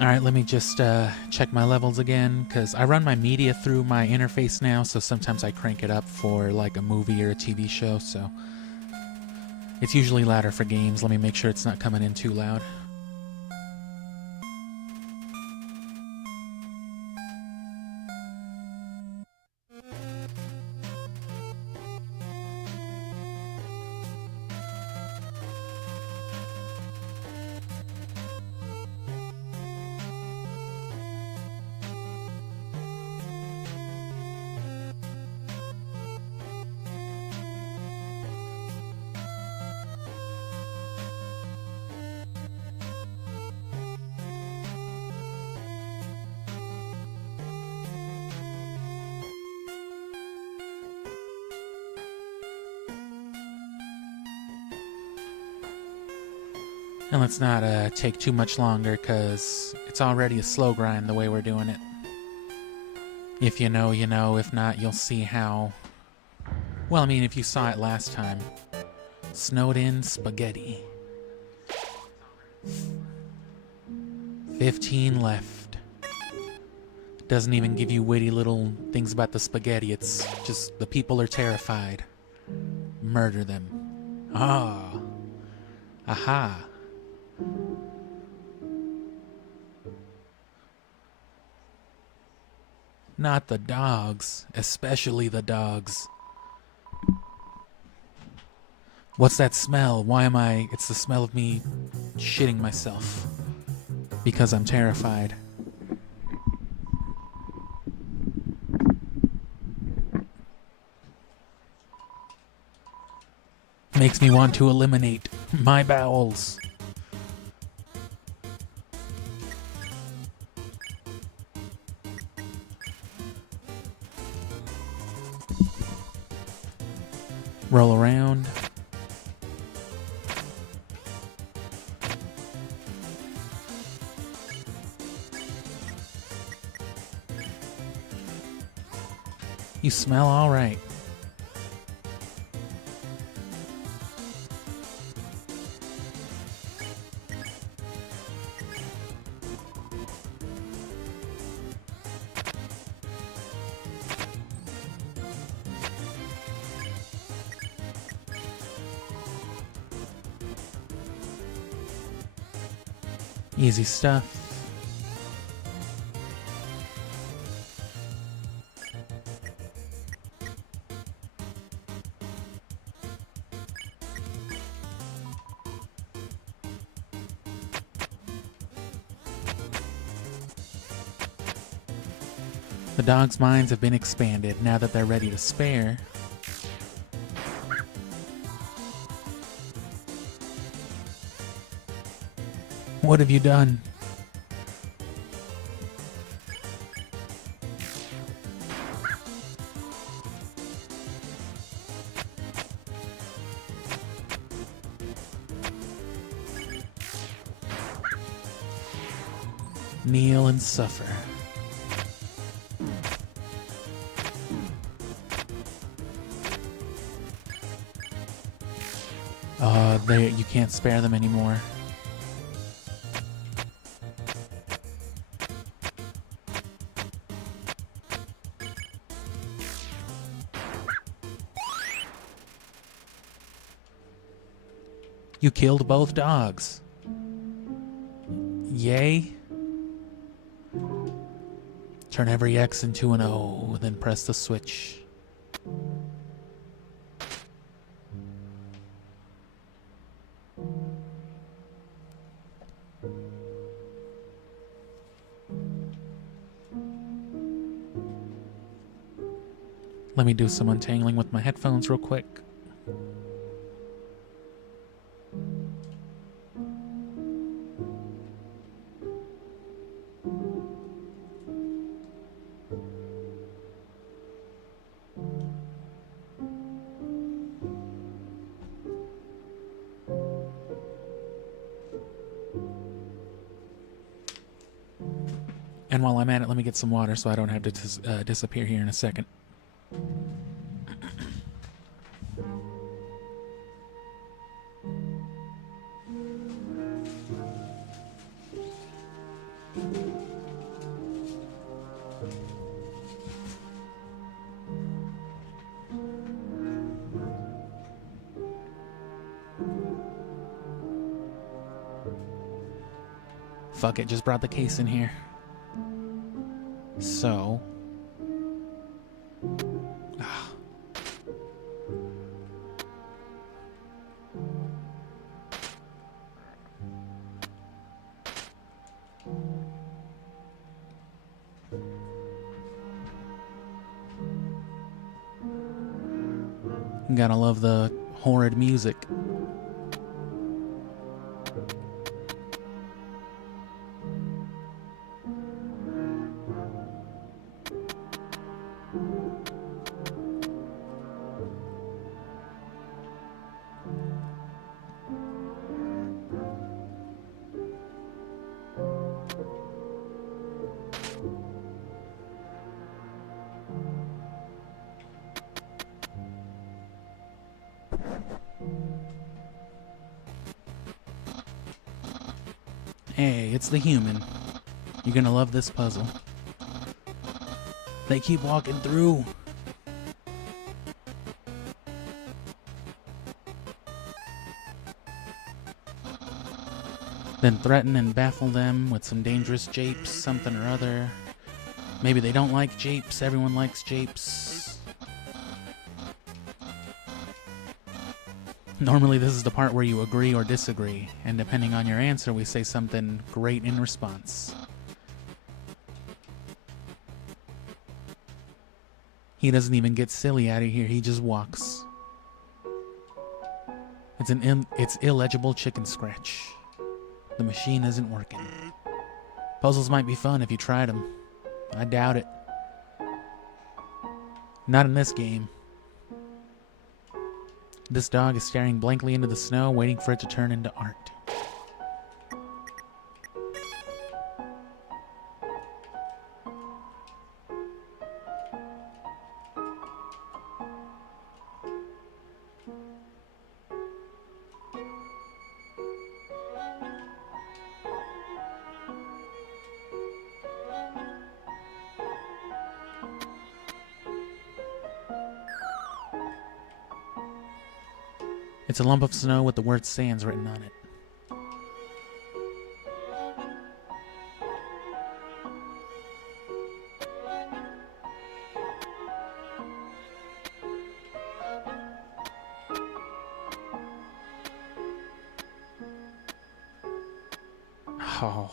Alright, let me just check my levels again, because I run my media through my interface now, so sometimes I crank it up for like a movie or a TV show, so it's usually louder for games. Let me make sure it's not coming in too loud. And let's not take too much longer, because it's already a slow grind the way we're doing it. If you know, you know. If not, you'll see how. Well, I mean, if you saw it last time. Snowed in spaghetti. 15 left. Doesn't even give you witty little things about the spaghetti. It's just the people are terrified. Murder them. Ah. Aha. Not the dogs. Especially the dogs. What's that smell? Why am I... It's the smell of me shitting myself. Because I'm terrified. Makes me want to eliminate my bowels. Roll around. You smell all right. Easy stuff. The dogs' minds have been expanded now that they're ready to spare. What have you done? Kneel and suffer. You can't spare them anymore. You killed both dogs. Yay. Turn every X into an O, then press the switch. Let me do some untangling with my headphones real quick. And while I'm at it, let me get some water so I don't have to disappear here in a second. Fuck it, just brought the case in here. So... Gotta love the horrid music. Hey, it's the human. You're gonna love this puzzle. They keep walking through. Then threaten and baffle them with some dangerous japes, something or other. Maybe they don't like japes, everyone likes japes. Normally this is the part where you agree or disagree, and depending on your answer we say something great in response. He doesn't even get silly out of here, he just walks. It's illegible chicken scratch. The machine isn't working. Puzzles might be fun if you tried them. I doubt it. Not in this game. This dog is staring blankly into the snow, waiting for it to turn into art. It's a lump of snow with the word "Sans" written on it. Oh.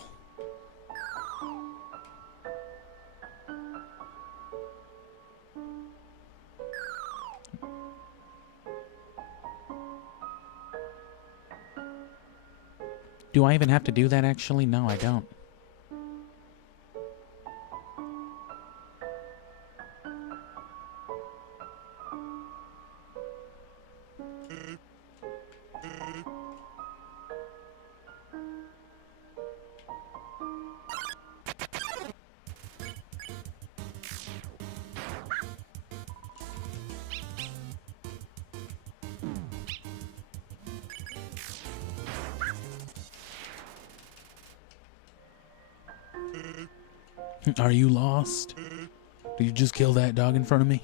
Do I even have to do that actually? No, I don't. Are you lost? Did you just kill that dog in front of me?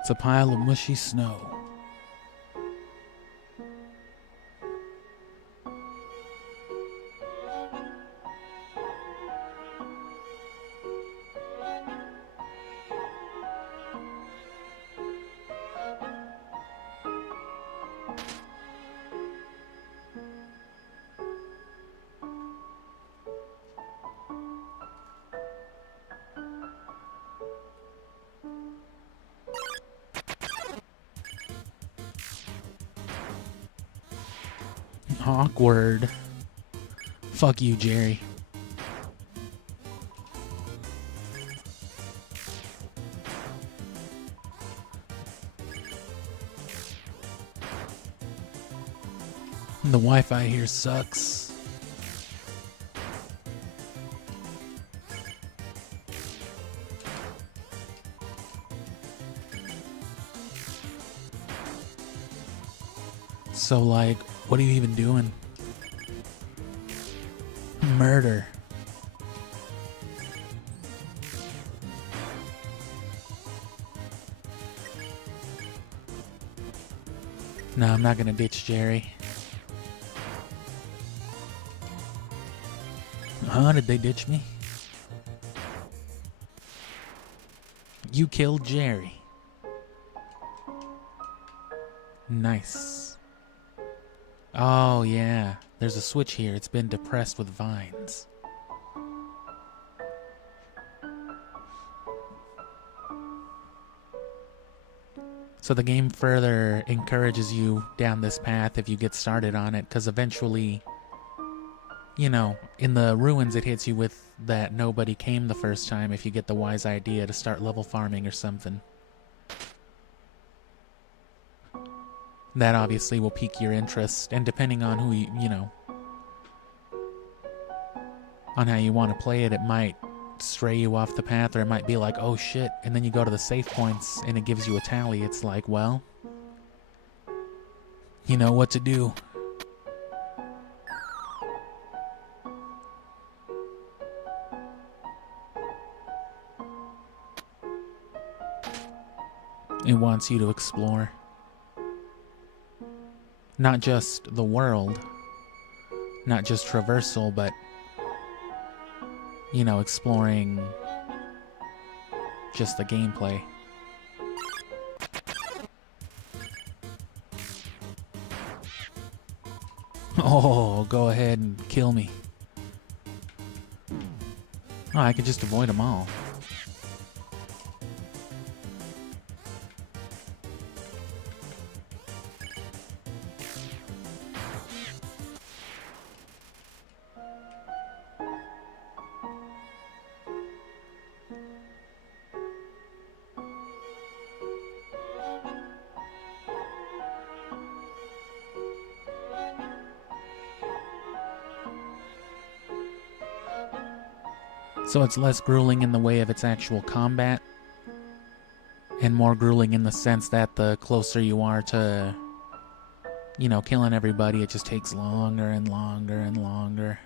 It's a pile of mushy snow. Awkward. Fuck you, Jerry. The Wi-Fi here sucks. So, like, what are you even doing? Murder. No, I'm not gonna ditch Jerry. Huh? Did they ditch me? You killed Jerry. Nice. Oh, yeah. There's a switch here. It's been depressed with vines. So the game further encourages you down this path if you get started on it, because eventually, you know, in the ruins it hits you with that nobody came the first time if you get the wise idea to start level farming or something. That obviously will pique your interest, and depending on who you know, on how you want to play it, it might stray you off the path, or it might be like, oh shit, and then you go to the save points and it gives you a tally. It's like, well, you know what to do. It wants you to explore. Not just the world, not just traversal, but, you know, exploring just the gameplay. Oh, go ahead and kill me. Oh, I could just avoid them all. So it's less grueling in the way of its actual combat, and more grueling in the sense that the closer you are to, you know, killing everybody, it just takes longer and longer and longer.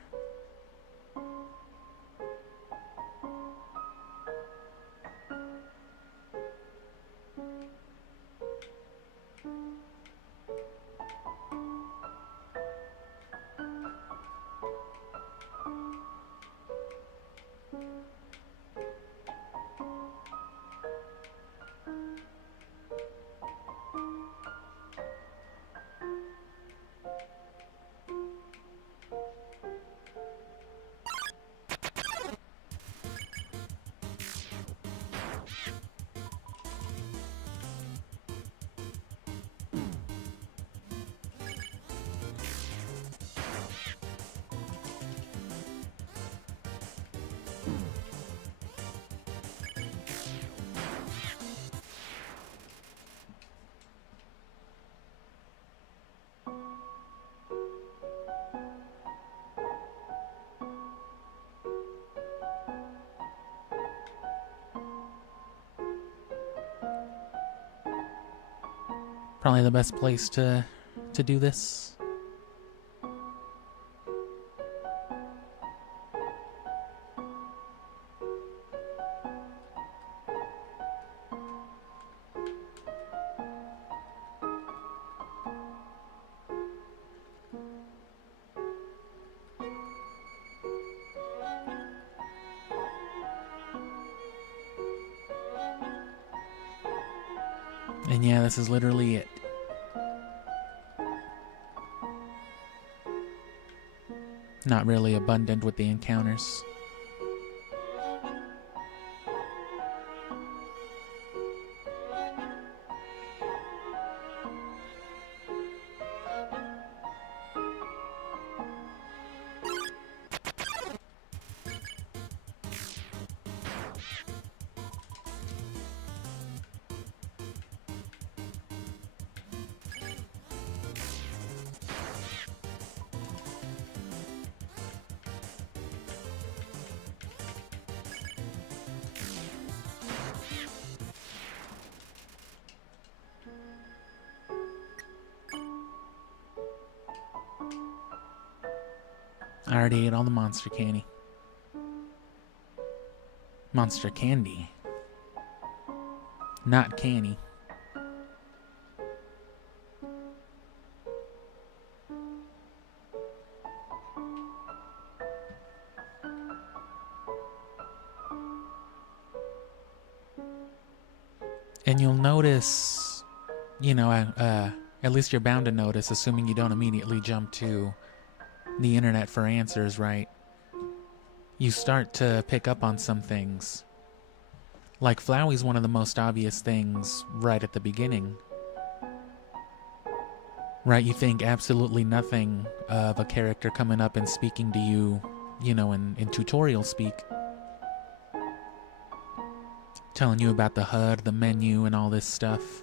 Probably the best place to do this. And yeah, this is literally it. Not really abundant with the encounters. I already ate all the monster candy. Monster candy. Not candy. And you'll notice, you know, at least you're bound to notice, assuming you don't immediately jump to the internet for answers, right? You start to pick up on some things. Like Flowey's one of the most obvious things right at the beginning. Right, you think absolutely nothing of a character coming up and speaking to you, you know, in tutorial speak. Telling you about the HUD, the menu, and all this stuff.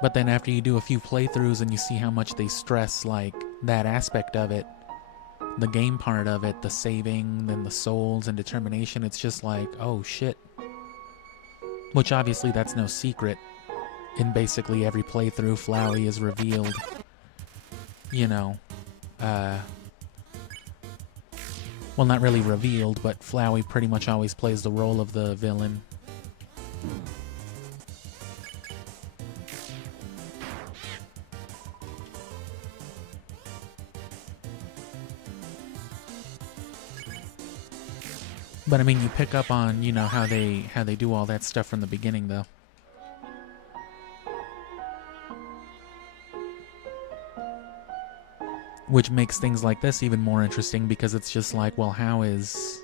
But then after you do a few playthroughs and you see how much they stress, like, that aspect of it, the game part of it, the saving, then the souls and determination, it's just like, oh shit. Which obviously that's no secret. In basically every playthrough, Flowey is revealed, you know, well, not really revealed, but Flowey pretty much always plays the role of the villain. But I mean, you pick up on, you know, how they do all that stuff from the beginning, though. Which makes things like this even more interesting, because it's just like, well, how is...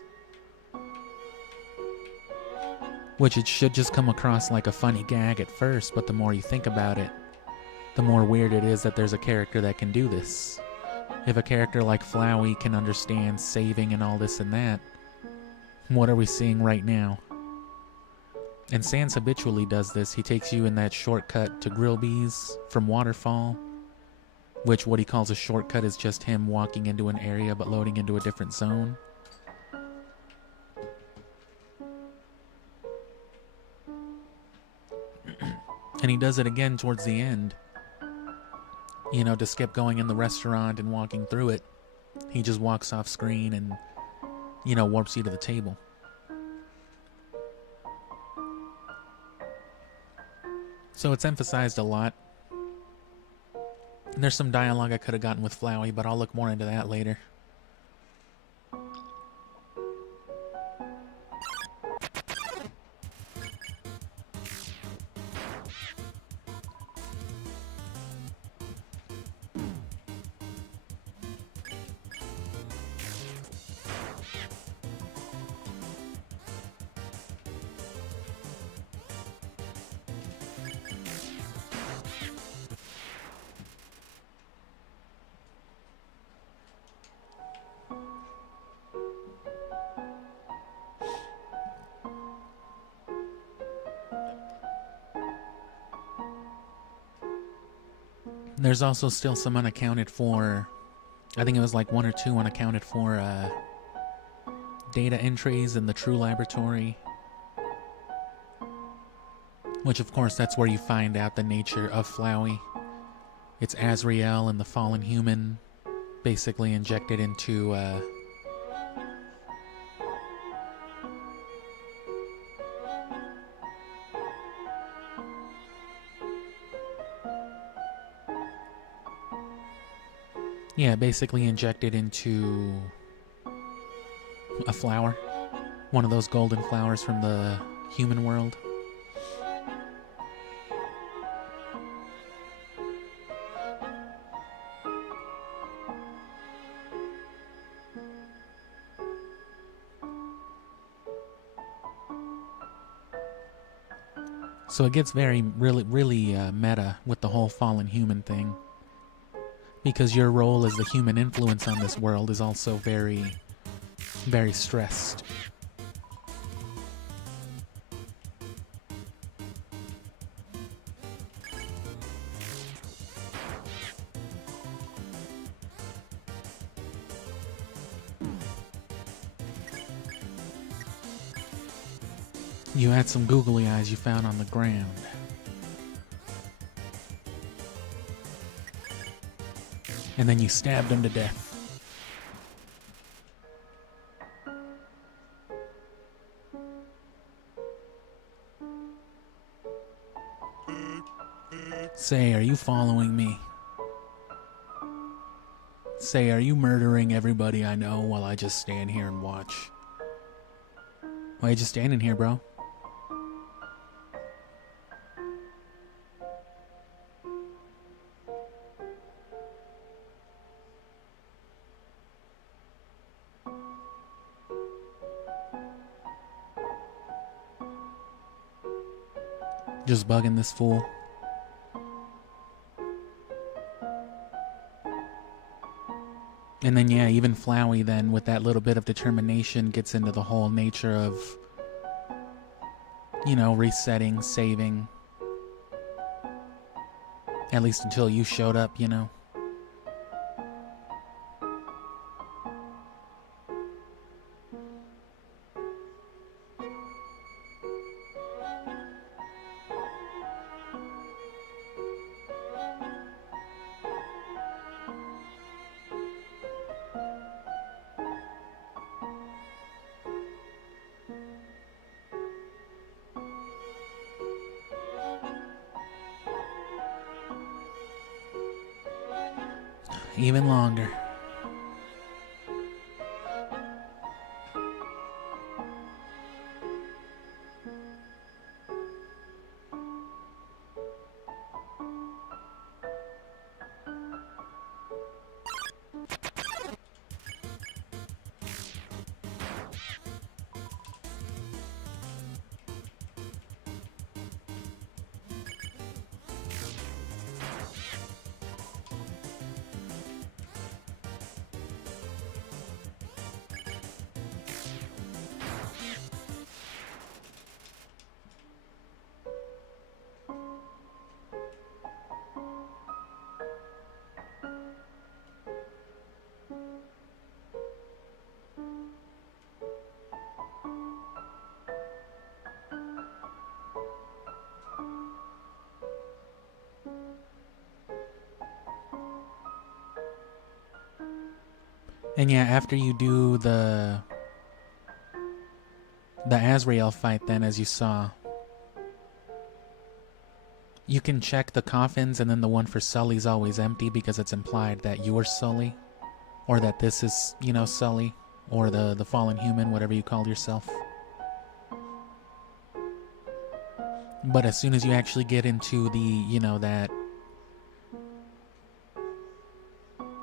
Which it should just come across like a funny gag at first, but the more you think about it, the more weird it is that there's a character that can do this. If a character like Flowey can understand saving and all this and that, what are we seeing right now? And Sans habitually does this. He takes you in that shortcut to Grillby's from Waterfall, which what he calls a shortcut is just him walking into an area but loading into a different zone. And he does it again towards the end. You know, to skip going in the restaurant and walking through it. He just walks off screen and, you know, warps you to the table. So it's emphasized a lot. And there's some dialogue I could have gotten with Flowey, but I'll look more into that later. There's also still some unaccounted for, I think it was like 1 or 2 unaccounted for data entries in the True Laboratory. Which of course that's where you find out the nature of Flowey. It's Azrael and the fallen human basically injected into yeah, basically injected into a flower. One of those golden flowers from the human world. So it gets really meta with the whole fallen human thing. Because your role as the human influence on this world is also very stressed. You had some googly eyes you found on the ground. And then you stabbed him to death. Say, are you following me? Say, are you murdering everybody I know while I just stand here and watch? Why are you just standing here, bro? Just bugging this fool. And then, yeah, even Flowey then, with that little bit of determination, gets into the whole nature of, you know, resetting, saving. At least until you showed up, you know. Even longer. And yeah, after you do the Azrael fight then, as you saw, you can check the coffins, and then the one for Sully's always empty because it's implied that you're Sully, or that this is, you know, Sully, or the fallen human, whatever you call yourself. But as soon as you actually get into the, you know, that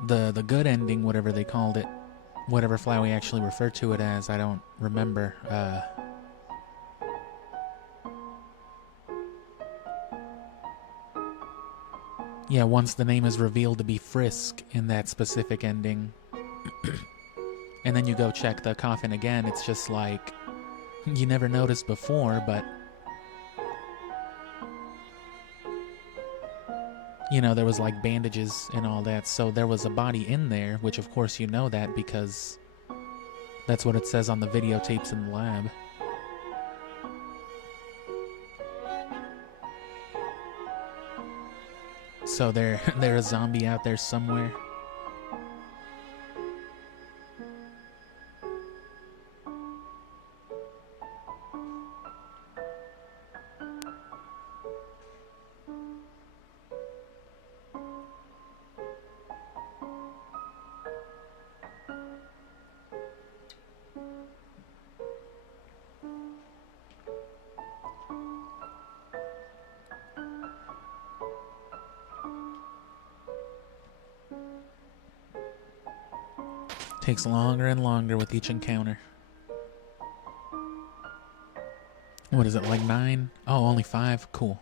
the good ending, whatever they called it, whatever Flowey actually referred to it as, I don't remember. Yeah, once the name is revealed to be Frisk in that specific ending, and then you go check the coffin again, it's just like, you never noticed before, but, you know, there was like bandages and all that, so there was a body in there, which of course you know that because that's what it says on the videotapes in the lab. So there's a zombie out there somewhere. Takes longer and longer with each encounter. What is it, like 9? Oh, only 5? Cool.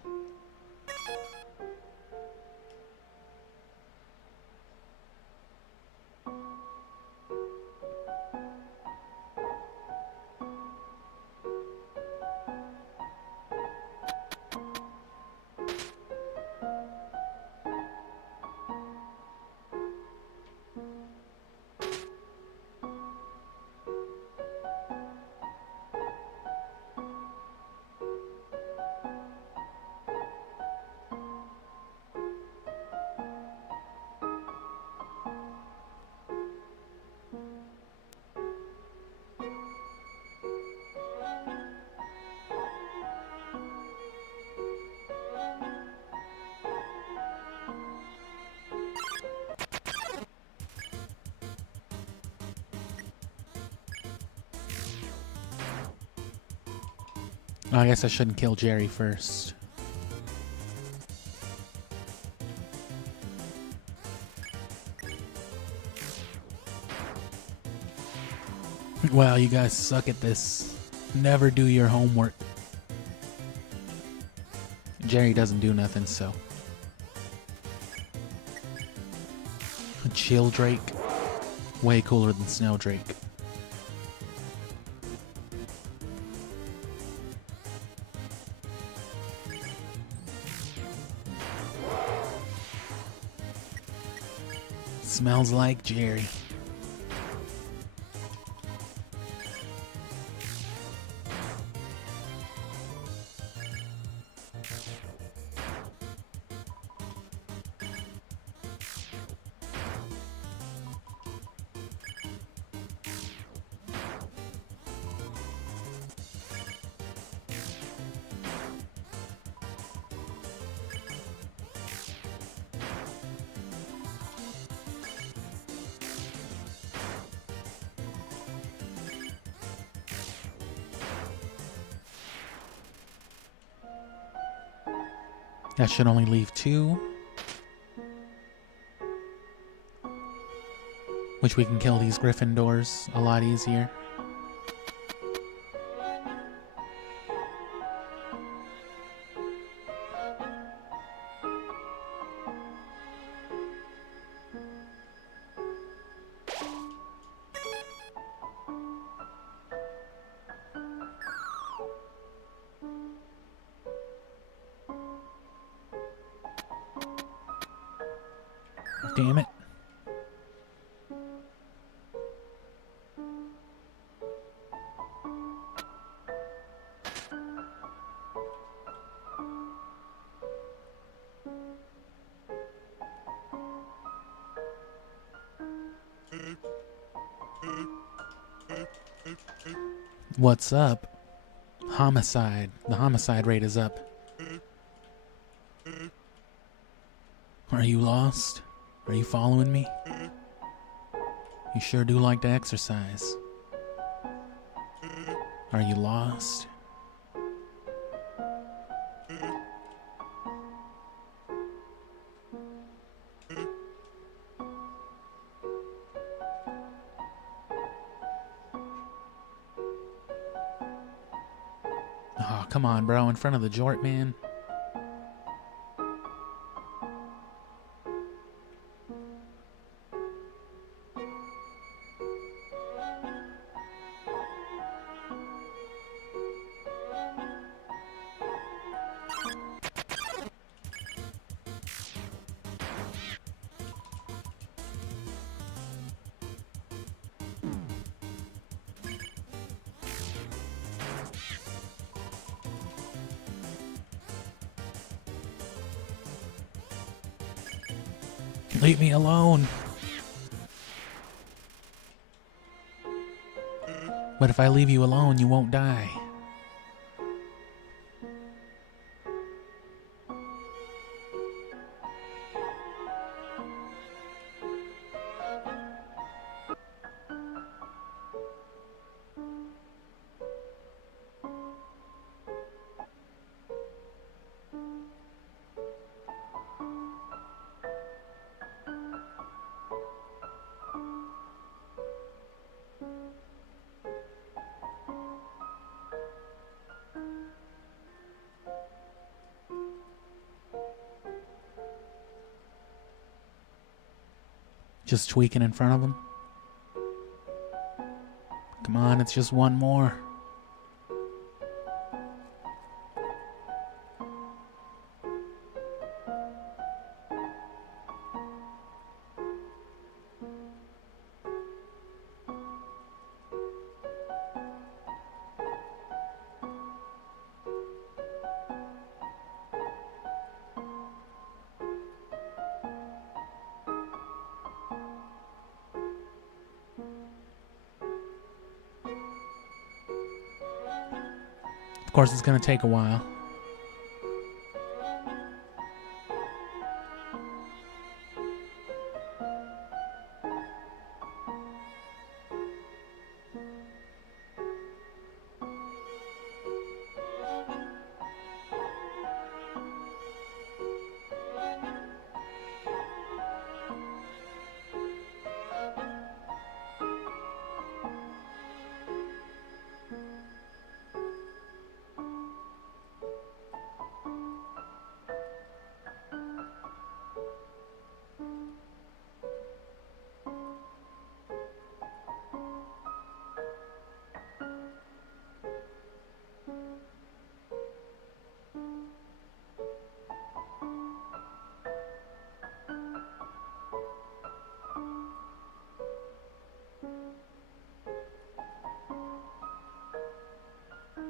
Oh, I guess I shouldn't kill Jerry first. Wow, you guys suck at this. Never do your homework. Jerry doesn't do nothing, so. Chill Drake. Way cooler than Snow Drake. Smells like Jerry. That should only leave 2. Which we can kill these Gryffindors a lot easier. Damn it. What's up? Homicide. The homicide rate is up. Are you lost? Are you following me? You sure do like to exercise. Are you lost? Oh, come on, bro. In front of the Jort, man. Leave me alone. But if I leave you alone, you won't die. Just tweaking in front of him. Come on, it's just one more. Of course, it's going to take a while.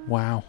Wow.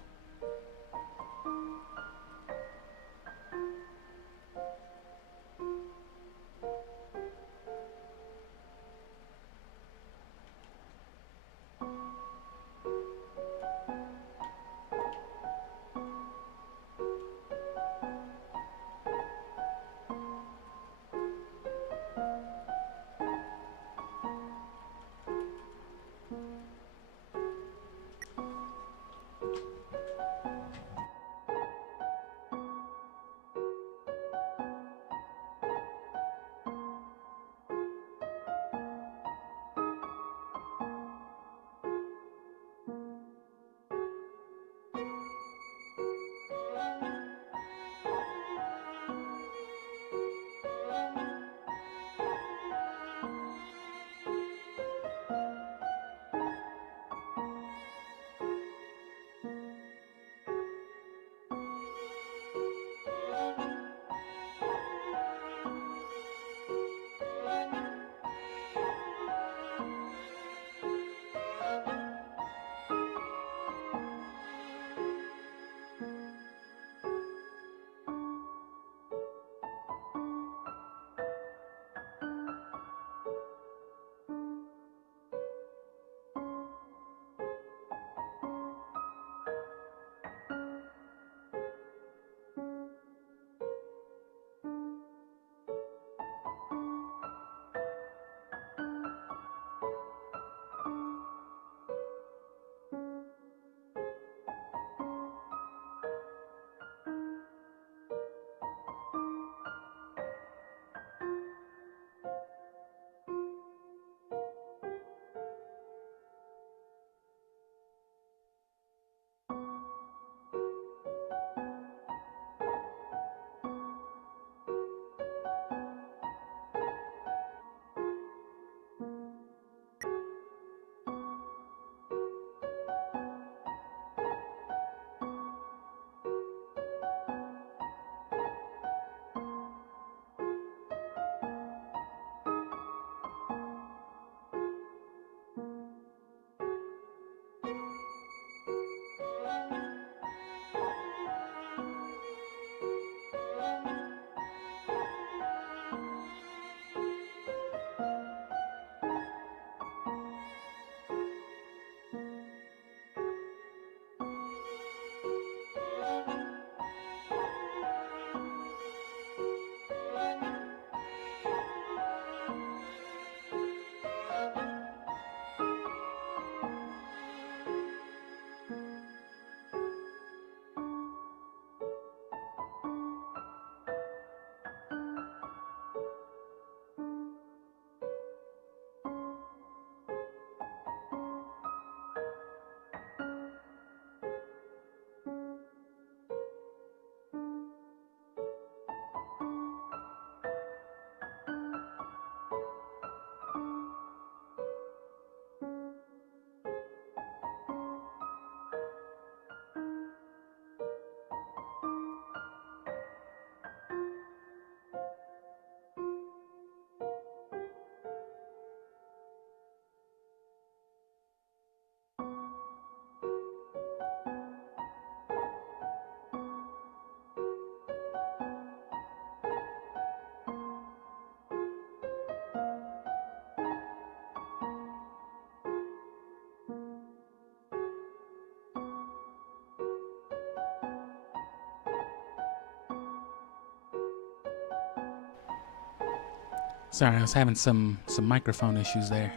Sorry, I was having some microphone issues there.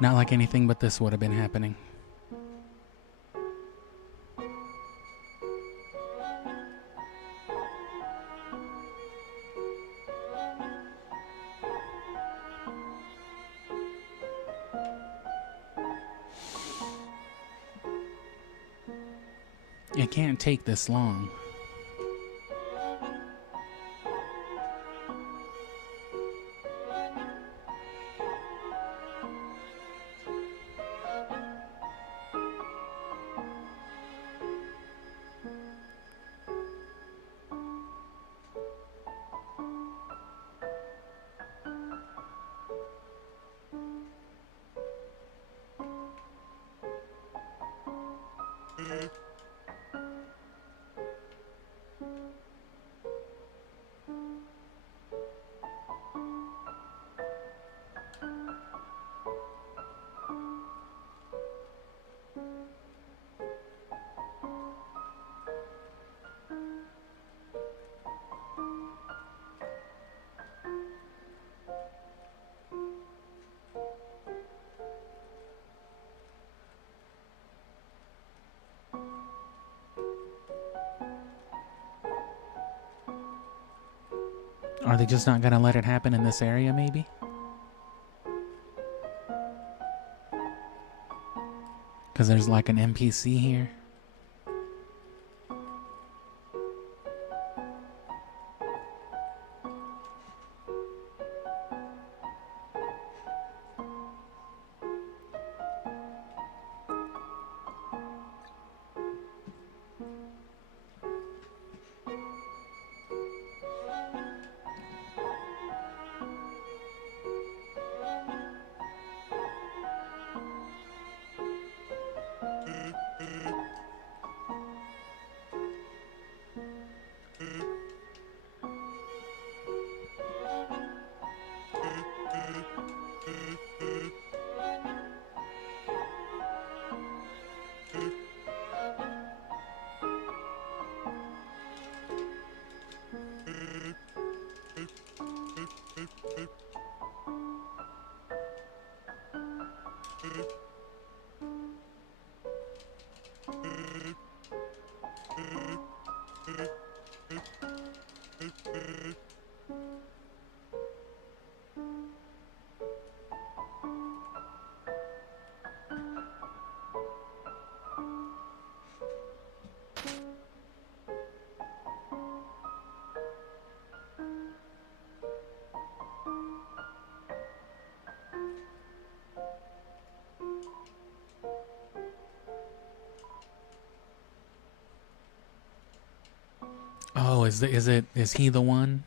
Not like anything but this would have been happening. It can't take this long. Are they just not gonna let it happen in this area, maybe? Because there's like an NPC here. Oh, is he the one?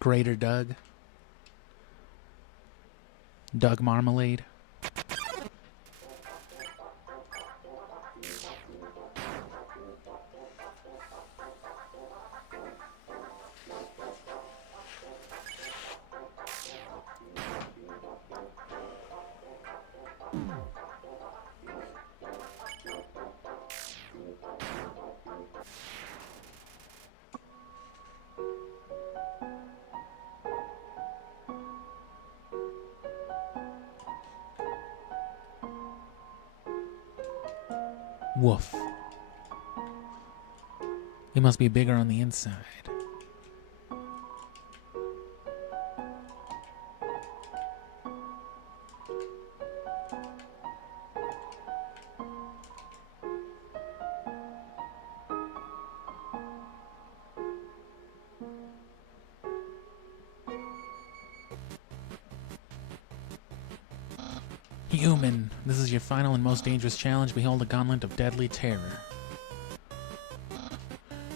Greater Doug? Doug Marmalade? Woof. It must be bigger on the inside. Human, this is your final and most dangerous challenge. Behold a gauntlet of deadly terror.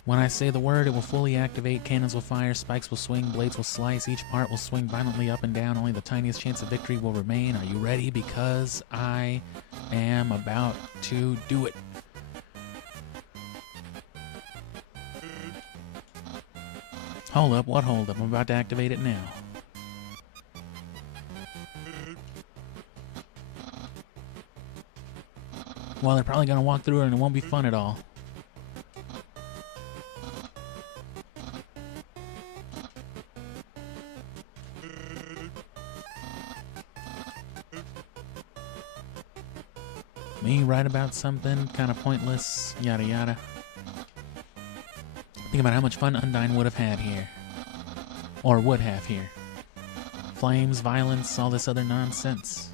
When I say the word, it will fully activate. Cannons will fire, spikes will swing, blades will slice. Each part will swing violently up and down. Only the tiniest chance of victory will remain. Are you ready? Because I am about to do it. Hold up, what hold up? I'm about to activate it now. Well, they're probably going to walk through it and it won't be fun at all. Me write about something kind of pointless, yada yada. Think about how much fun Undyne would have had here. Or would have here. Flames, violence, all this other nonsense.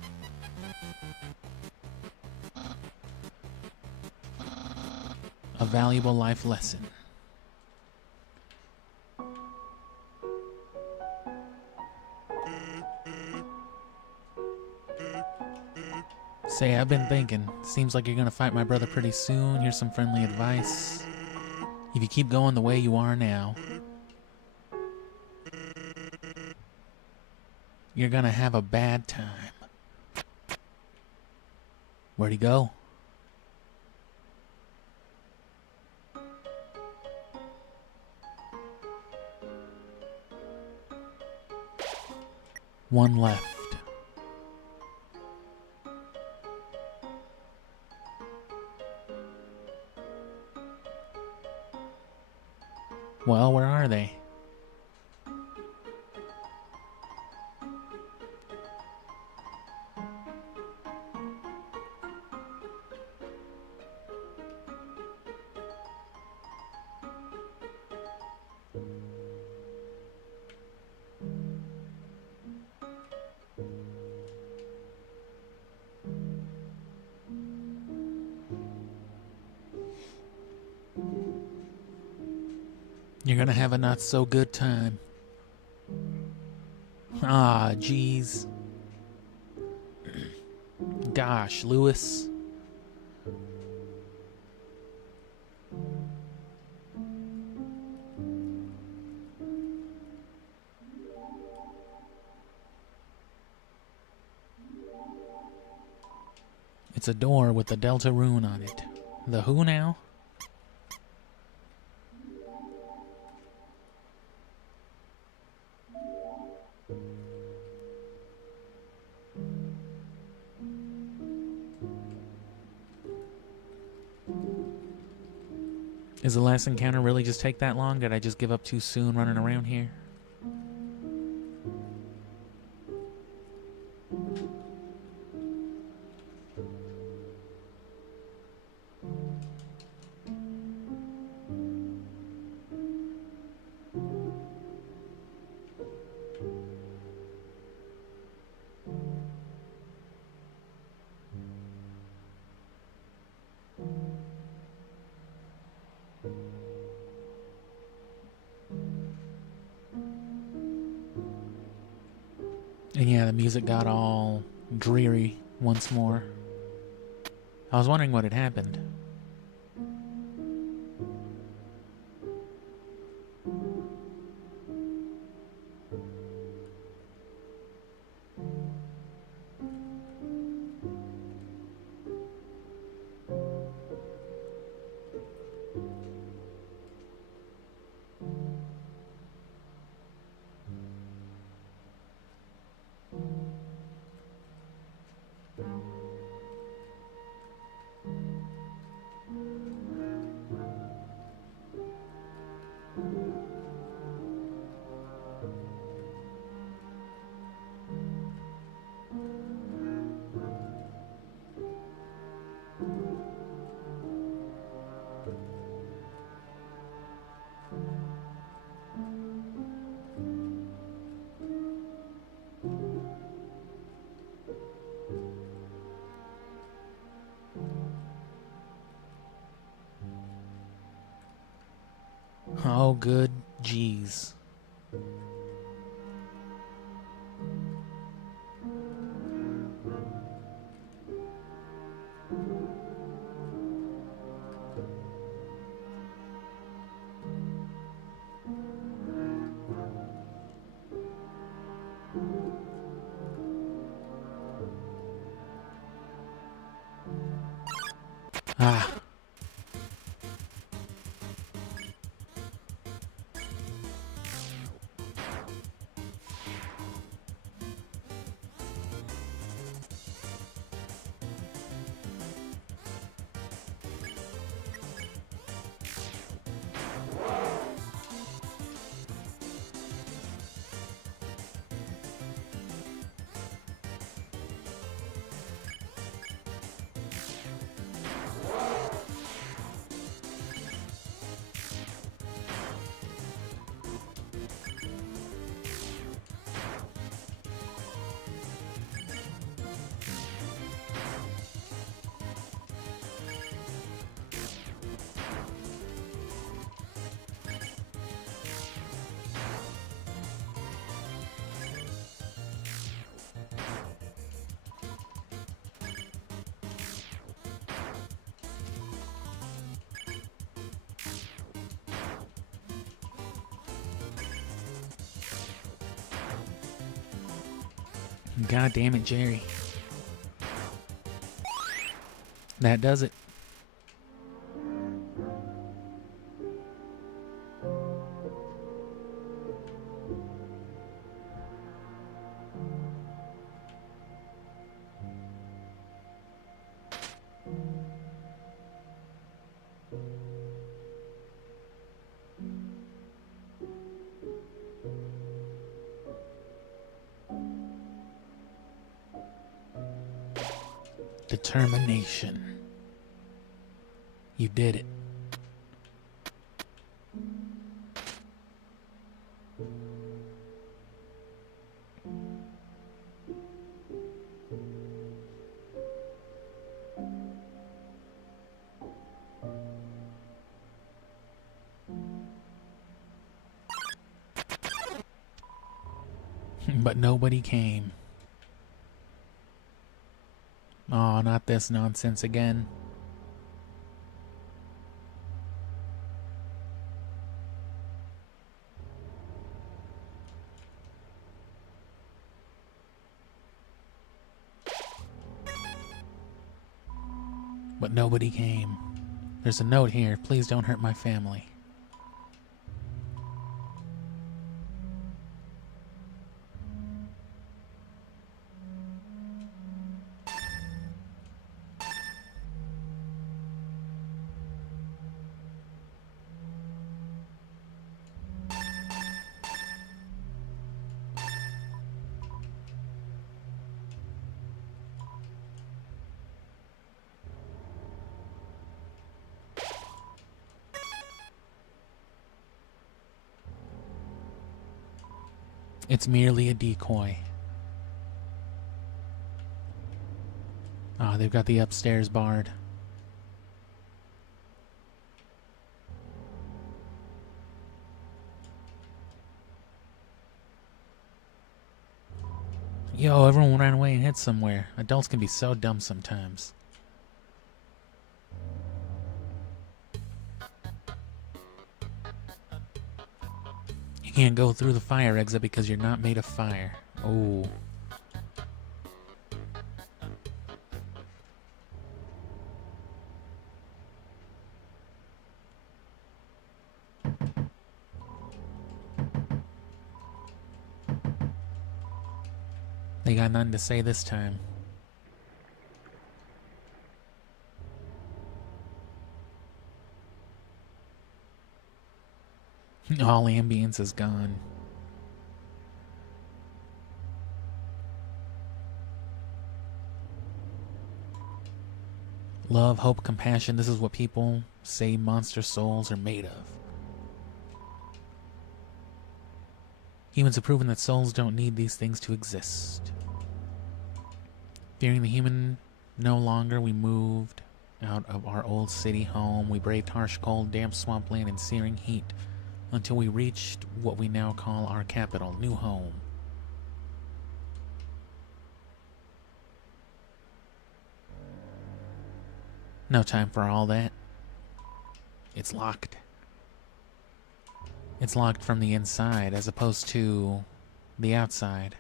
A valuable life lesson. Say, I've been thinking. Seems like you're gonna fight my brother pretty soon. Here's some friendly advice. If you keep going the way you are now, you're gonna have a bad time. Where'd he go? One left. Well, where are they? You're gonna have a not so good time. Ah, jeez. Gosh, Lewis. It's a door with the Delta rune on it. The who now? Is the last encounter really just take that long? Did I just give up too soon running around here? And yeah, the music got all dreary once more. I was wondering what had happened. Oh, good jeez. Ah. God damn it, Jerry. That does it. Determination. You did it. But nobody came. Oh, not this nonsense again. But nobody came. There's a note here. Please don't hurt my family. It's merely a decoy. Ah, they've got the upstairs barred. Yo, everyone ran away and hid somewhere. Adults can be so dumb sometimes. You can't go through the fire exit because you're not made of fire. Oh. They got nothing to say this time. All ambience is gone. Love, hope, compassion. This is what people say monster souls are made of. Humans have proven that souls don't need these things to exist. Fearing the human no longer, we moved out of our old city home. We braved harsh, cold, damp swampland and searing heat until we reached what we now call our capital, new home. No time for all that. It's locked. It's locked from the inside as opposed to the outside.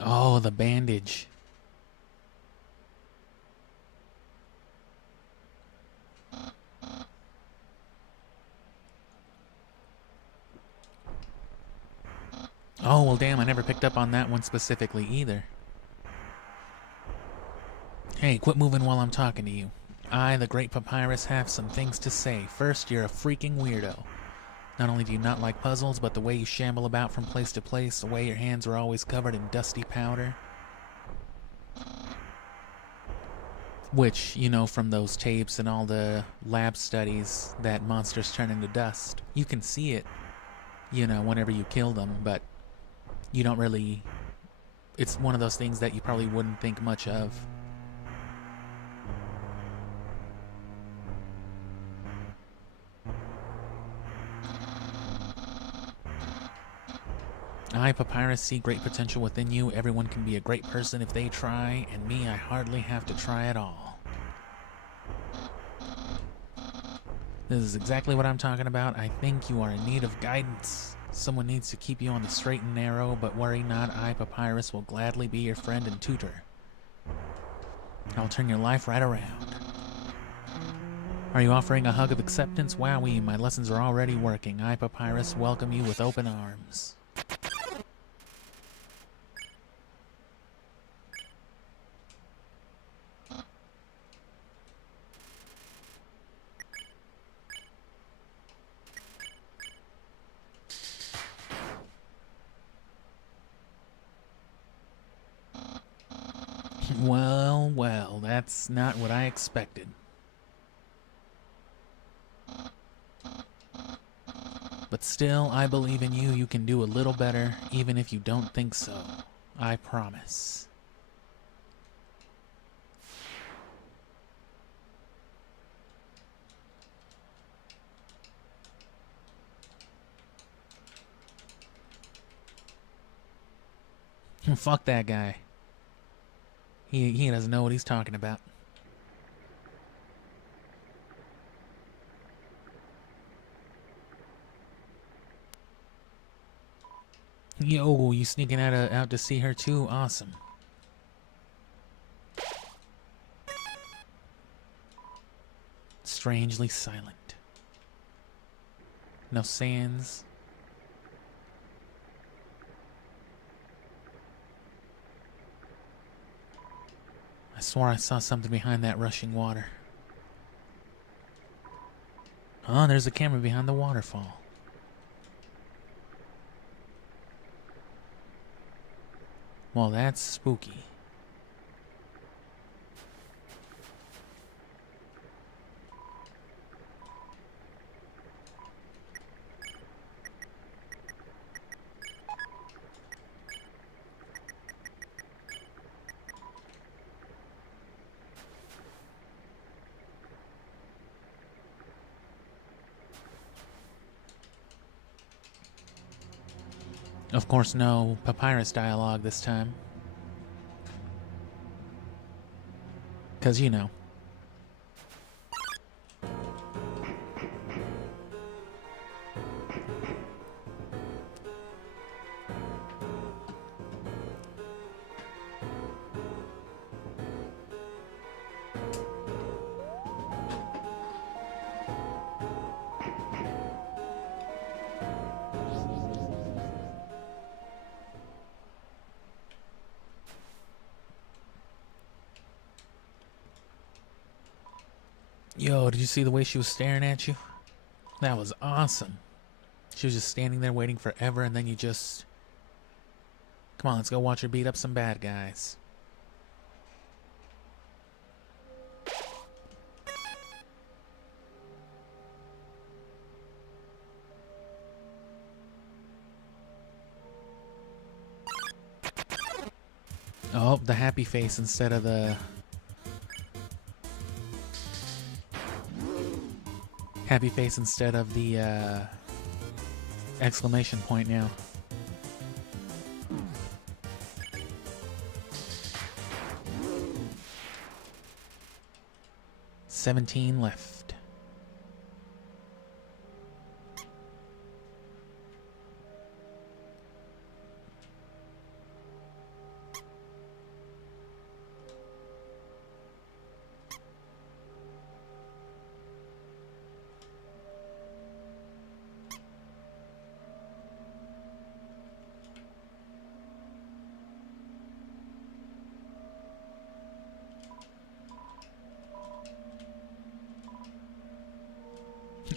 Oh, the bandage. Oh, well damn, I never picked up on that one specifically either. Hey, quit moving while I'm talking to you. I, the Great Papyrus, have some things to say. First, you're a freaking weirdo. Not only do you not like puzzles, but the way you shamble about from place to place, the way your hands are always covered in dusty powder. Which, you know, from those tapes and all the lab studies that monsters turn into dust. You can see it, you know, whenever you kill them, but you don't really... It's one of those things that you probably wouldn't think much of. I, Papyrus, see great potential within you. Everyone can be a great person if they try, and me, I hardly have to try at all. This is exactly what I'm talking about. I think you are in need of guidance. Someone needs to keep you on the straight and narrow, but worry not, I, Papyrus, will gladly be your friend and tutor. I'll turn your life right around. Are you offering a hug of acceptance? Wowee, my lessons are already working. I, Papyrus, welcome you with open arms. Well, well, that's not what I expected. But still, I believe in you. You can do a little better, even if you don't think so. I promise. Fuck that guy. He doesn't know what he's talking about. Yo, you sneaking out to see her too? Awesome. Strangely silent. No sands. I swore I saw something behind that rushing water. Oh, there's a camera behind the waterfall. Well, that's spooky. Of course, no papyrus dialogue this time. 'Cause, you know. Yo, did you see the way she was staring at you? That was awesome. She was just standing there waiting forever, and then you just... Come on, let's go watch her beat up some bad guys. Oh, the happy face instead of the... Happy face instead of the exclamation point now. $17 left.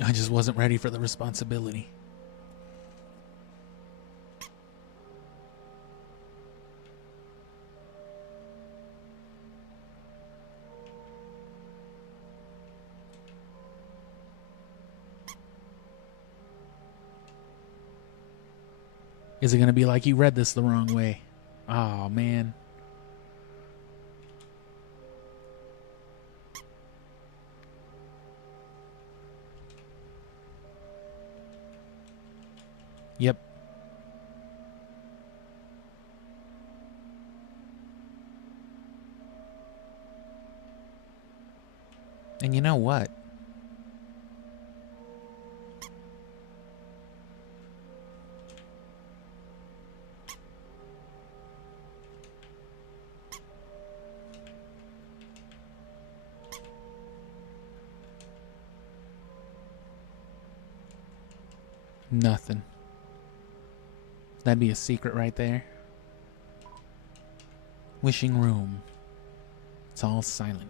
I just wasn't ready for the responsibility. Is it going to be like you read this the wrong way? Oh, man. Yep. And you know what? Nothing. That'd be a secret right there. Wishing room. It's all silent.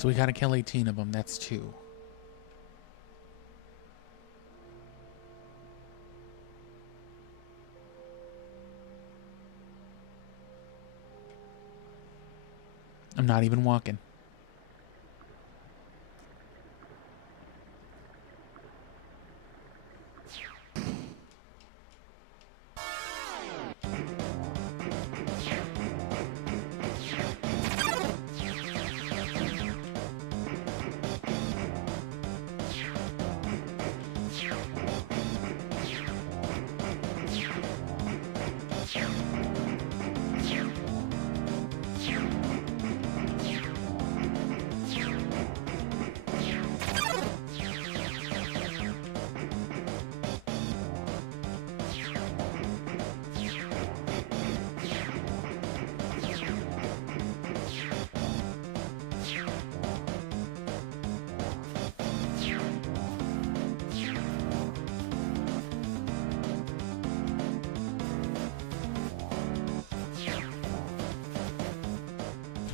So we gotta kill 18 of them. That's 2. I'm not even walking.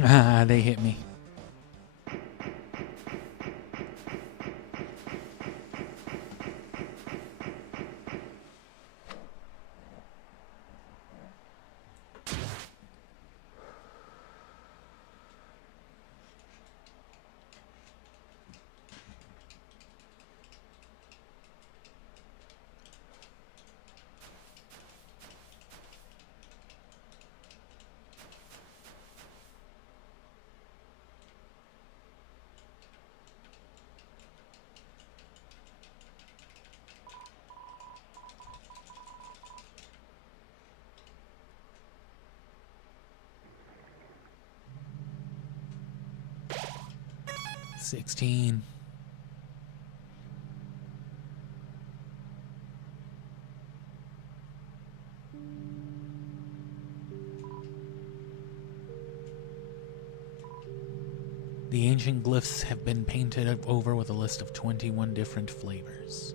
Ah, they hit me. $16. The ancient glyphs have been painted over with a list of 21 different flavors.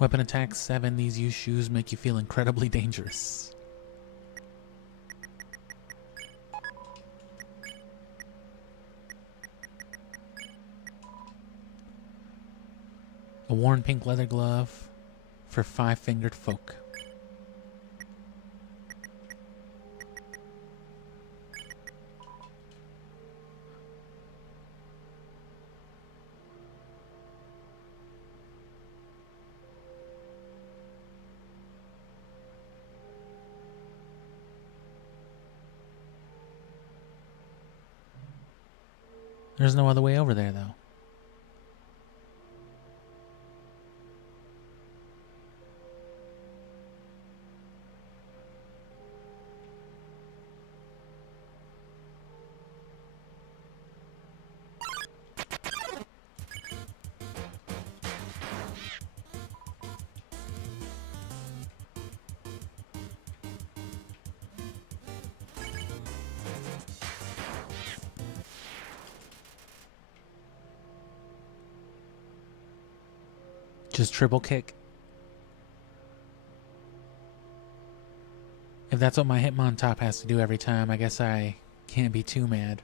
Weapon attack 7. These used shoes make you feel incredibly dangerous. A worn pink leather glove for 5-fingered folk. There's no other way over there, though. Just triple kick. If that's what my Hitmontop has to do every time, I guess I can't be too mad.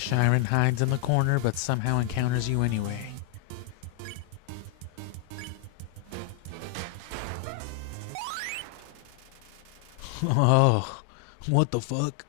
Chiron hides in the corner, but somehow encounters you anyway. Oh, what the fuck?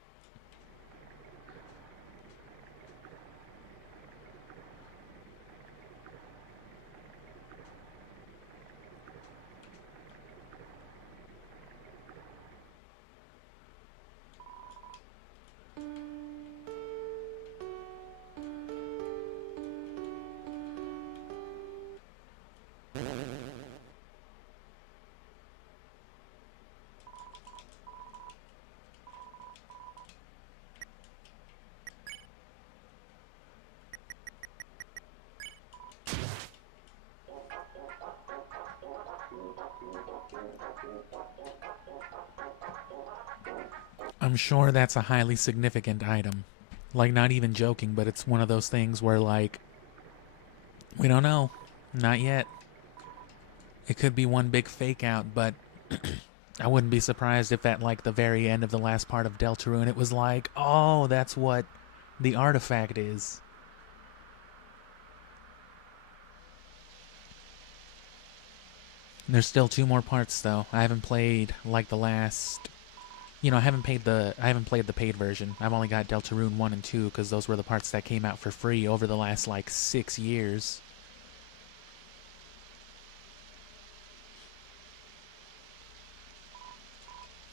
I'm sure that's a highly significant item. Like, not even joking, but it's one of those things where, like, we don't know. Not yet. It could be one big fake out, but I wouldn't be surprised if at, like, the very end of the last part of Deltarune, it was like, oh, that's what the artifact is. There's still 2 more parts, though. I haven't played, like, the last... You know, I haven't played the paid version. I've only got Deltarune 1 and 2 because those were the parts that came out for free over the last, like, 6 years.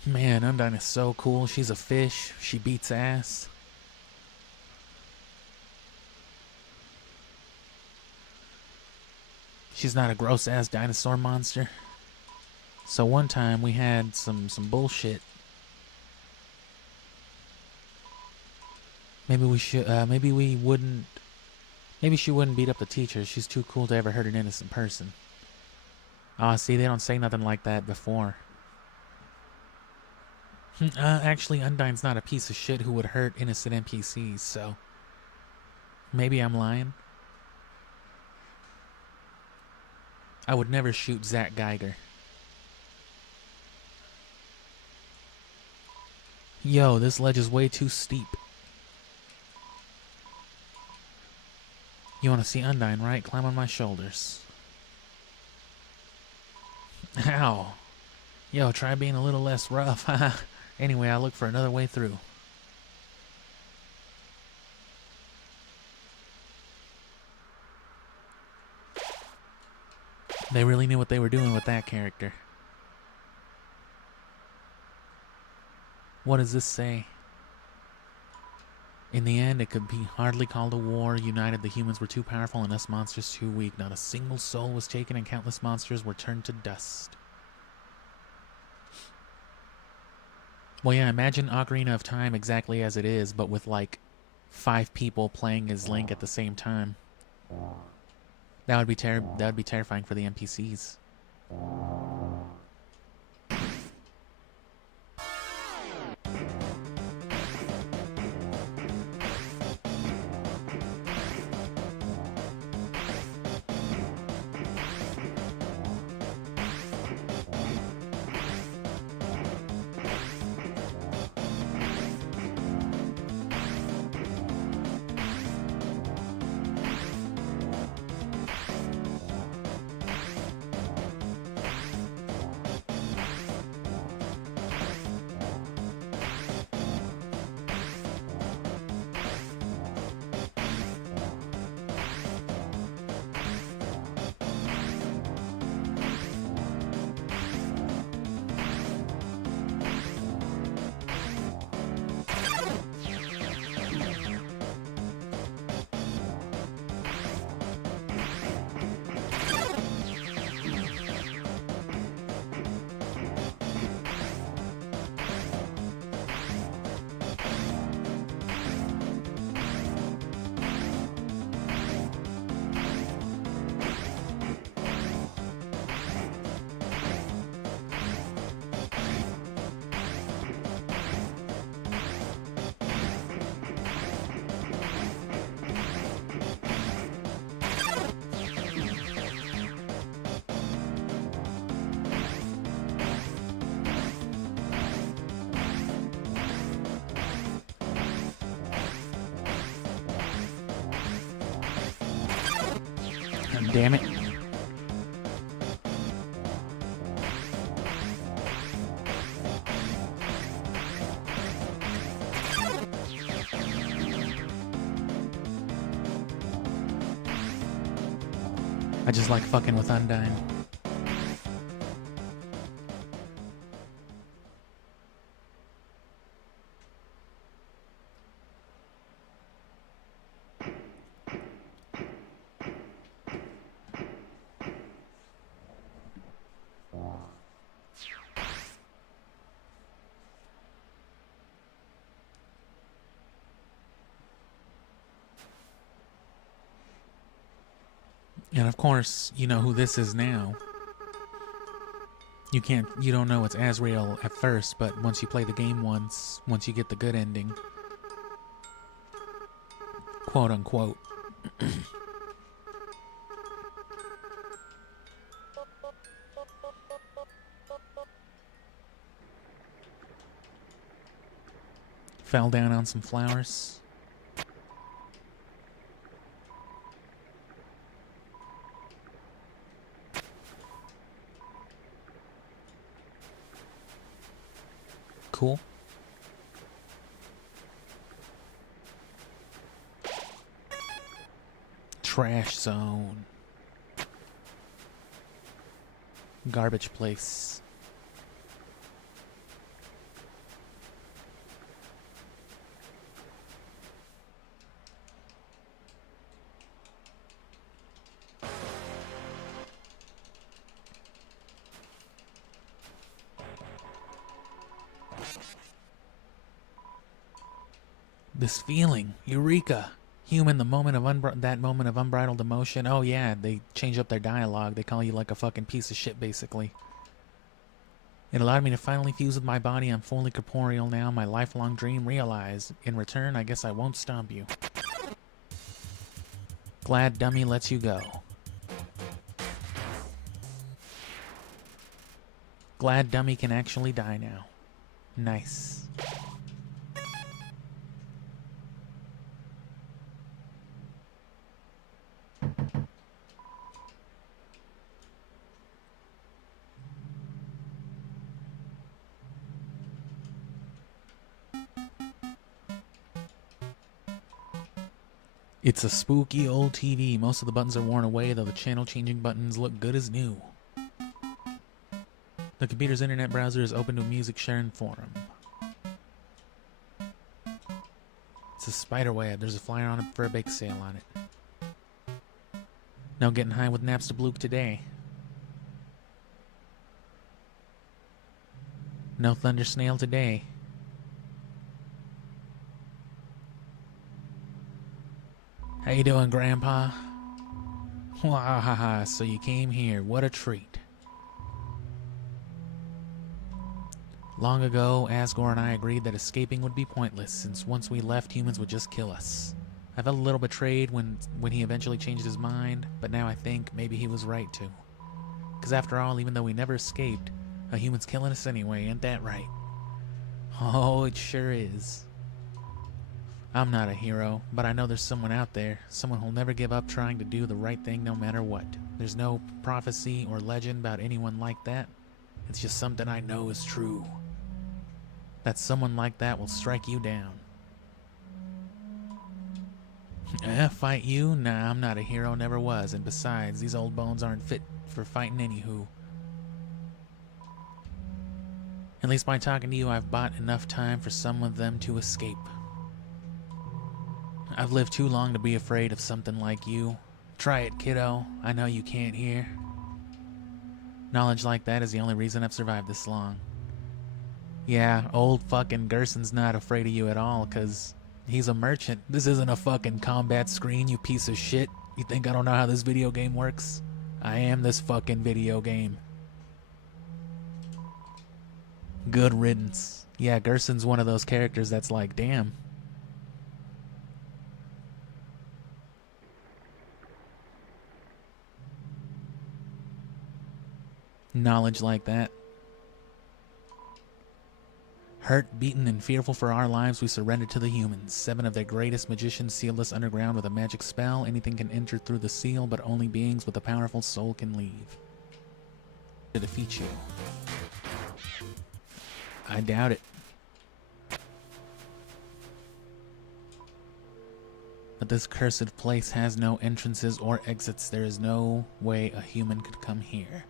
Man, Undyne is so cool. She's a fish. She beats ass. She's not a gross-ass dinosaur monster. So one time we had some bullshit. Maybe we should, maybe she wouldn't beat up the teacher. She's too cool to ever hurt an innocent person. Ah, see, they don't say nothing like that before. Actually, Undyne's not a piece of shit who would hurt innocent NPCs, so... Maybe I'm lying. I would never shoot Zach Geiger. Yo, this ledge is way too steep. You want to see Undyne, right? Climb on my shoulders. Ow. Yo, try being a little less rough. Anyway, I look for another way through. They really knew what they were doing with that character. What does this say? In the end, it could be hardly called a war. United, the humans were too powerful and us monsters too weak. Not a single soul was taken and countless monsters were turned to dust. Well, yeah, imagine Ocarina of Time exactly as it is, but with, like, 5 people playing as Link at the same time. That would be terrifying for the NPCs. Damn it. I just like fucking with Undyne. And of course, you know who this is now. You don't know it's Azrael at first, but once you play the game once you get the good ending. Quote unquote. Fell down on some flowers. Cool. Trash zone. Garbage place. This feeling, eureka! Human, the moment of that moment of unbridled emotion. Oh yeah, they change up their dialogue. They call you like a fucking piece of shit, basically. It allowed me to finally fuse with my body. I'm fully corporeal now. My lifelong dream realized. In return, I guess I won't stomp you. Glad dummy lets you go. Glad dummy can actually die now. Nice. It's a spooky old TV. Most of the buttons are worn away, though the channel changing buttons look good as new. The computer's internet browser is open to a music sharing forum. It's a spider web. There's a flyer on it for a bake sale on it. No getting high with Napster Blook today. No Thunder Snail today. How you doing, Grandpa? Wahaha, so you came here. What a treat. Long ago, Asgore and I agreed that escaping would be pointless, since once we left, humans would just kill us. I felt a little betrayed when he eventually changed his mind, but now I think maybe he was right to. Because after all, even though we never escaped, a human's killing us anyway, ain't that right? Oh, it sure is. I'm not a hero, but I know there's someone out there, someone who'll never give up trying to do the right thing no matter what. There's no prophecy or legend about anyone like that. It's just something I know is true. That someone like that will strike you down. Fight you? Nah, I'm not a hero, never was, and besides, these old bones aren't fit for fighting anywho. At least by talking to you, I've bought enough time for some of them to escape. I've lived too long to be afraid of something like you. Try it, kiddo. I know you can't hear. Knowledge like that is the only reason I've survived this long. Yeah, old fucking Gerson's not afraid of you at all, cause he's a merchant. This isn't a fucking combat screen, you piece of shit. You think I don't know how this video game works? I am this fucking video game. Good riddance. Yeah, Gerson's one of those characters that's like, damn. Knowledge like that. Hurt, beaten, and fearful for our lives, we surrendered to the humans. 7 of their greatest magicians sealed us underground with a magic spell. Anything can enter through the seal, but only beings with a powerful soul can leave. To defeat you. I doubt it. But this cursed place has no entrances or exits. There is no way a human could come here.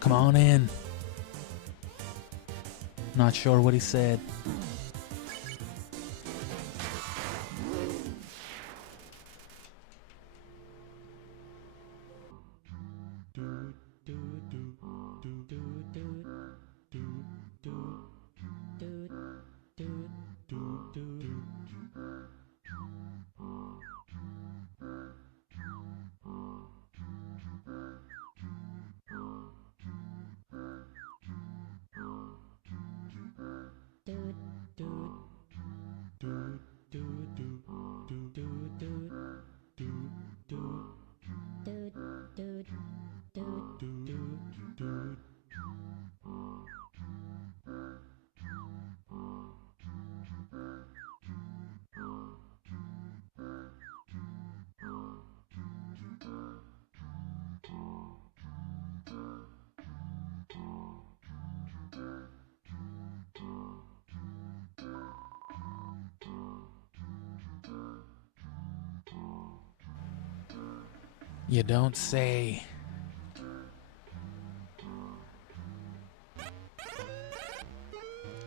Come on in. Not sure what he said. You don't say.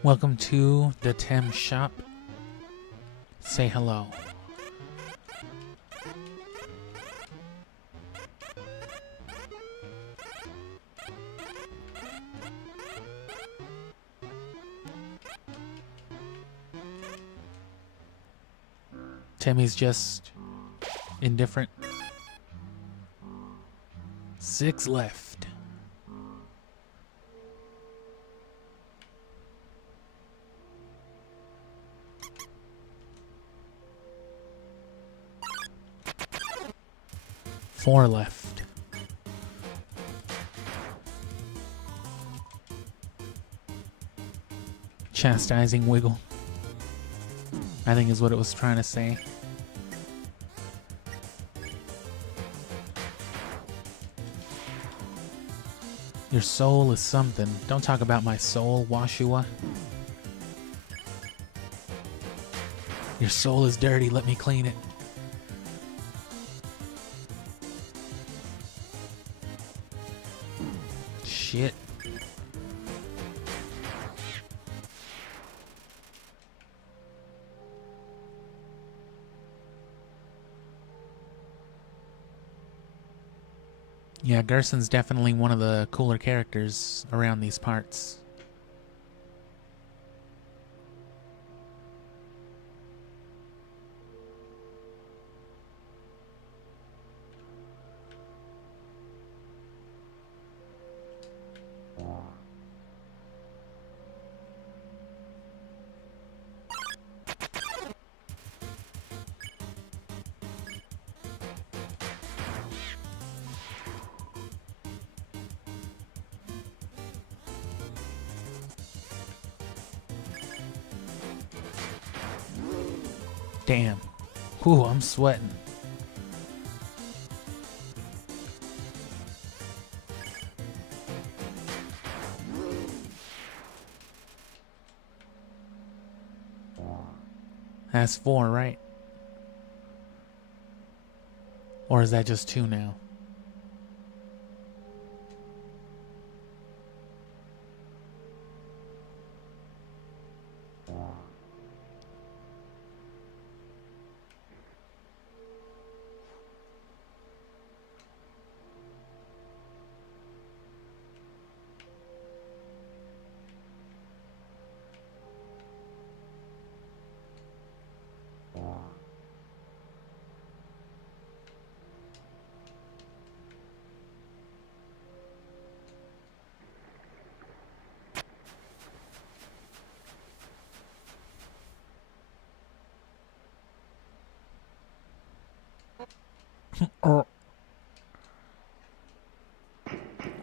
Welcome to the Tem shop. Say hello. Timmy's just indifferent. 6 left. Four left. Chastising wiggle, I think is what it was trying to say. Your soul is something. Don't talk about my soul, Washua. Your soul is dirty, let me clean it. Shit. Yeah, Gerson's definitely one of the cooler characters around these parts. Damn. Whew, I'm sweating. That's 4, right? Or is that just 2 now?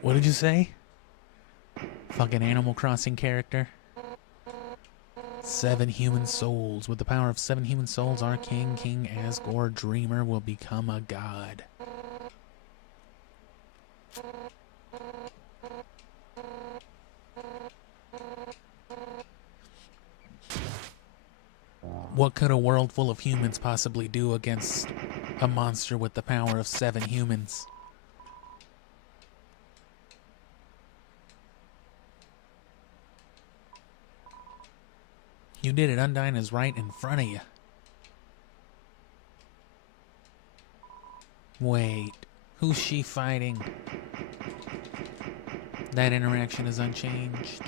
What did you say? Fucking Animal Crossing character. 7 human souls. With the power of 7 human souls, our king, King Asgore Dreamer, will become a god. What could a world full of humans possibly do against a monster with the power of 7 humans? You did it. Undyne is right in front of you. Wait, who's she fighting? That interaction is unchanged.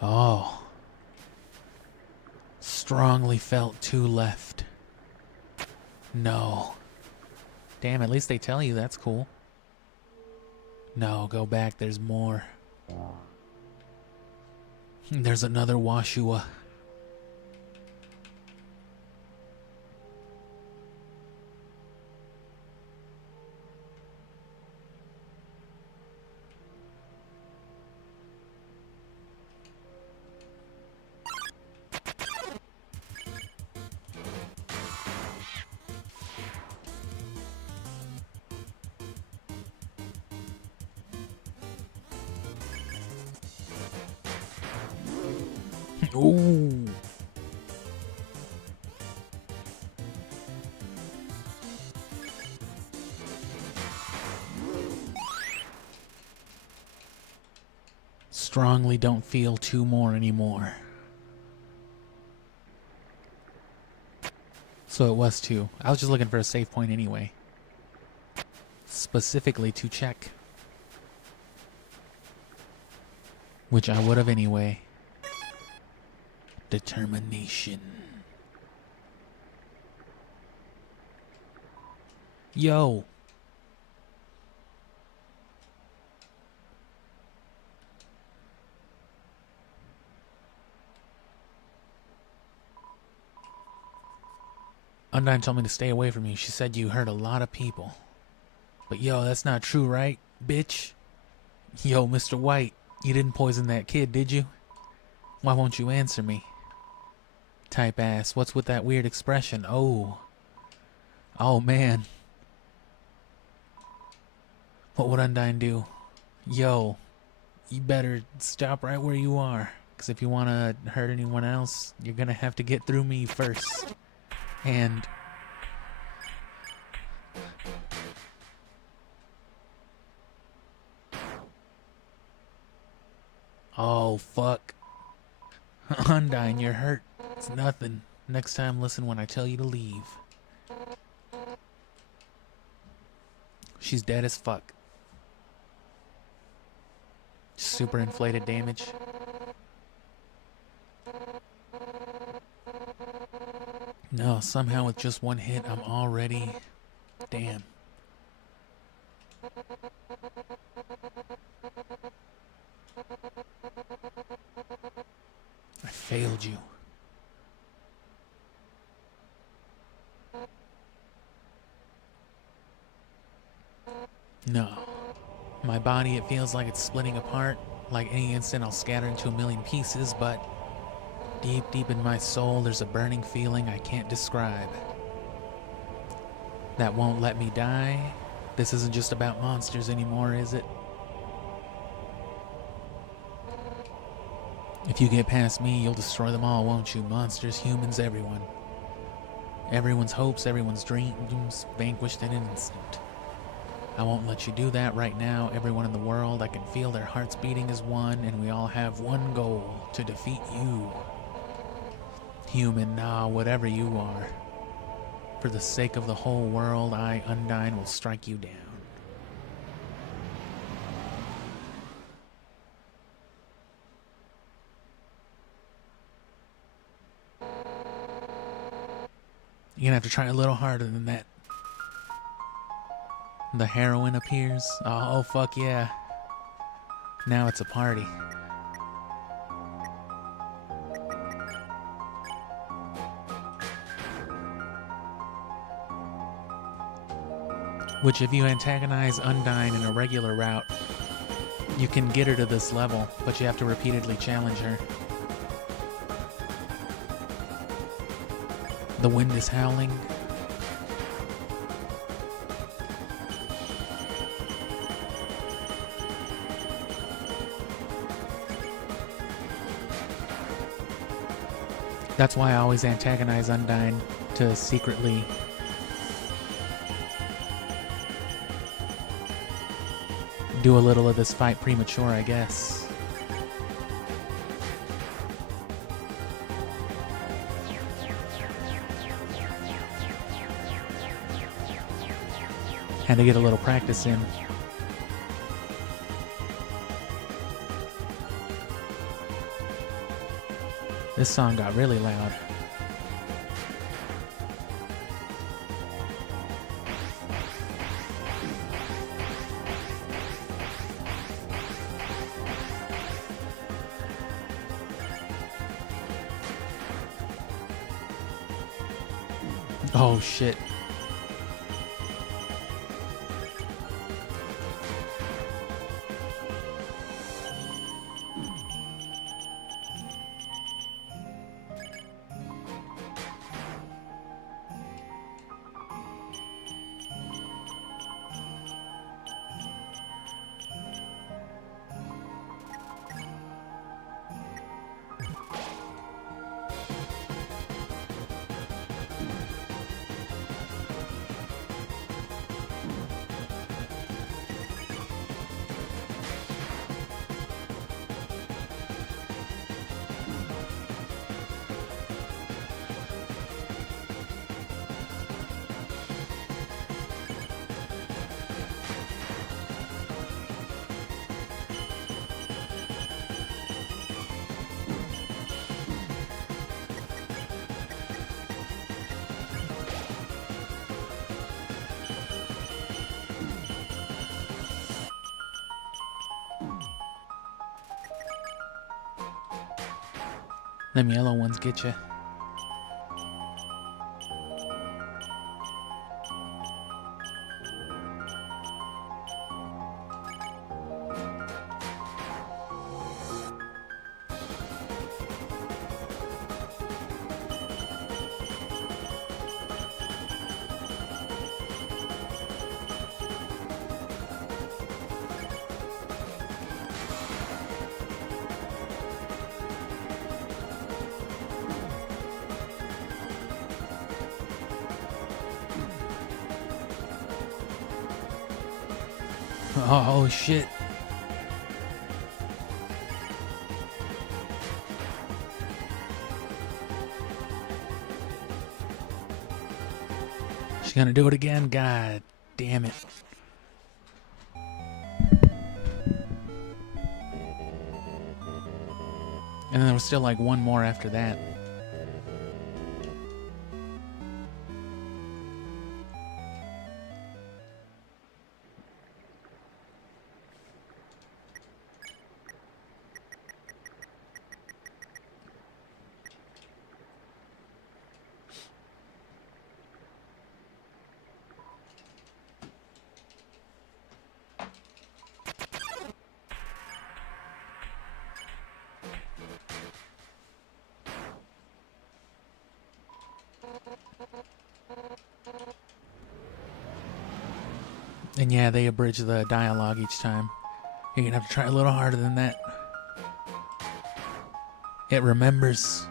Oh. Strongly felt 2 left. No. Damn, at least they tell you. That's cool. No, go back. There's more. There's another Washua. Ooh. Strongly don't feel 2 more anymore. So it was 2. I was just looking for a save point anyway. Specifically to check. Which I would have anyway. Determination. Yo. Undyne told me to stay away from you. She said you hurt a lot of people. But yo, that's not true, right, bitch? Yo, Mr. White, you didn't poison that kid, did you? Why won't you answer me? Type ass, what's with that weird expression? Oh. Oh, man. What would Undyne do? Yo, you better stop right where you are. Because if you want to hurt anyone else, you're going to have to get through me first. And... oh, fuck. Undyne, you're hurt. It's nothing. Next time, listen when I tell you to leave. She's dead as fuck. Super inflated damage. No, somehow with just 1 hit, I'm already... damn. I failed you. No. My body, it feels like it's splitting apart. Like any instant I'll scatter into a million pieces, but deep, deep in my soul, there's a burning feeling I can't describe. That won't let me die. This isn't just about monsters anymore, is it? If you get past me, you'll destroy them all, won't you? Monsters, humans, everyone. Everyone's hopes, everyone's dreams, vanquished in an instant. I won't let you do that right now. Everyone in the world, I can feel their hearts beating as one, and we all have one goal, to defeat you. Human, nah, whatever you are. For the sake of the whole world, I, Undyne, will strike you down. You're gonna have to try a little harder than that. The heroine appears. Oh, fuck yeah. Now it's a party. Which, if you antagonize Undyne in a regular route, you can get her to this level, but you have to repeatedly challenge her. The wind is howling. That's why I always antagonize Undyne, to secretly do a little of this fight premature, I guess. Had to get a little practice in. This song got really loud. Oh shit. Them yellow ones get you. Oh shit. She's gonna do it again? God damn it. And then there was still like one more after that. And yeah, they abridge the dialogue each time. You're gonna have to try a little harder than that. It remembers.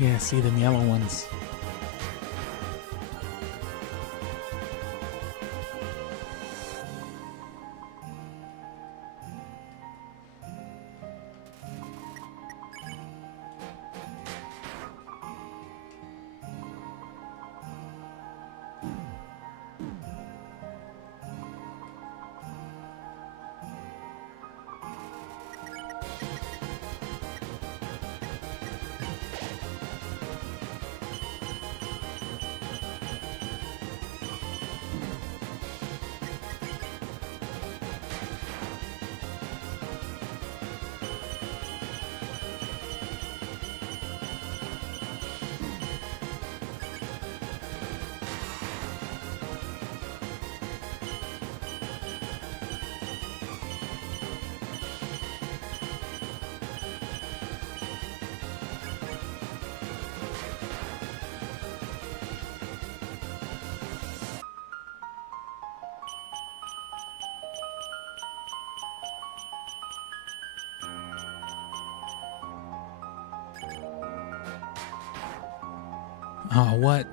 Yeah, see them yellow ones. Oh, what?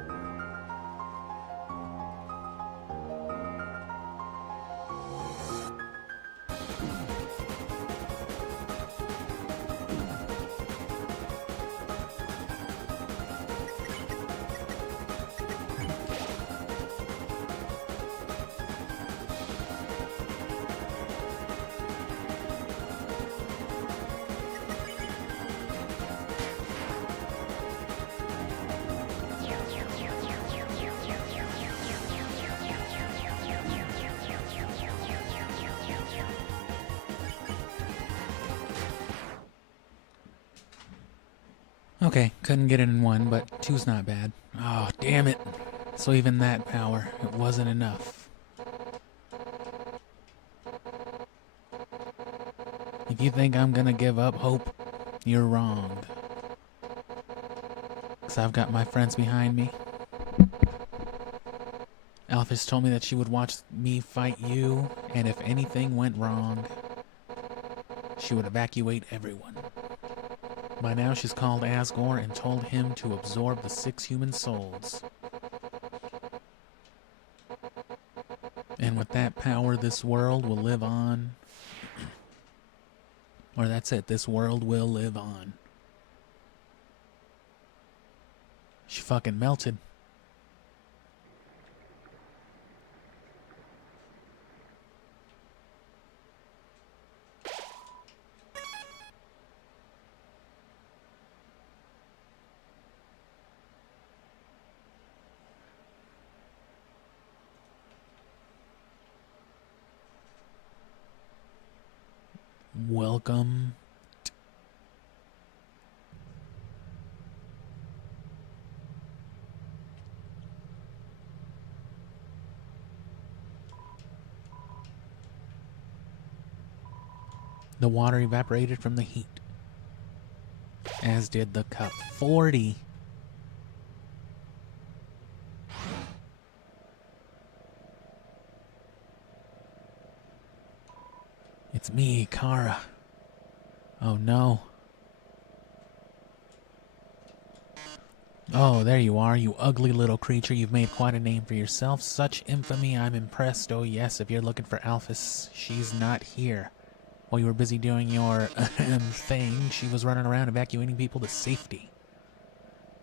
Okay, couldn't get it in one, but two's not bad. Oh, damn it. So even that power, it wasn't enough. If you think I'm gonna give up hope, you're wrong. 'Cause I've got my friends behind me. Alphys told me that she would watch me fight you, and if anything went wrong, she would evacuate everyone. By now she's called Asgore and told him to absorb the 6 human souls. And with that power, this world will live on. Or that's it, this world will live on. She fucking melted. Welcome. The water evaporated from the heat, as did the cup. 40. It's me, Chara. Oh no. Oh, there you are, you ugly little creature. You've made quite a name for yourself. Such infamy, I'm impressed. Oh yes, if you're looking for Alphys, she's not here. While you were busy doing your thing, she was running around evacuating people to safety.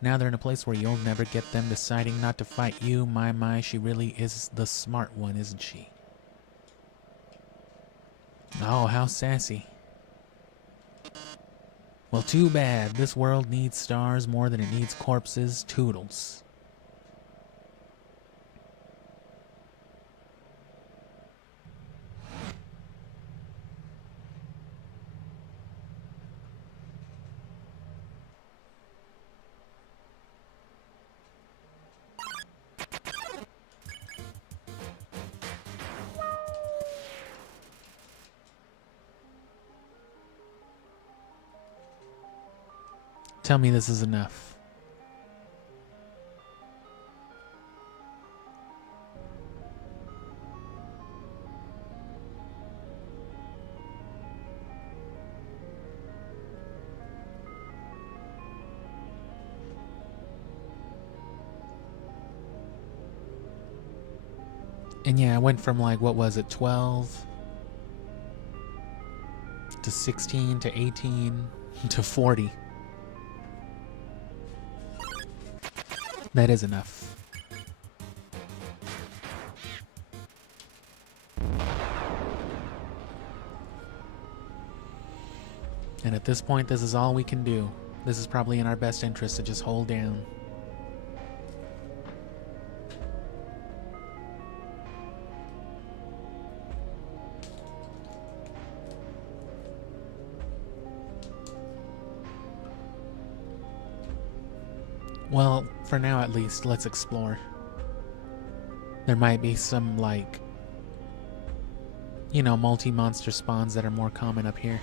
Now they're in a place where you'll never get them, deciding not to fight you. My, she really is the smart one, isn't she? Oh, how sassy. Well, too bad. This world needs stars more than it needs corpses. Toodles. Tell me this is enough. And yeah, I went from like, what was it, 12 to 16 to 18 to 40. That is enough. And at this point, this is all we can do. This is probably in our best interest to just hold down. Well, for now at least, let's explore. There might be some, like, you know, multi-monster spawns that are more common up here.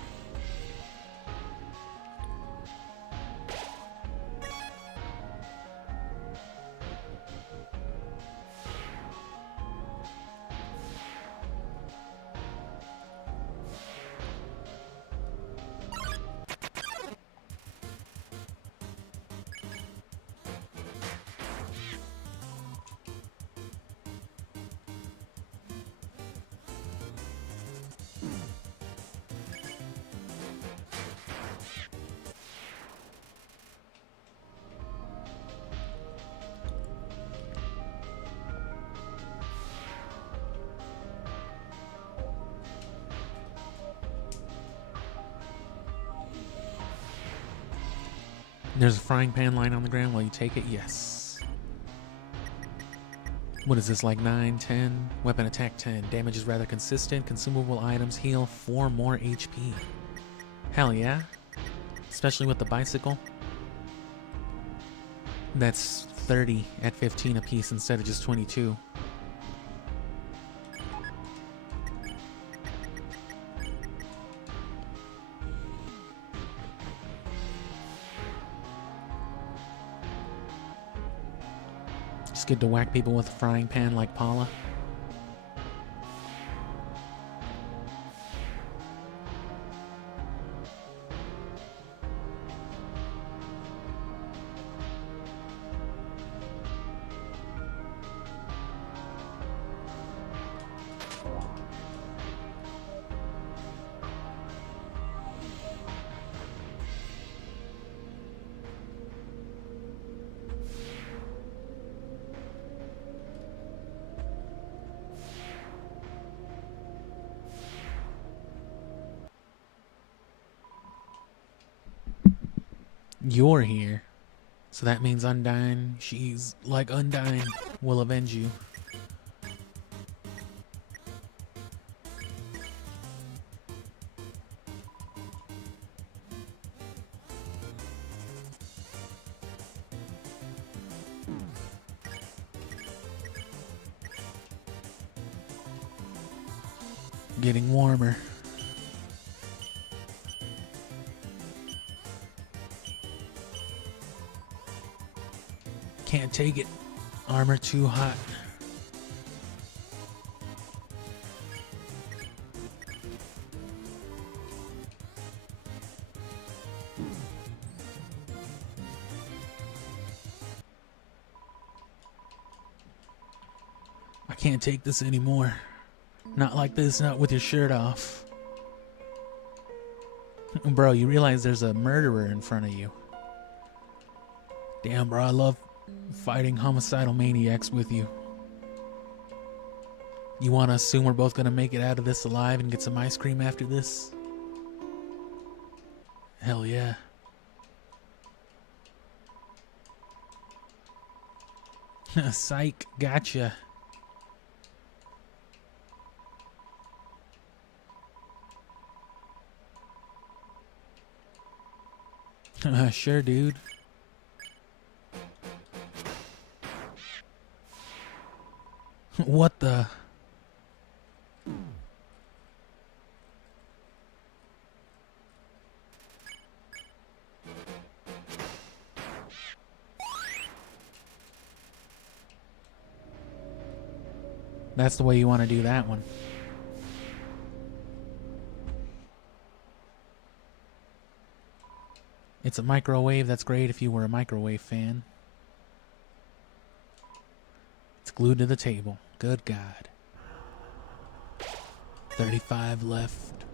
There's a frying pan lying on the ground. Will you take it? Yes. What is this, like 9, 10? Weapon attack 10. Damage is rather consistent. Consumable items heal 4 more HP. Hell yeah. Especially with the bicycle. That's 30 at 15 apiece instead of just 22. Just get to whack people with a frying pan like Paula. You're here. So that means Undyne, she's like Undyne, will avenge you. Getting warmer. Can't take it. Armor too hot. can't take this anymore. Not like this, not with your shirt off. Bro, you realize there's a murderer in front of you. Damn, bro, I love fighting homicidal maniacs with you. You want to assume we're both going to make it out of this alive and get some ice cream after this? Hell yeah. Psych, gotcha. Sure, dude. What the? That's the way you want to do that one. It's a microwave. That's great if you were a microwave fan. It's glued to the table. Good God. 35 left.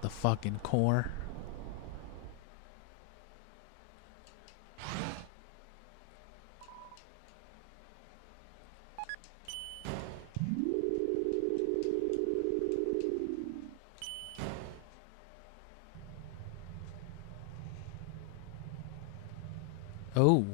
The fucking core. Oh.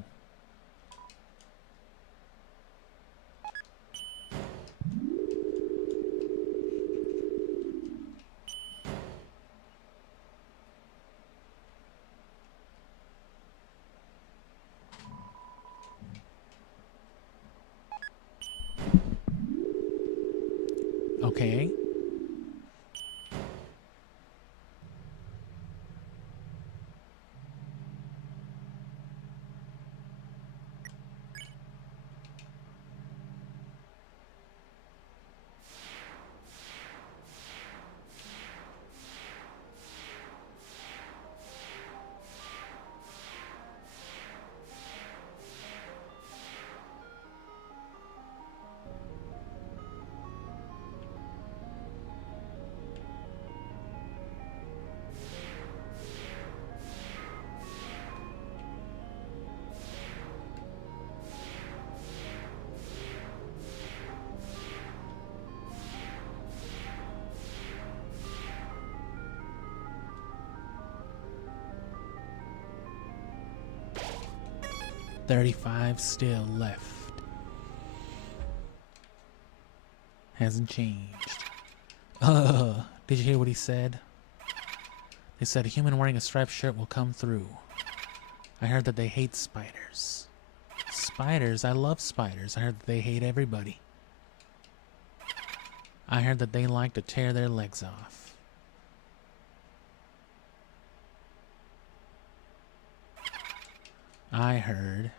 Okay. $35 still left. Hasn't changed. Did you hear what he said? They said a human wearing a striped shirt will come through. I heard that they hate spiders. Spiders? I love spiders. I heard that they hate everybody. I heard that they like to tear their legs off. I heard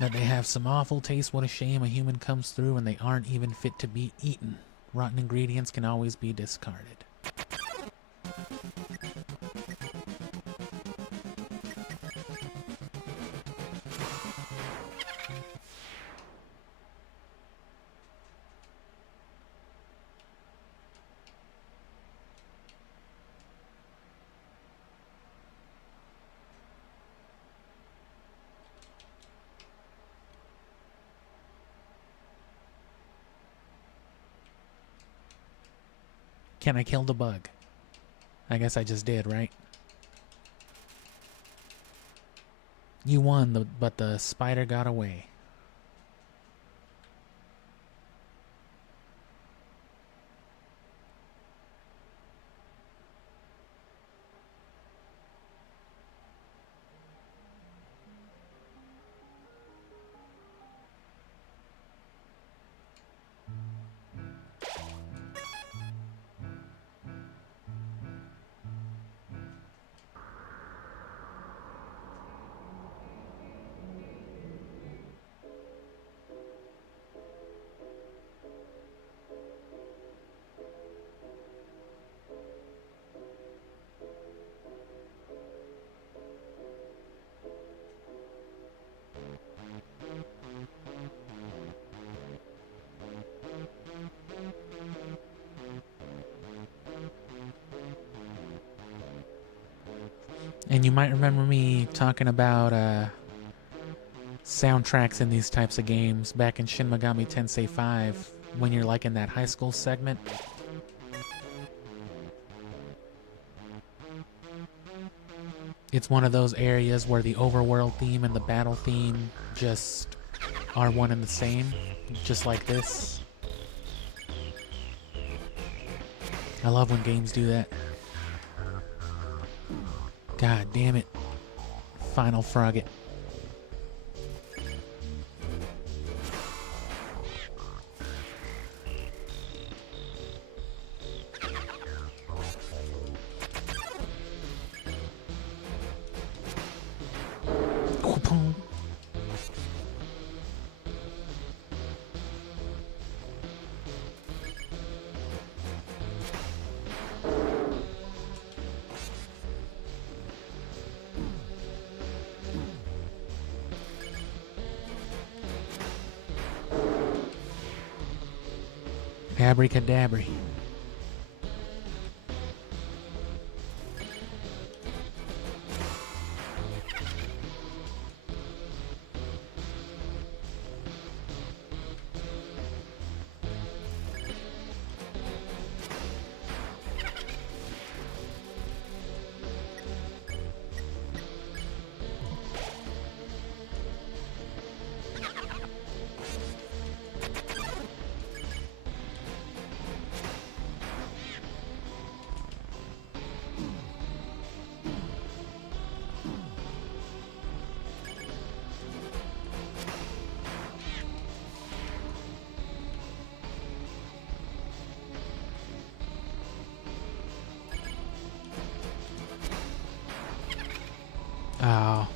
that they have some awful taste. What a shame a human comes through and they aren't even fit to be eaten. Rotten ingredients can always be discarded. Can I kill the bug? I guess I just did, right? You won, but the spider got away. And you might remember me talking about soundtracks in these types of games back in Shin Megami Tensei 5 when you're like in that high school segment. It's one of those areas where the overworld theme and the battle theme just are one and the same, just like this. I love when games do that. God damn it. Final Frogget. Abracadabra. Oh.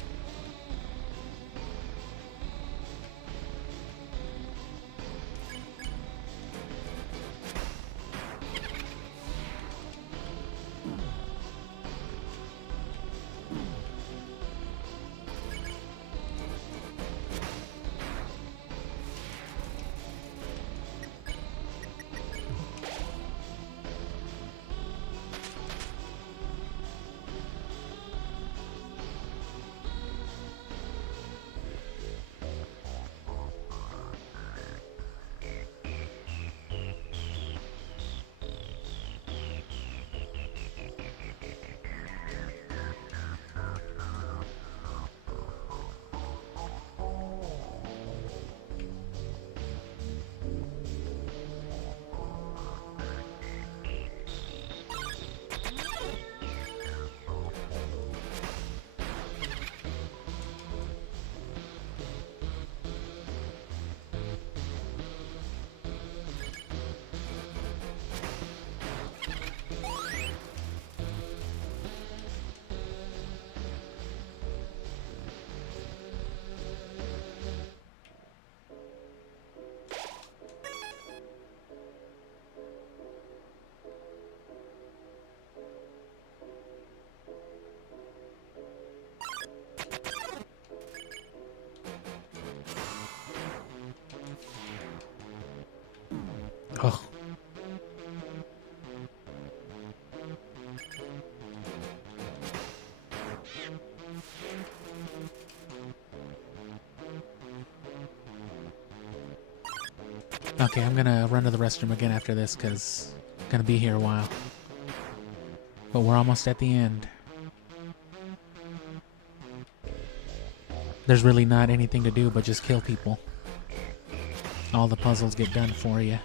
Oh. Okay, I'm gonna run to the restroom again after this because I'm gonna be here a while. But we're almost at the end. There's really not anything to do but just kill people. All the puzzles get done for you.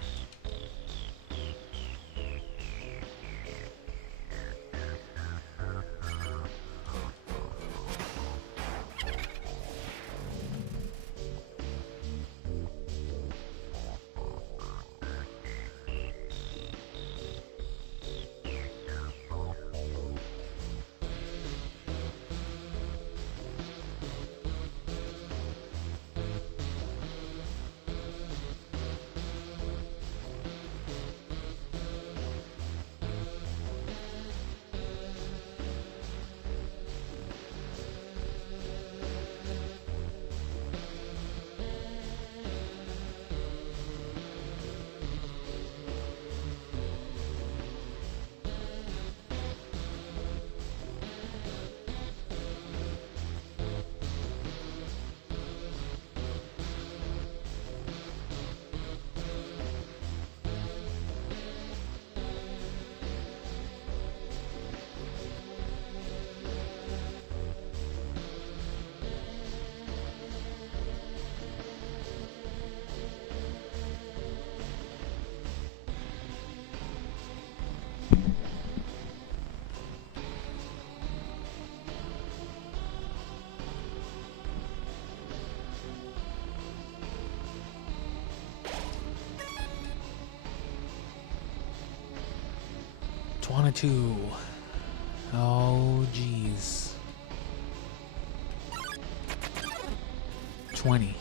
22. Oh, jeez. 20.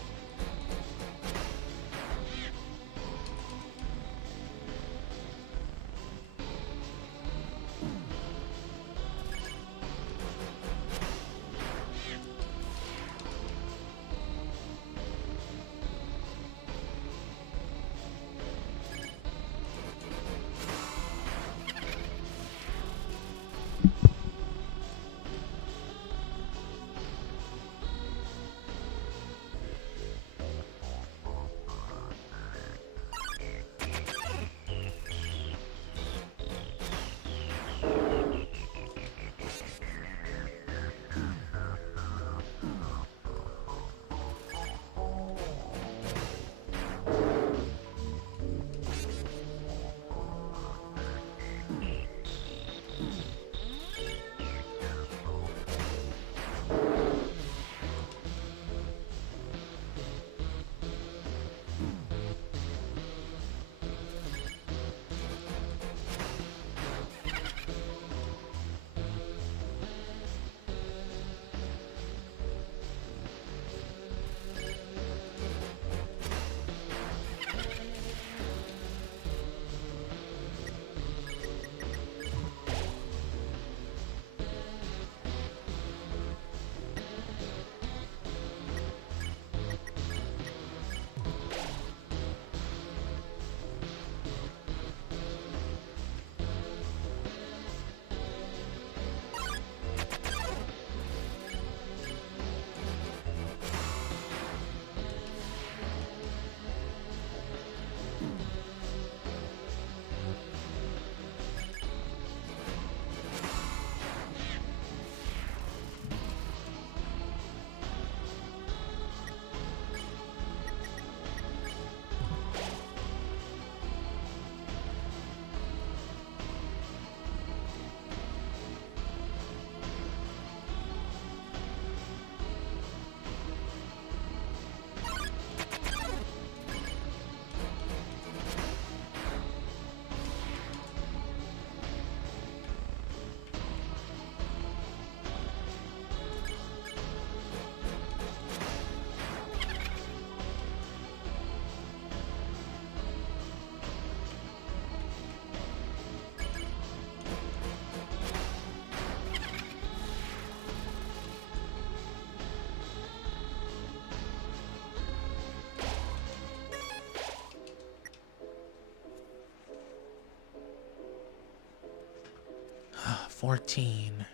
Ah, 14.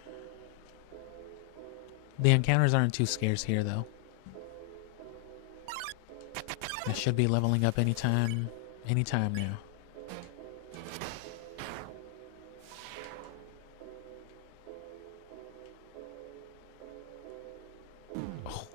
The encounters aren't too scarce here, though. I should be leveling up anytime now. Oh.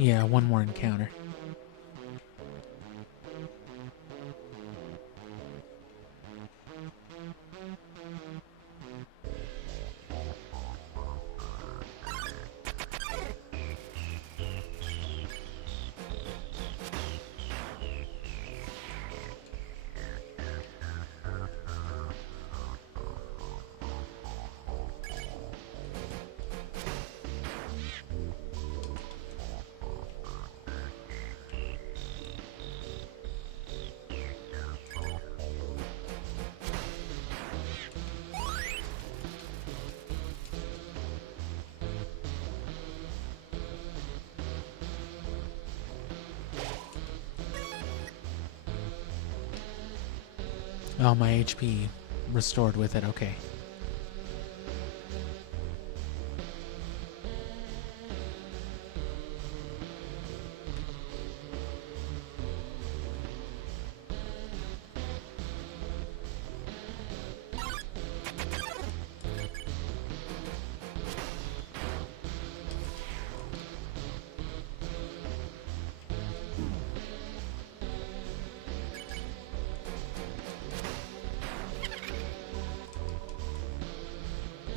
Yeah, one more encounter. Oh, my HP restored with it, okay.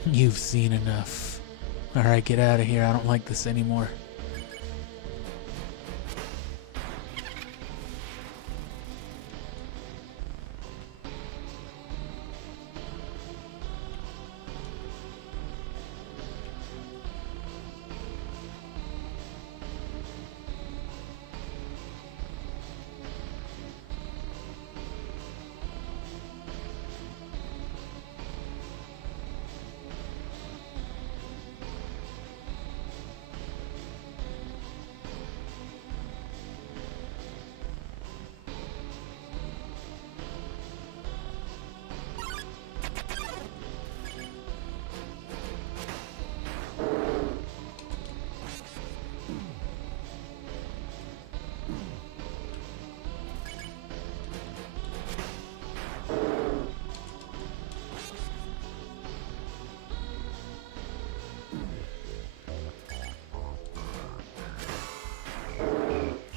You've seen enough. Alright, get out of here. I don't like this anymore.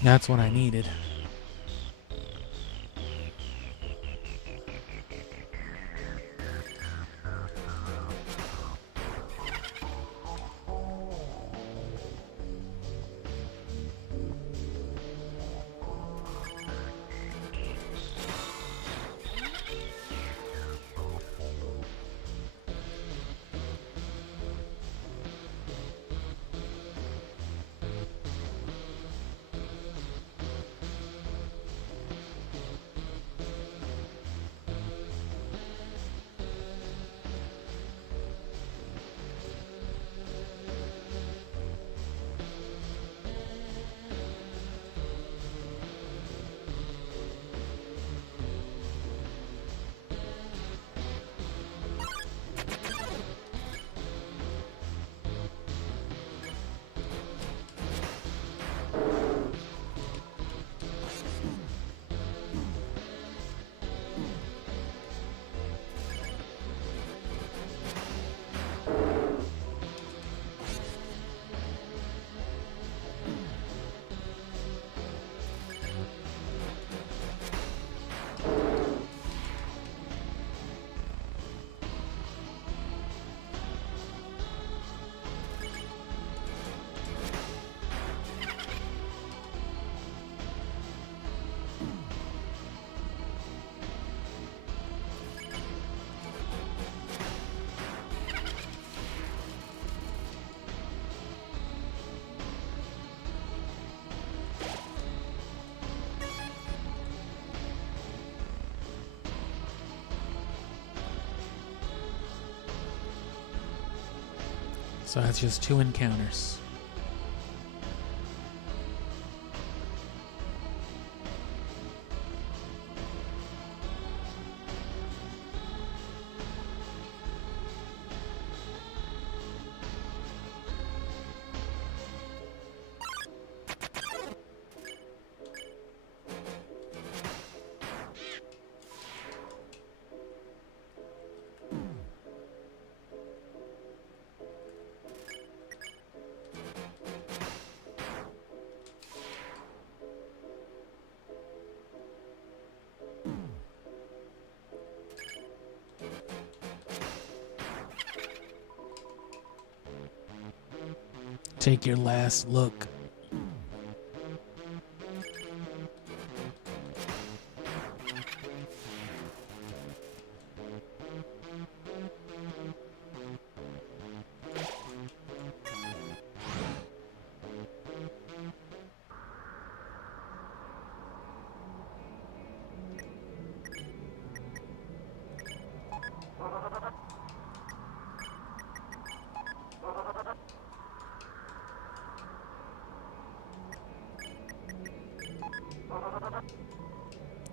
That's what I needed. So that's just 2 encounters. Take your last look.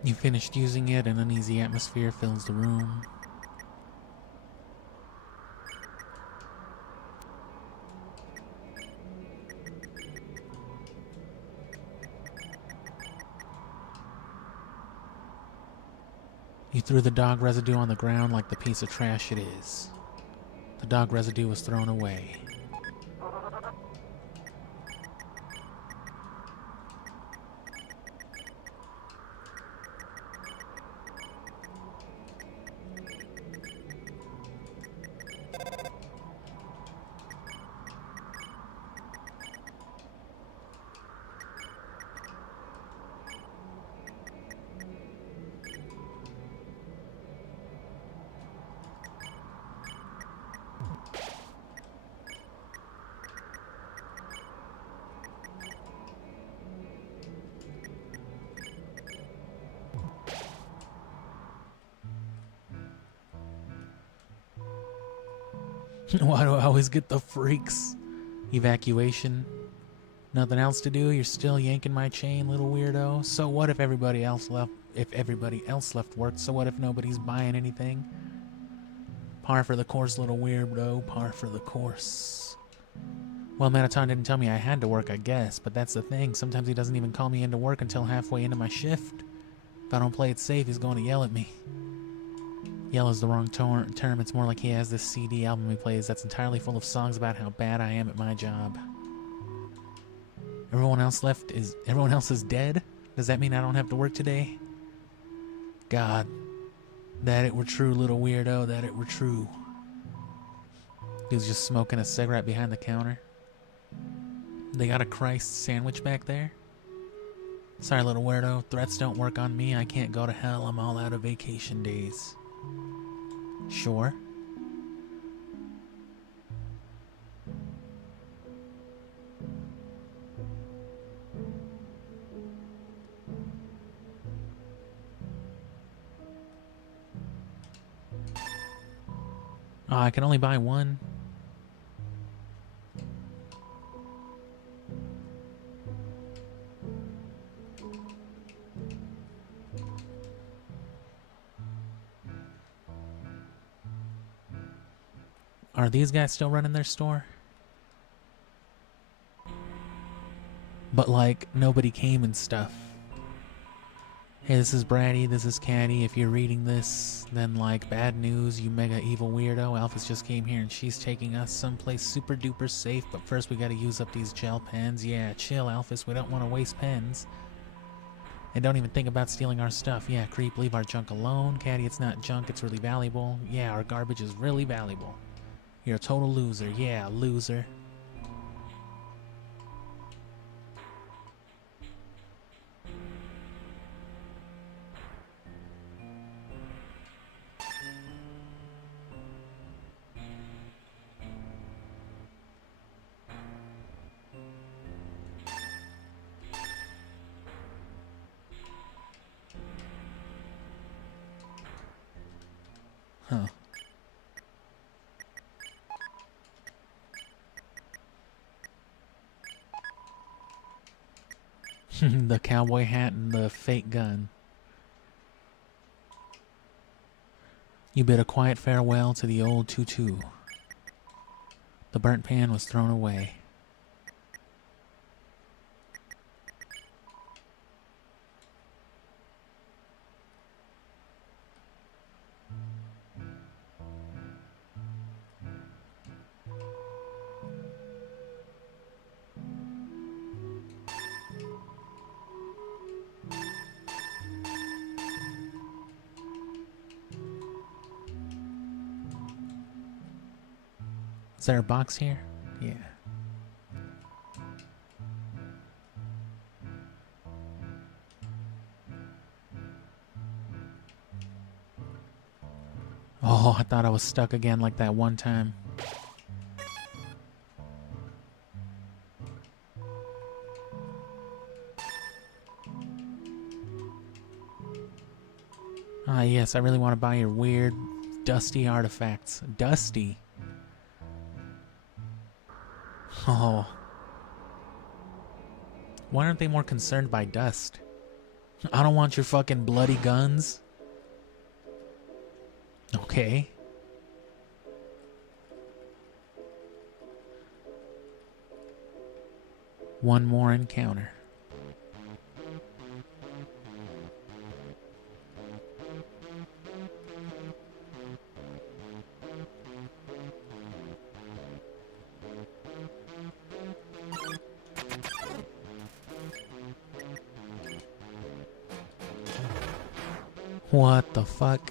You finished using it, an uneasy atmosphere fills the room. You threw the dog residue on the ground like the piece of trash it is. The dog residue was thrown away. Why do I always get the freaks? Evacuation. Nothing else to do? You're still yanking my chain, little weirdo? So what if everybody else left? If everybody else left work, so what if nobody's buying anything? Par for the course, little weirdo. Par for the course. Well, Manaton didn't tell me I had to work, I guess, but that's the thing. Sometimes he doesn't even call me into work until halfway into my shift. If I don't play it safe, he's going to yell at me. Yell is the wrong term. It's more like he has this CD album he plays that's entirely full of songs about how bad I am at my job. Everyone else is dead? Does that mean I don't have to work today? God, that it were true, little weirdo, that it were true. He was just smoking a cigarette behind the counter. They got a Christ sandwich back there? Sorry, little weirdo. Threats don't work on me. I can't go to hell. I'm all out of vacation days. Sure. Oh, I can only buy one. Are these guys still running their store? But like, nobody came and stuff. Hey, this is Bratty, this is Caddy. If you're reading this, then like, bad news, you mega evil weirdo. Alphys just came here and she's taking us someplace super duper safe, but first we gotta use up these gel pens. Yeah, chill, Alphys, we don't want to waste pens. And don't even think about stealing our stuff. Yeah, creep, leave our junk alone. Caddy, it's not junk, it's really valuable. Yeah, our garbage is really valuable. You're a total loser. Yeah, loser. Huh. The cowboy hat and the fake gun. You bid a quiet farewell to the old tutu. The burnt pan was thrown away. Is there a box here? Yeah. Oh, I thought I was stuck again like that one time. Ah, yes, I really want to buy your weird, dusty artifacts. Dusty? Oh. Why aren't they more concerned by dust? I don't want your fucking bloody guns. Okay. One more encounter. What the fuck?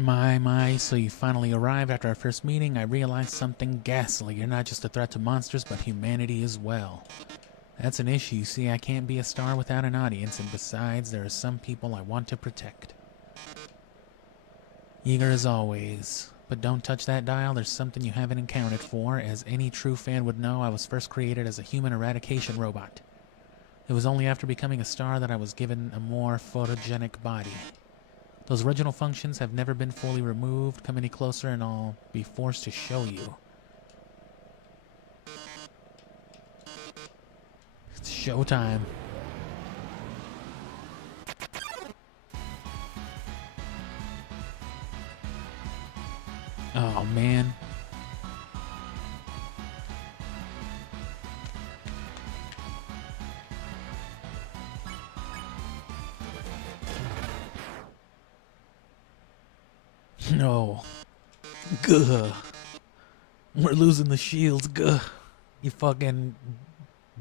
My, so you finally arrived after our first meeting. I realized something ghastly. You're not just a threat to monsters, but humanity as well. That's an issue. You see, I can't be a star without an audience, and besides, there are some people I want to protect. Eager as always. But don't touch that dial, there's something you haven't accounted for. As any true fan would know, I was first created as a human eradication robot. It was only after becoming a star that I was given a more photogenic body. Those original functions have never been fully removed. Come any closer and I'll be forced to show you. It's showtime. Oh, man. No. Gah. We're losing the shields. Gah. You fucking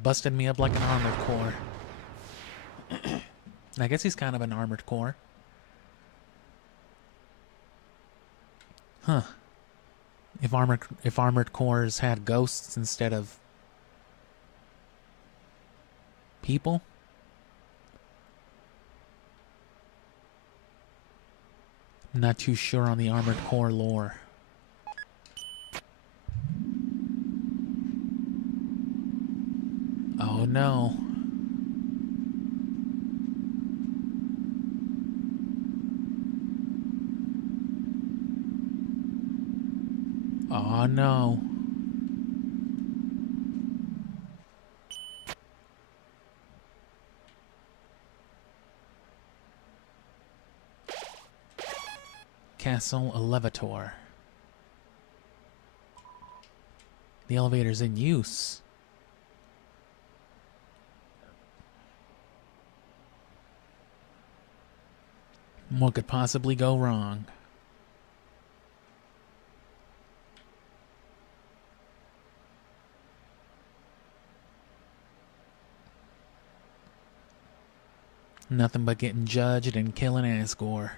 busted me up like an armored core. I guess he's kind of an armored core. Huh. If armored cores had ghosts instead of people? I'm not too sure on the armored core lore. Oh no. Oh no. Castle Elevator. The elevator's in use. What could possibly go wrong? Nothing but getting judged and killing Asgore.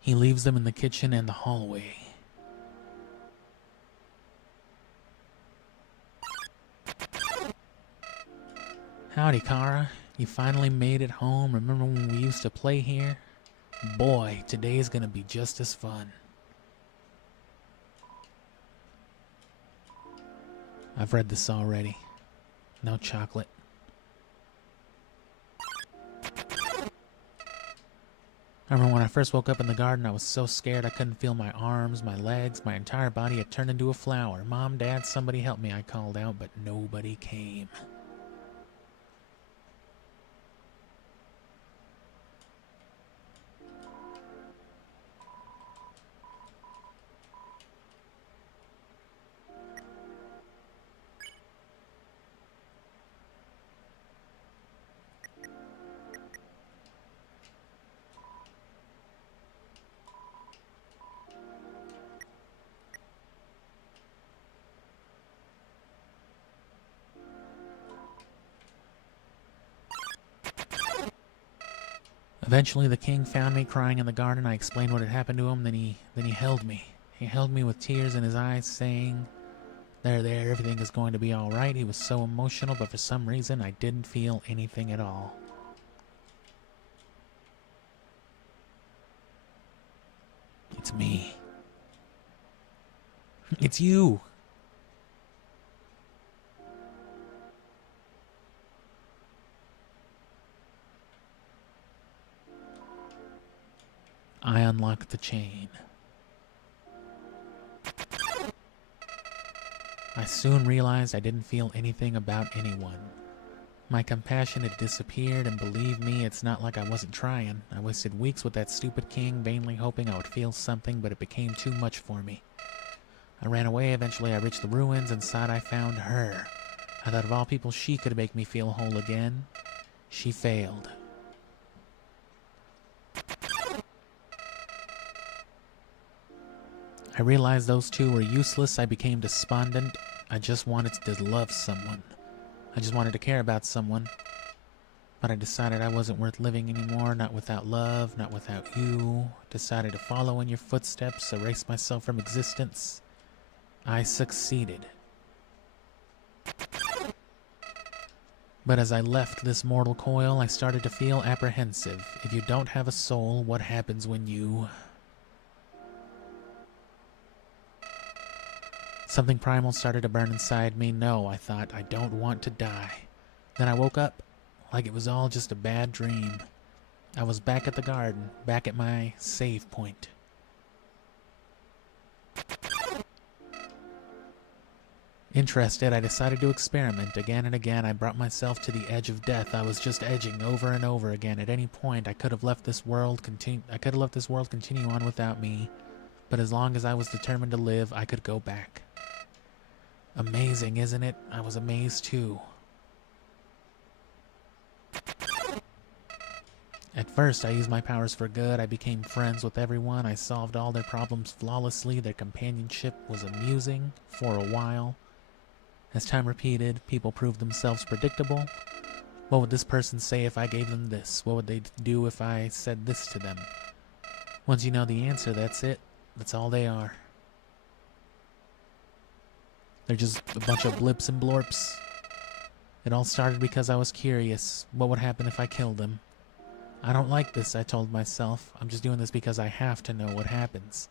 He leaves them in the kitchen and the hallway. Howdy, Chara. You finally made it home. Remember when we used to play here? Boy, today's gonna be just as fun. I've read this already. No chocolate. I remember when I first woke up in the garden, I was so scared I couldn't feel my arms, my legs, my entire body had turned into a flower. Mom, Dad, somebody help me, I called out, but nobody came. Eventually, the king found me crying in the garden. I explained what had happened to him. Then he held me. He held me with tears in his eyes, saying, there, everything is going to be all right. He was so emotional, but for some reason, I didn't feel anything at all. It's me. It's you. I unlocked the chain. I soon realized I didn't feel anything about anyone. My compassion had disappeared, and believe me, it's not like I wasn't trying. I wasted weeks with that stupid king, vainly hoping I would feel something, but it became too much for me. I ran away. Eventually I reached the ruins. Inside I found her. I thought of all people she could make me feel whole again. She failed. I realized those two were useless. I became despondent. I just wanted to love someone. I just wanted to care about someone. But I decided I wasn't worth living anymore, not without love, not without you. Decided to follow in your footsteps, erase myself from existence. I succeeded. But as I left this mortal coil, I started to feel apprehensive. If you don't have a soul, what happens when you... Something primal started to burn inside me. No, I thought, I don't want to die. Then I woke up, like it was all just a bad dream. I was back at the garden, back at my save point. Interested, I decided to experiment. Again and again, I brought myself to the edge of death. I was just edging over and over again. At any point, I could have let this world continue on without me. But as long as I was determined to live, I could go back. Amazing, isn't it? I was amazed too. At first, I used my powers for good. I became friends with everyone. I solved all their problems flawlessly. Their companionship was amusing for a while. As time repeated, people proved themselves predictable. What would this person say if I gave them this? What would they do if I said this to them? Once you know the answer, that's it. That's all they are. They're just a bunch of blips and blorps. It all started because I was curious. What would happen if I killed them? I don't like this, I told myself. I'm just doing this because I have to know what happens.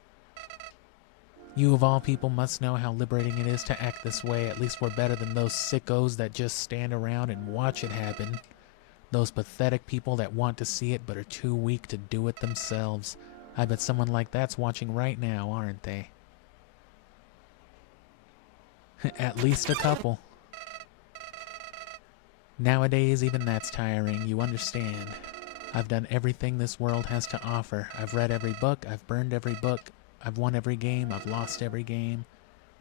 You of all people must know how liberating it is to act this way. At least we're better than those sickos that just stand around and watch it happen. Those pathetic people that want to see it but are too weak to do it themselves. I bet someone like that's watching right now, aren't they? At least a couple. Nowadays, even that's tiring, you understand. I've done everything this world has to offer. I've read every book, I've burned every book, I've won every game, I've lost every game.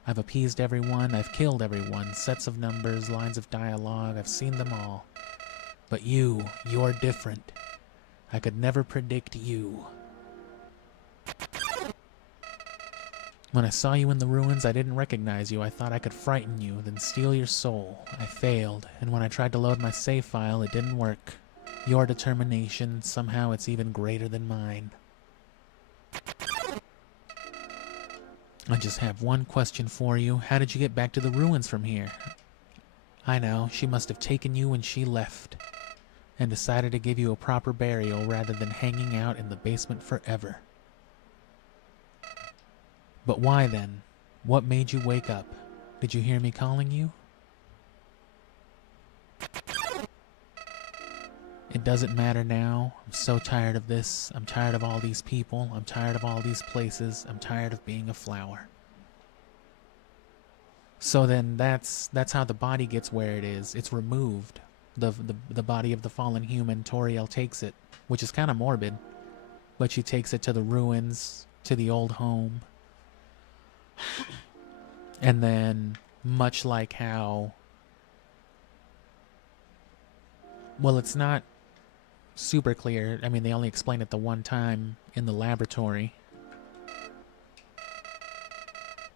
I've appeased everyone, I've killed everyone. Sets of numbers, lines of dialogue, I've seen them all. But you're different. I could never predict you. When I saw you in the ruins, I didn't recognize you. I thought I could frighten you, then steal your soul. I failed, and when I tried to load my save file, it didn't work. Your determination, somehow it's even greater than mine. I just have one question for you. How did you get back to the ruins from here? I know, she must have taken you when she left, and decided to give you a proper burial rather than hanging out in the basement forever. But why then? What made you wake up? Did you hear me calling you? It doesn't matter now. I'm so tired of this. I'm tired of all these people. I'm tired of all these places. I'm tired of being a flower. So then that's how the body gets where it is. It's removed. The body of the fallen human. Toriel takes it, which is kind of morbid. But she takes it to the ruins, to the old home. And then, much like how... Well, it's not super clear. I mean, they only explain it the one time in the laboratory.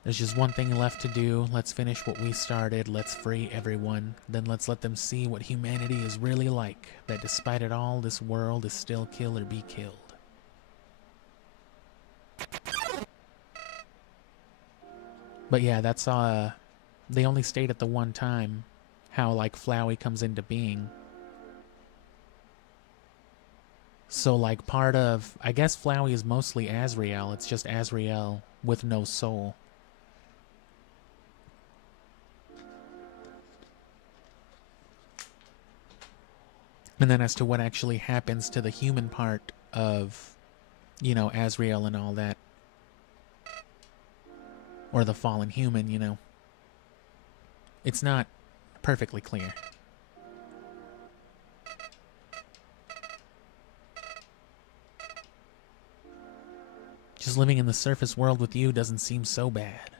There's just one thing left to do. Let's finish what we started. Let's free everyone. Then let's let them see what humanity is really like. That despite it all, this world is still kill or be killed. But yeah, that's, they only state it the one time how, like, Flowey comes into being. So, like, part of... I guess Flowey is mostly Azrael. It's just Azrael with no soul. And then as to what actually happens to the human part of, you know, Azrael and all that. Or the fallen human, you know. It's not perfectly clear. Just living in the surface world with you doesn't seem so bad.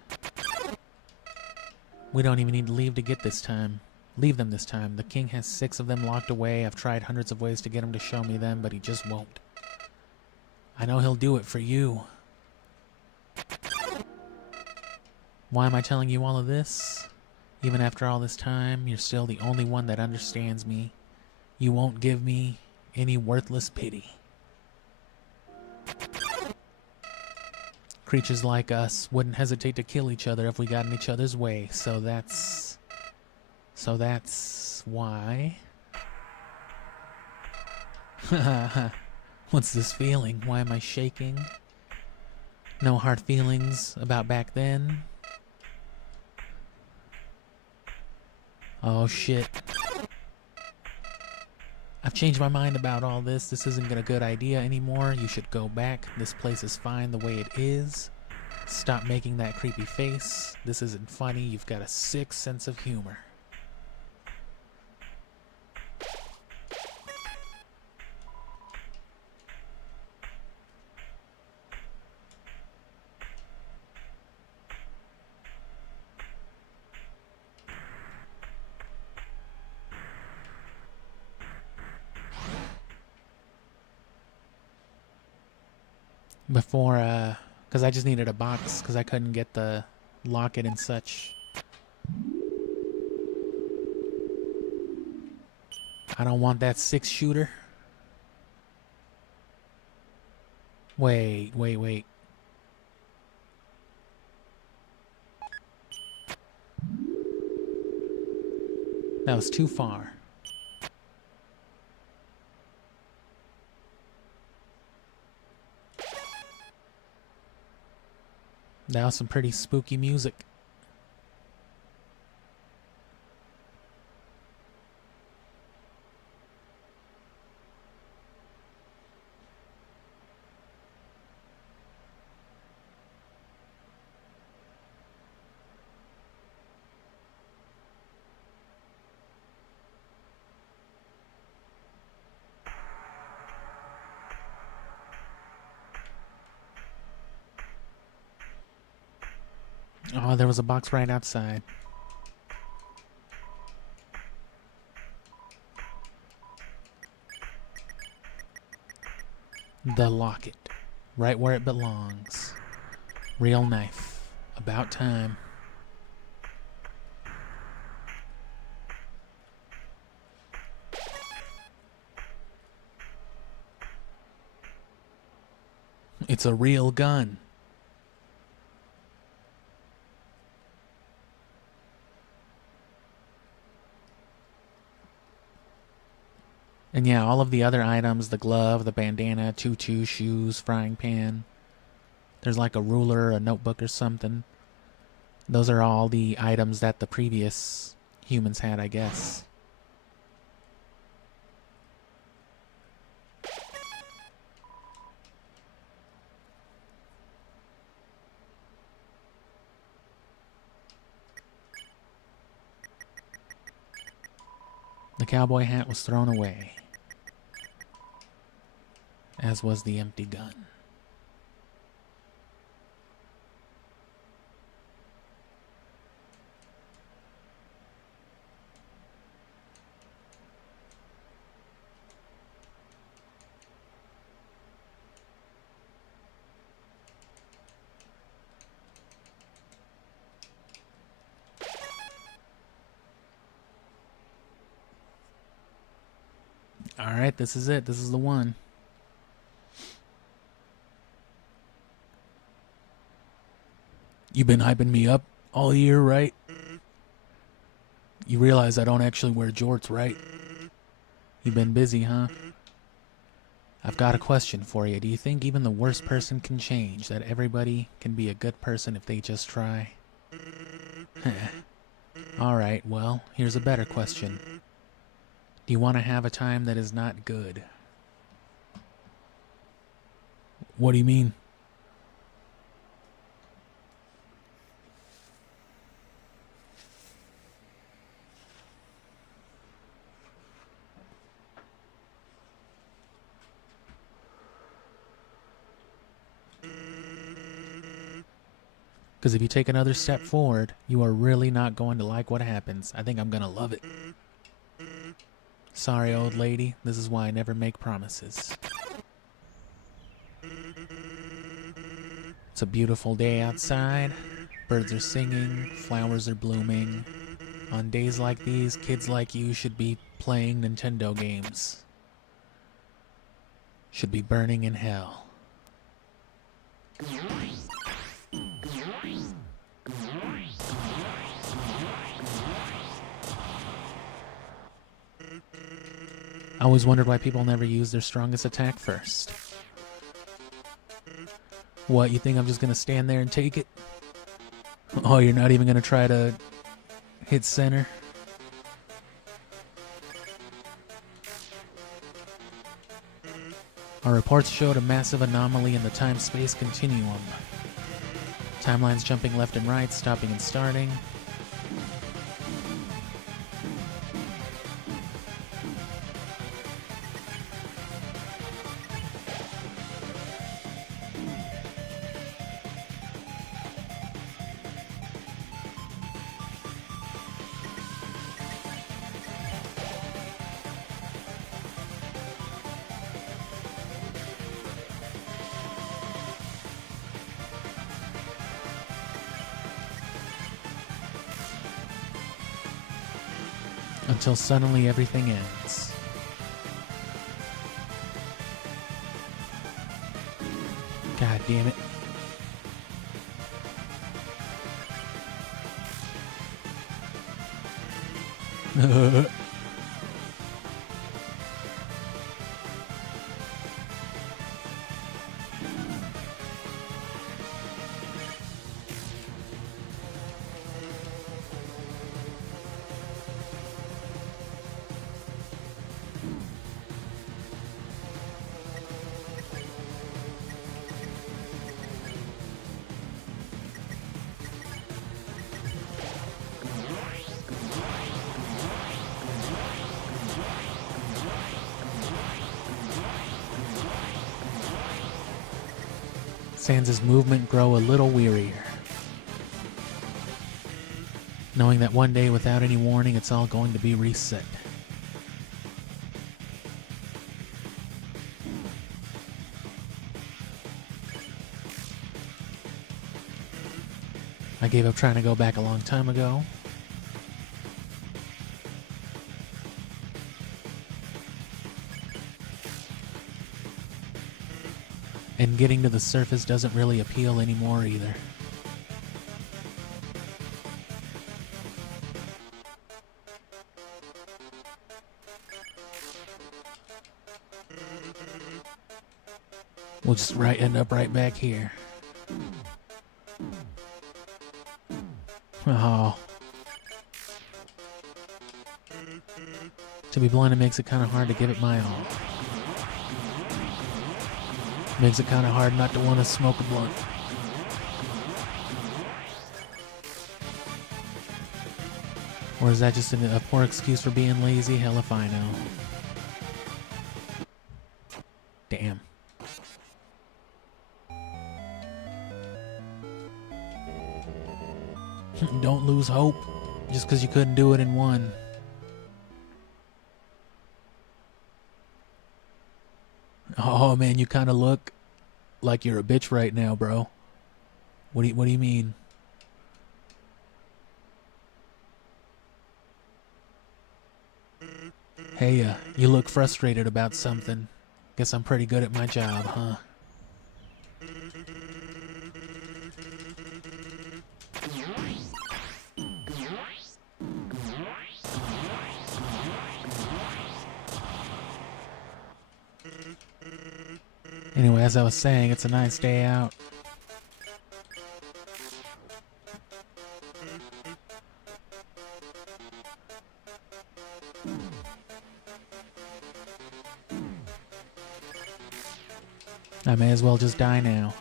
We don't even need to leave to get this time. Leave them this time. The king has 6 of them locked away. I've tried hundreds of ways to get him to show me them, but he just won't. I know he'll do it for you. Why am I telling you all of this? Even after all this time, you're still the only one that understands me. You won't give me any worthless pity. Creatures like us wouldn't hesitate to kill each other if we got in each other's way, so that's why. What's this feeling? Why am I shaking? No hard feelings about back then? Oh shit. I've changed my mind about all this. This isn't a good idea anymore. You should go back. This place is fine the way it is. Stop making that creepy face. This isn't funny. You've got a sick sense of humor. Before, because I just needed a box because I couldn't get the locket and such. I don't want that 6-shooter. Wait. That was too far. That was some pretty spooky music. Oh, there was a box right outside. The locket. Right where it belongs. Real knife. About time. It's a real gun. And yeah, all of the other items, the glove, the bandana, tutu, shoes, frying pan. There's like a ruler, a notebook or something. Those are all the items that the previous humans had, I guess. The cowboy hat was thrown away, as was the empty gun. Alright, this is it. This is the one. You've been hyping me up all year, right? You realize I don't actually wear jorts, right? You've been busy, huh? I've got a question for you. Do you think even the worst person can change? That everybody can be a good person if they just try? Alright, well, here's a better question. Do you want to have a time that is not good? What do you mean? Because if you take another step forward, you are really not going to like what happens. I think I'm going to love it. Sorry, old lady. This is why I never make promises. It's a beautiful day outside. Birds are singing. Flowers are blooming. On days like these, kids like you should be playing Nintendo games. Should be burning in hell. I always wondered why people never use their strongest attack first. What, you think I'm just gonna stand there and take it? Oh, you're not even gonna try to hit center? Our reports showed a massive anomaly in the time-space continuum. Timelines jumping left and right, stopping and starting. Until suddenly everything ends. God damn it. Sans' movement grow a little wearier. Knowing that one day, without any warning, it's all going to be reset. I gave up trying to go back a long time ago. And getting to the surface doesn't really appeal anymore either. We'll just end up right back here. Oh. To be blunt, it makes it kind of hard to give it my all. Makes it kind of hard not to want to smoke a blunt. Or is that just a poor excuse for being lazy? Hell if I know. Damn. Don't lose hope just because you couldn't do it in one. Oh man, you kind of look like you're a bitch right now, bro. What do you mean? Hey, you look frustrated about something. Guess I'm pretty good at my job, huh? Anyway, as I was saying, it's a nice day out. I may as well just die now.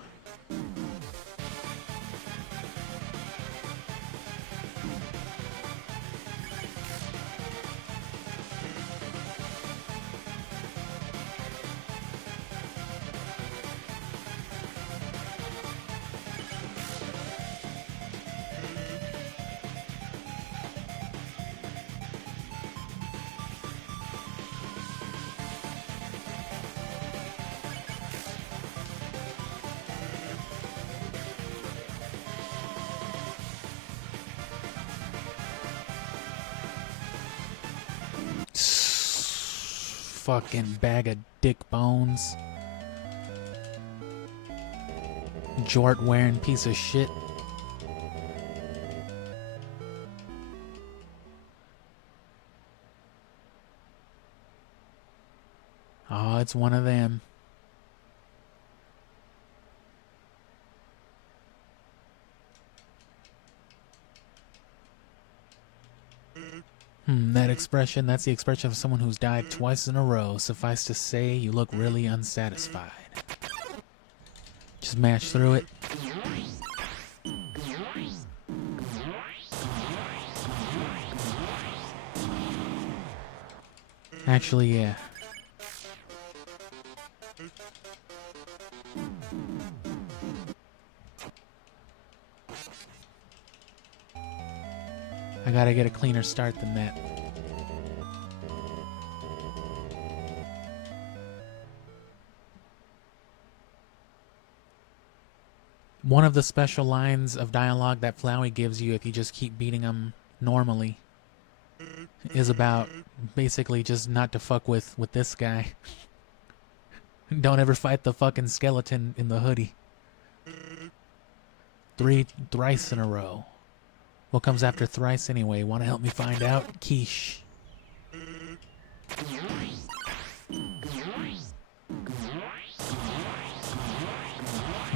fucking bag of dick bones. Jort wearing piece of shit. Oh, it's one of them. That expression, that's the expression of someone who's died twice in a row. Suffice to say, you look really unsatisfied. Just mash through it. Actually, yeah. I gotta get a cleaner start than that. One of the special lines of dialogue that Flowey gives you if you just keep beating him normally is about basically just not to fuck with this guy. Don't ever fight the fucking skeleton in the hoodie. Thrice in a row. What comes after thrice anyway? Want to help me find out? Quiche.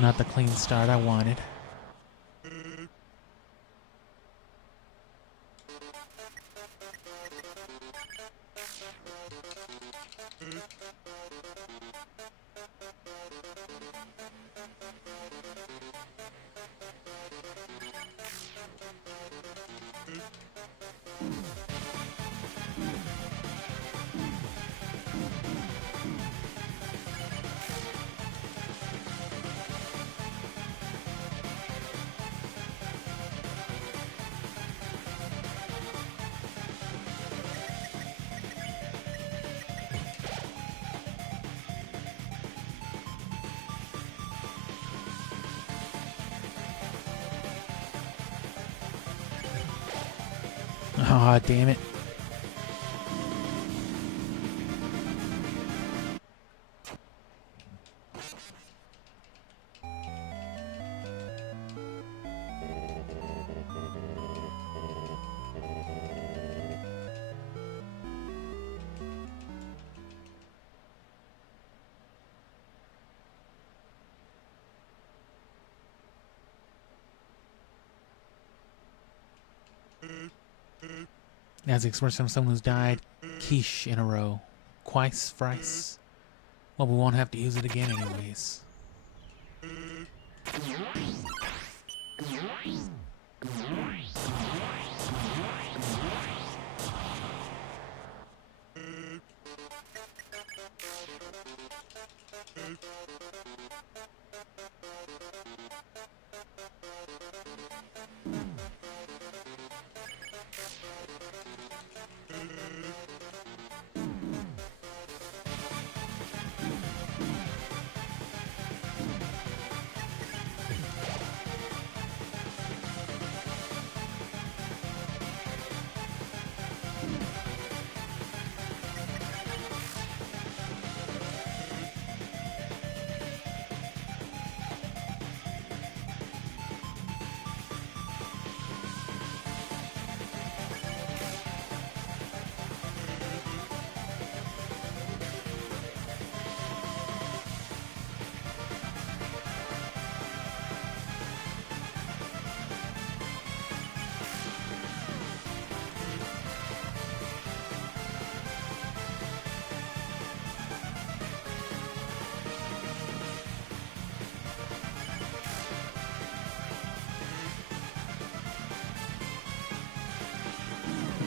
Not the clean start I wanted. Aw, damn it. As the expression of someone who's died, quiche in a row. Twice, thrice. Well, we won't have to use it again anyways.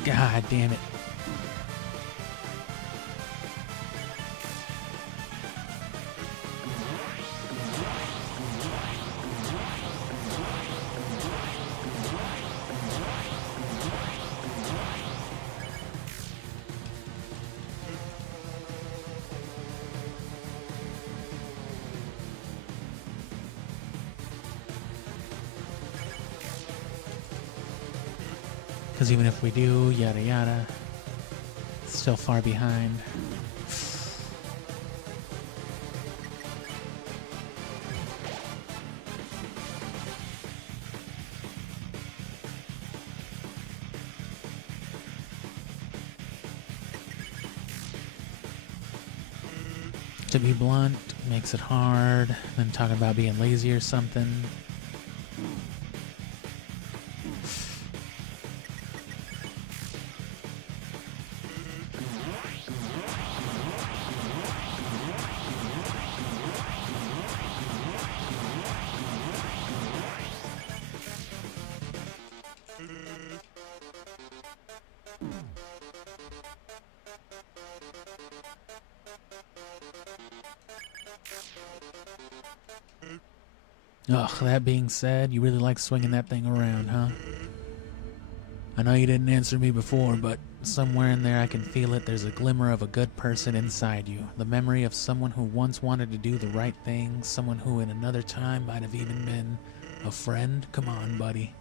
God damn it. Because even if we do, yada yada, it's still far behind. to be blunt, makes it hard, then talking about being lazy or something. Ugh, that being said, you really like swinging that thing around, huh? I know you didn't answer me before, but somewhere in there I can feel it. There's a glimmer of a good person inside you. The memory of someone who once wanted to do the right thing, someone who in another time might have even been a friend. Come on, buddy.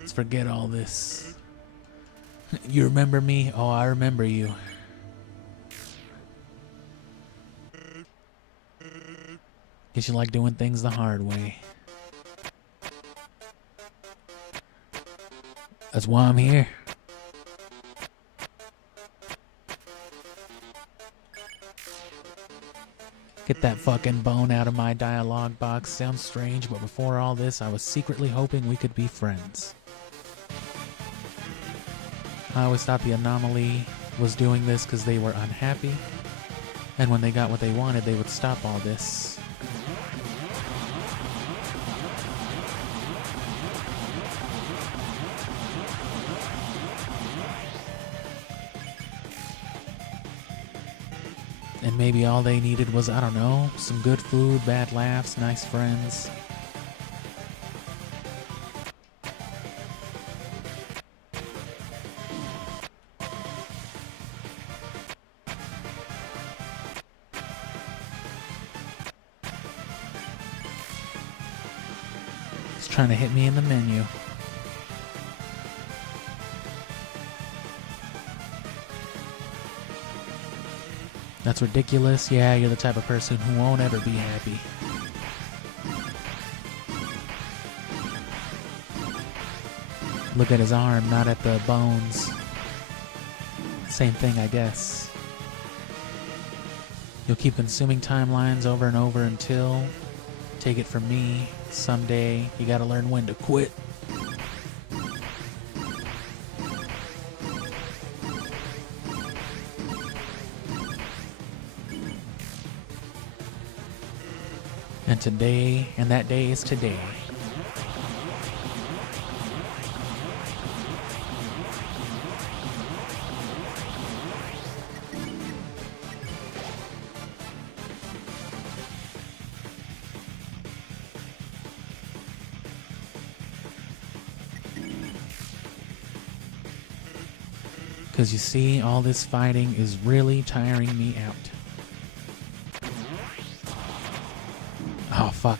Let's forget all this. You remember me? Oh, I remember you. Guess you like doing things the hard way. That's why I'm here. Get that fucking bone out of my dialogue box. Sounds strange, but before all this, I was secretly hoping we could be friends. I always thought the anomaly was doing this because they were unhappy, and when they got what they wanted, they would stop all this. And maybe all they needed was, I don't know, some good food, bad laughs, nice friends. It's trying to hit me in the menu. That's ridiculous. Yeah, you're the type of person who won't ever be happy. Look at his arm, not at the bones. Same thing, I guess. You'll keep consuming timelines over and over until, take it from me, someday you gotta learn when to quit. And today, and that day is today. Because you see, all this fighting is really tiring me out. Oh, fuck.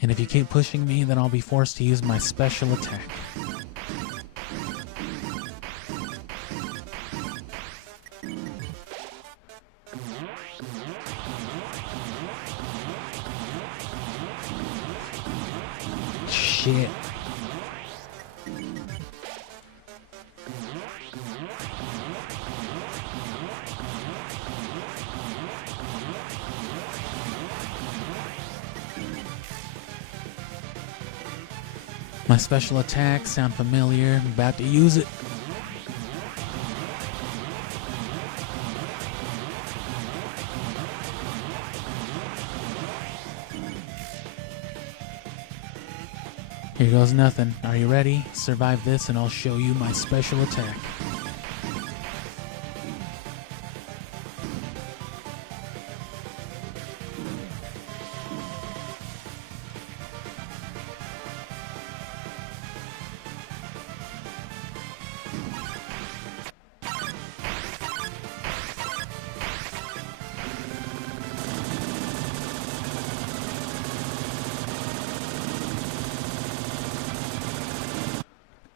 And if you keep pushing me, then I'll be forced to use my special attack. Shit. My special attacks sound familiar. I'm about to use it. Here goes nothing. Are you ready? Survive this and I'll show you my special attack.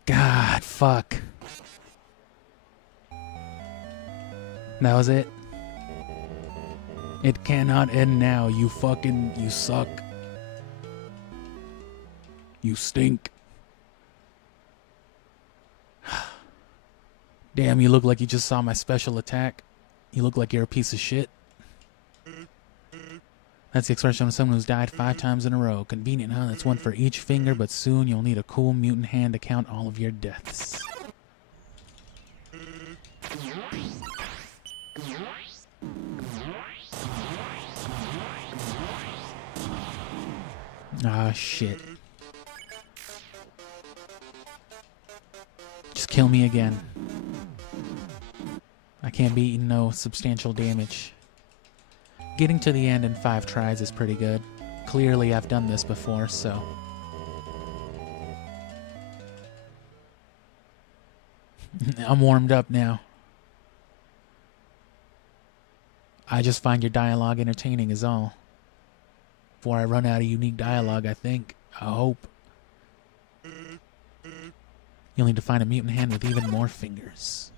God, fuck. That was it. It cannot end now. You suck. You stink. Damn, you look like you just saw my special attack. You look like you're a piece of shit. That's the expression of someone who's died 5 times in a row. Convenient, huh? That's one for each finger, but soon you'll need a cool mutant hand to count all of your deaths. Ah, shit. Just kill me again. I can't be eating no substantial damage. Getting to the end in 5 tries is pretty good. Clearly I've done this before, so... I'm warmed up now. I just find your dialogue entertaining is all. Before I run out of unique dialogue, I think. I hope. You'll need to find a mutant hand with even more fingers.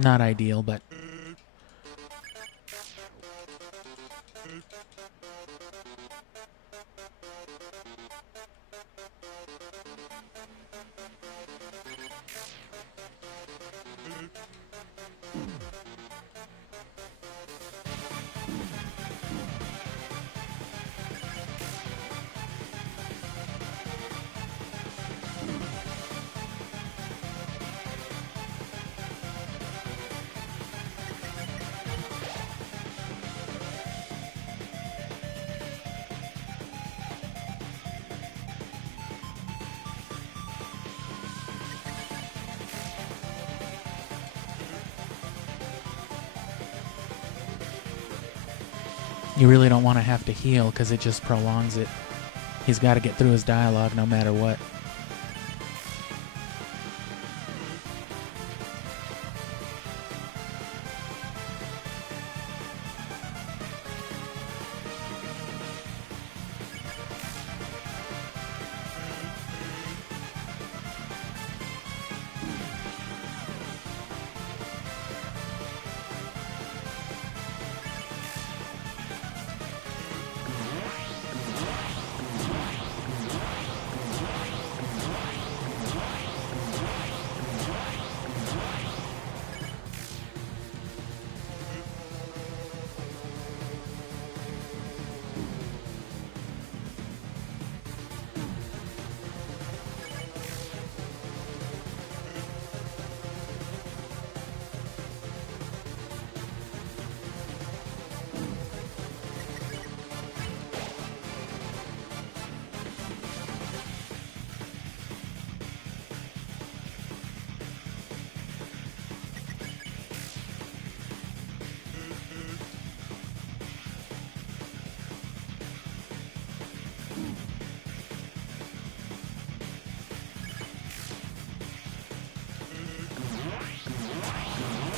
Not ideal, but... You really don't want to have to heal because it just prolongs it. He's got to get through his dialogue no matter what.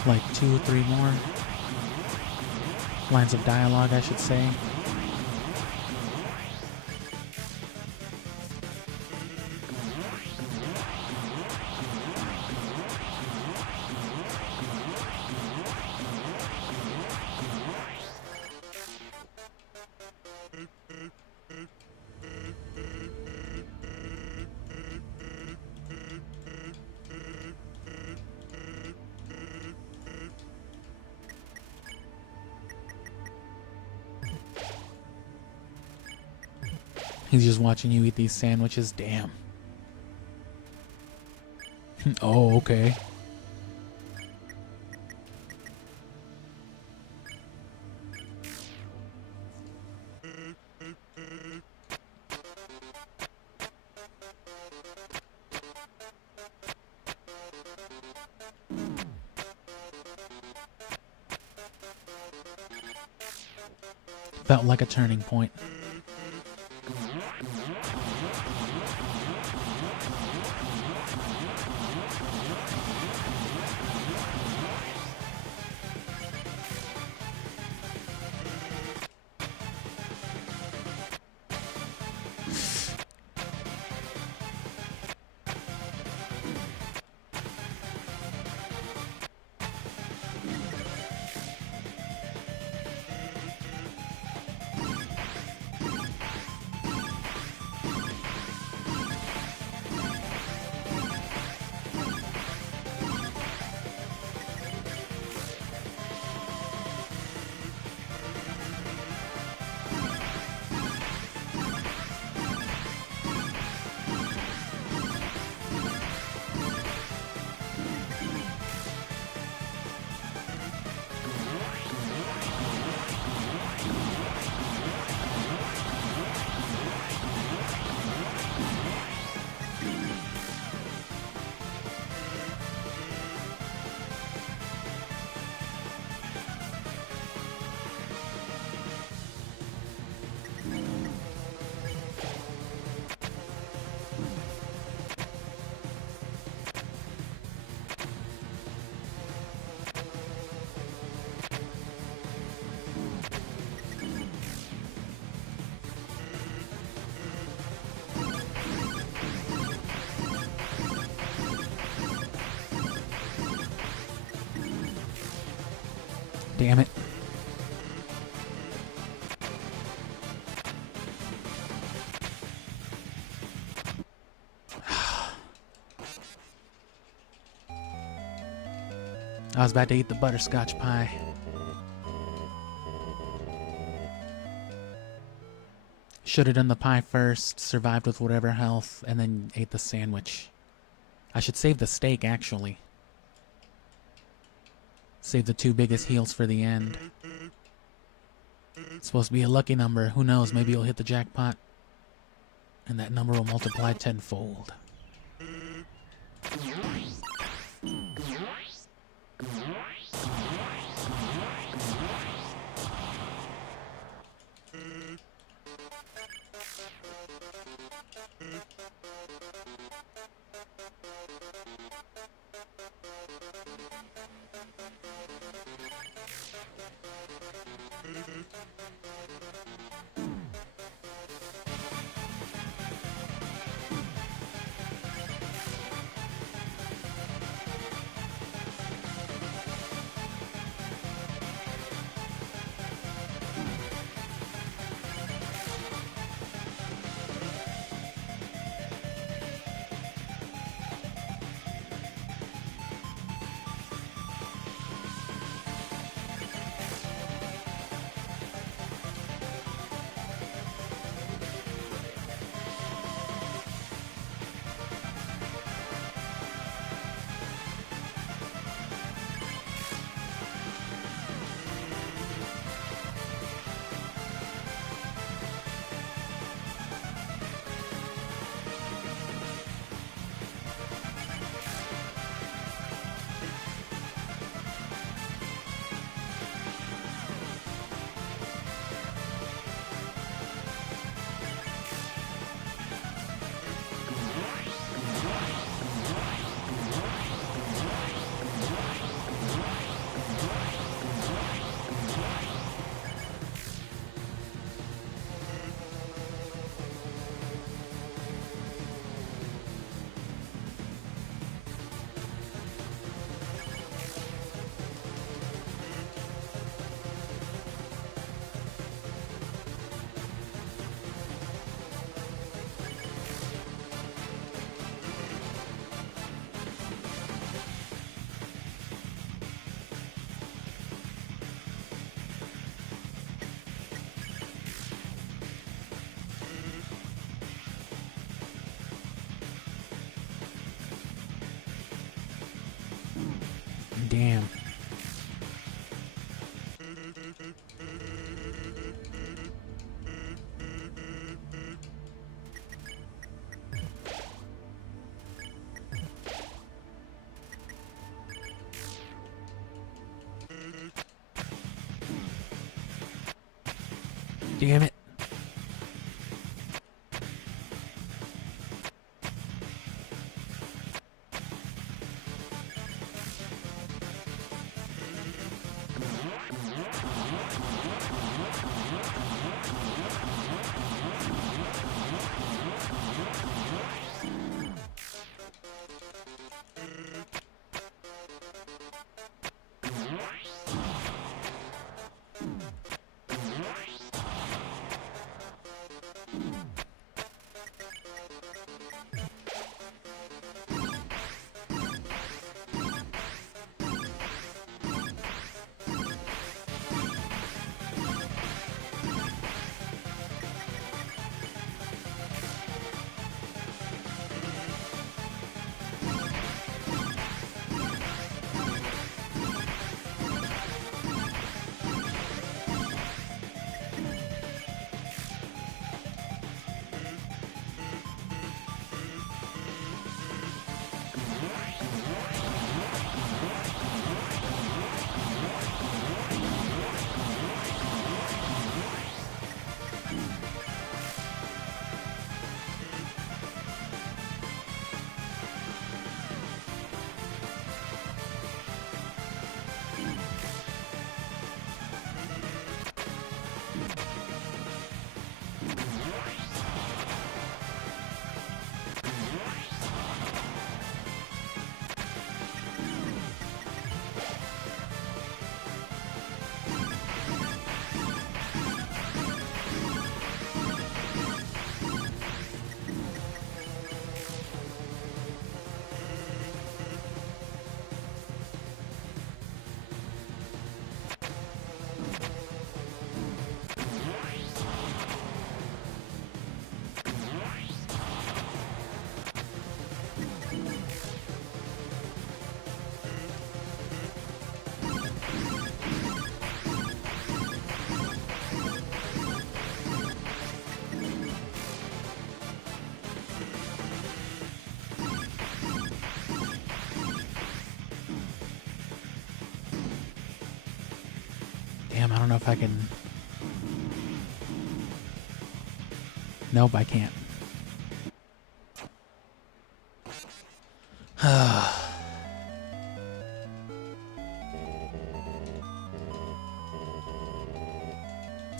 Like 2 or 3 more lines of dialogue, I should say. He's just watching you eat these sandwiches. Damn. Oh, okay. Felt like a turning point. Damn it. I was about to eat the butterscotch pie. Should have done the pie first, survived with whatever health, and then ate the sandwich. I should save the steak, actually. Save the 2 biggest heals for the end. It's supposed to be a lucky number. Who knows? Maybe you'll hit the jackpot. And that number will multiply tenfold. Damn. Damn it. I don't know if I can... Nope, I can't.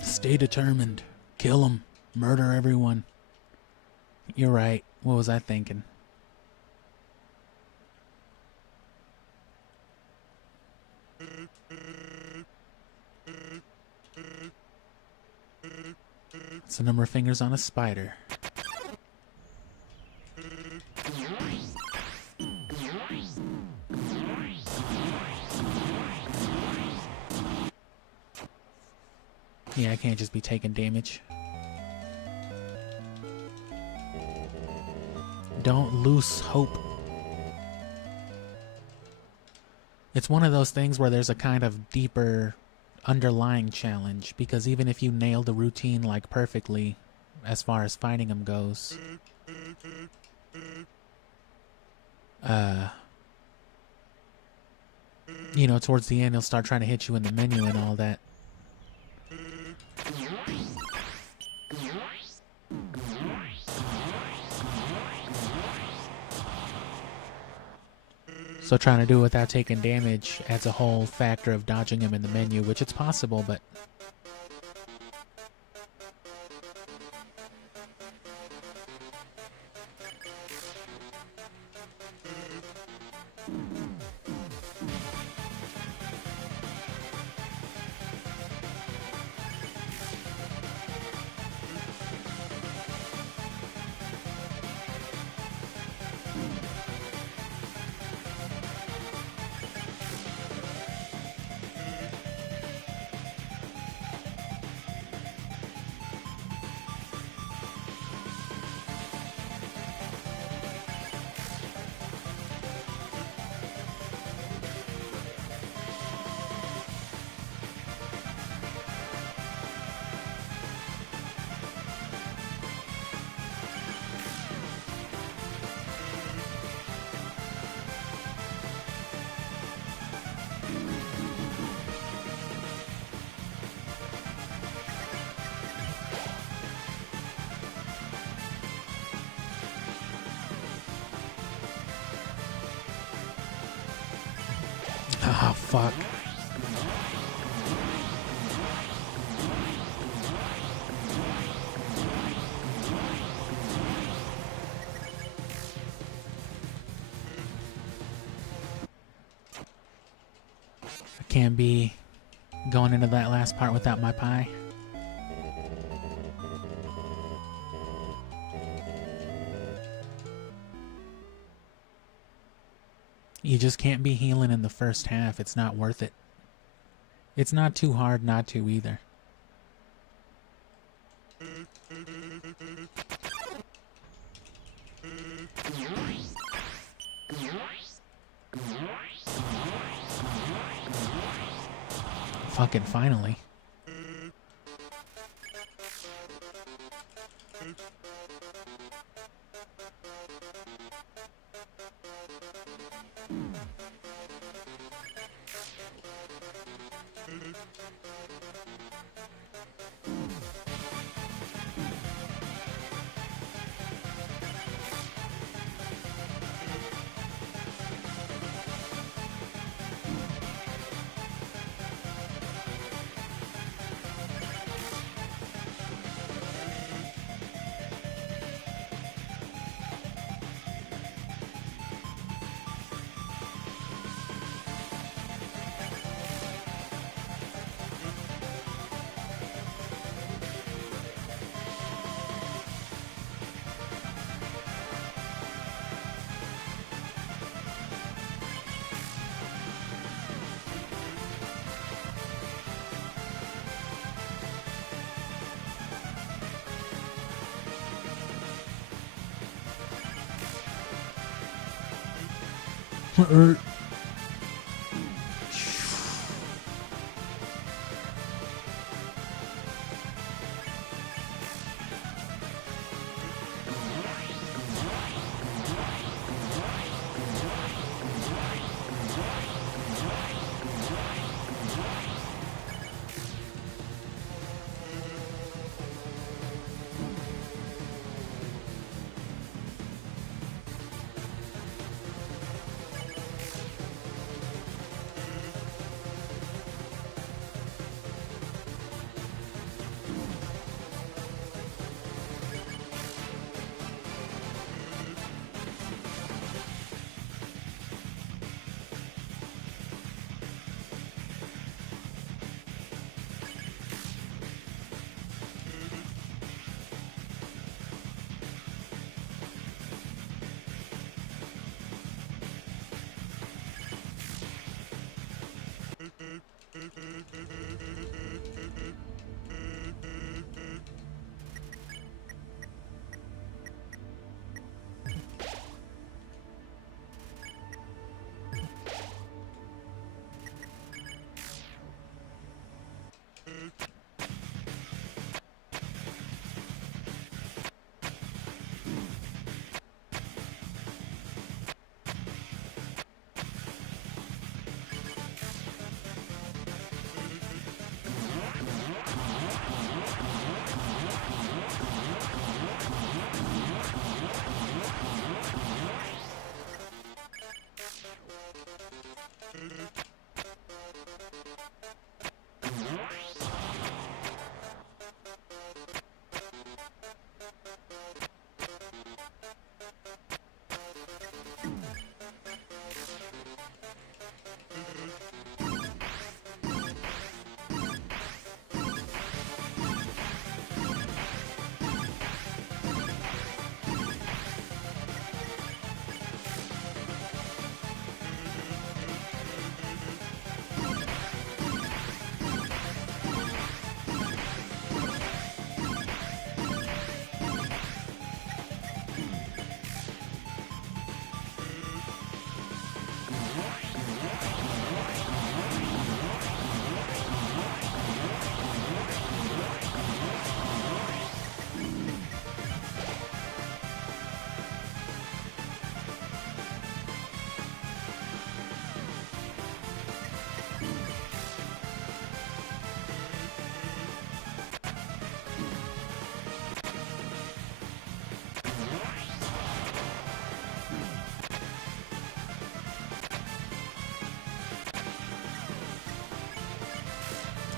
Stay determined. Kill them. Murder everyone. You're right. What was I thinking? It's the number of fingers on a spider. Yeah, I can't just be taking damage. Don't lose hope. It's one of those things where there's a kind of deeper underlying challenge, because even if you nail the routine like perfectly as far as fighting them goes, you know, towards the end he'll start trying to hit you in the menu and all that. So trying to do it without taking damage adds a whole factor of dodging him in the menu, which it's possible, but... Ah, fuck. I can't be going into that last part without my pie. You just can't be healing in the first half. It's not worth it. It's not too hard not to either. Fucking finally.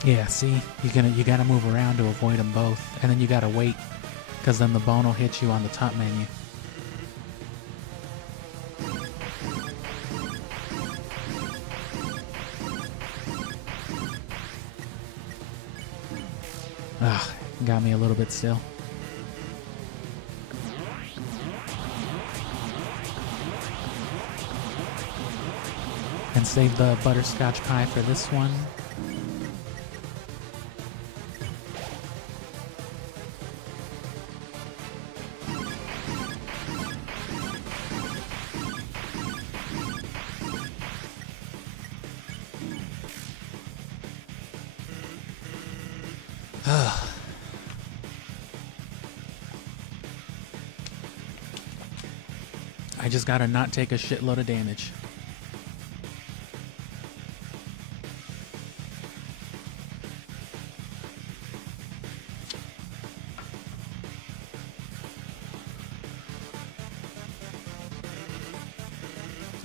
Yeah, see? You gotta move around to avoid them both. And then you gotta wait, because then the bone will hit you on the top menu. Ugh, got me a little bit still. And save the butterscotch pie for this one. I just gotta not take a shitload of damage.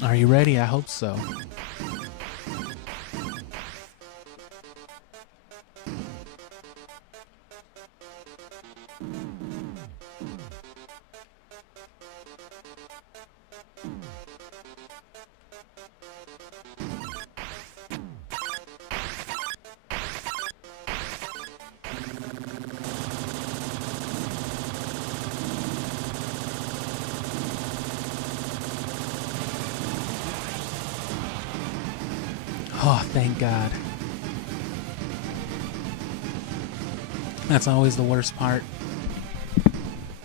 Are you ready? I hope so. Oh, thank God. That's always the worst part.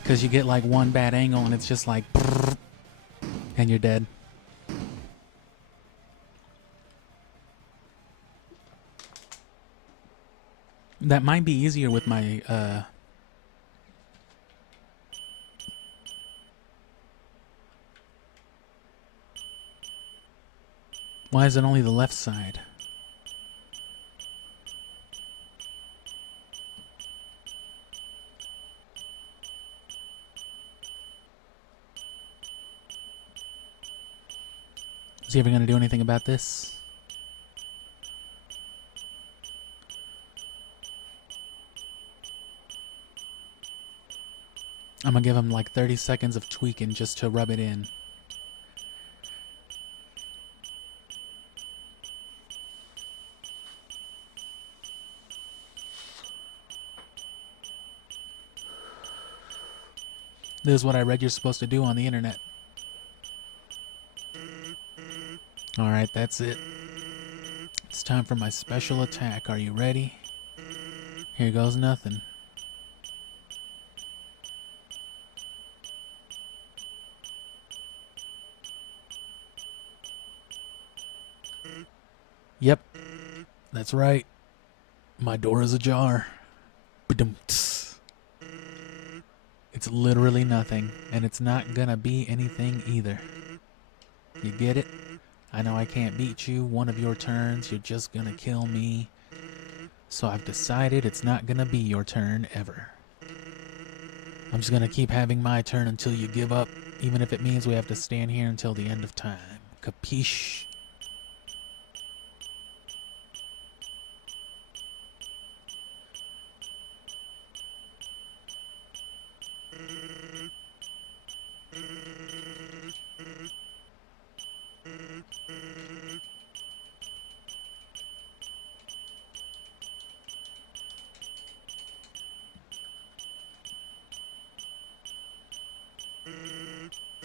Because you get like one bad angle and it's just like... and you're dead. That might be easier with my... Why is it only the left side? Is he ever going to do anything about this? I'm going to give him like 30 seconds of tweaking just to rub it in. This is what I read you're supposed to do on the internet. Alright, that's it. It's time for my special attack. Are you ready? Here goes nothing. Yep, that's right. My door is ajar. It's literally nothing, and it's not gonna be anything either. You get it? I know I can't beat you. One of your turns, you're just gonna kill me. So I've decided it's not gonna be your turn ever. I'm just gonna keep having my turn until you give up, even if it means we have to stand here until the end of time. Capiche?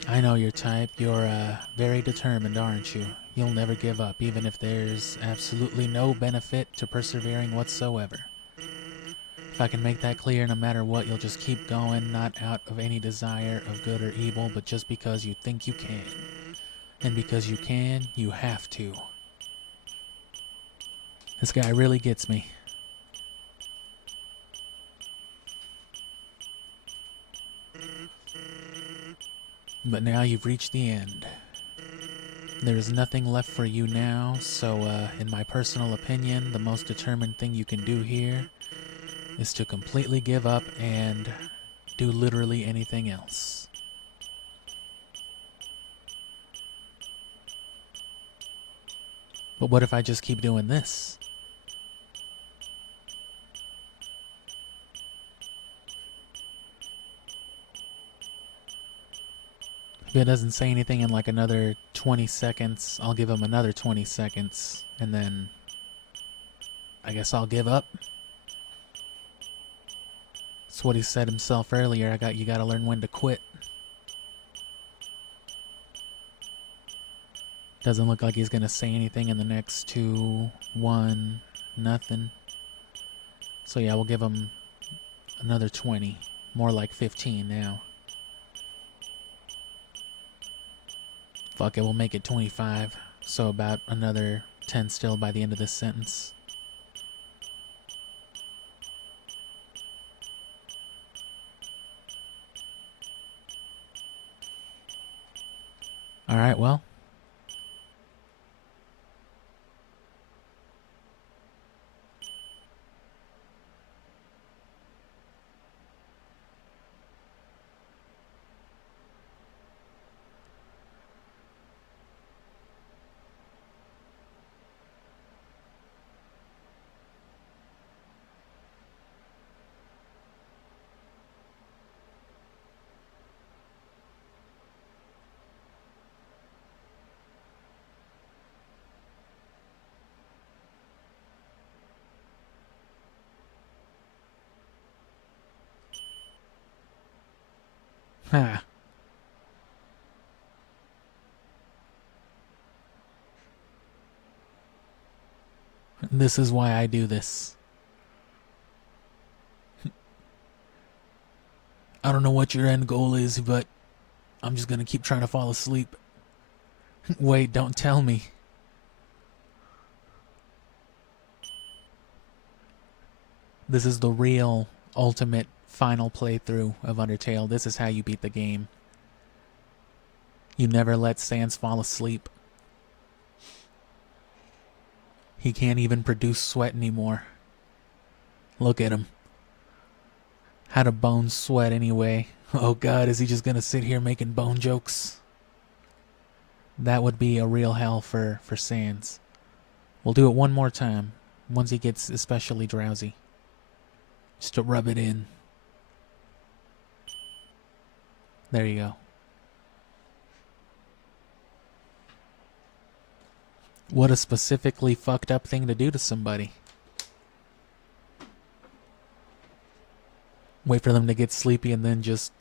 I know your type. You're very determined, aren't you? You'll never give up, even if there's absolutely no benefit to persevering whatsoever. If I can make that clear, no matter what, you'll just keep going, not out of any desire of good or evil, but just because you think you can. And because you can, you have to. This guy really gets me. But now you've reached the end. There is nothing left for you now, so in my personal opinion, the most determined thing you can do here is to completely give up and do literally anything else. But what if I just keep doing this? If it doesn't say anything in like another 20 seconds, I'll give him another 20 seconds, and then I guess I'll give up. That's what he said himself earlier. You gotta learn when to quit. Doesn't look like he's gonna say anything in the next 2, 1, nothing. So yeah, we'll give him another 20. More like 15 now. Fuck it, we'll make it 25. So about another 10 still by the end of this sentence. Alright, well. Ha. This is why I do this. I don't know what your end goal is, but I'm just gonna keep trying to fall asleep. Wait, don't tell me. This is the real, ultimate, final playthrough of Undertale. This is how you beat the game. You never let Sans fall asleep. He can't even produce sweat anymore. Look at him. How do bones sweat anyway? Oh god, is he just gonna sit here making bone jokes? That would be a real hell for Sans. We'll do it one more time, once he gets especially drowsy. Just to rub it in. There you go. What a specifically fucked up thing to do to somebody. Wait for them to get sleepy and then just...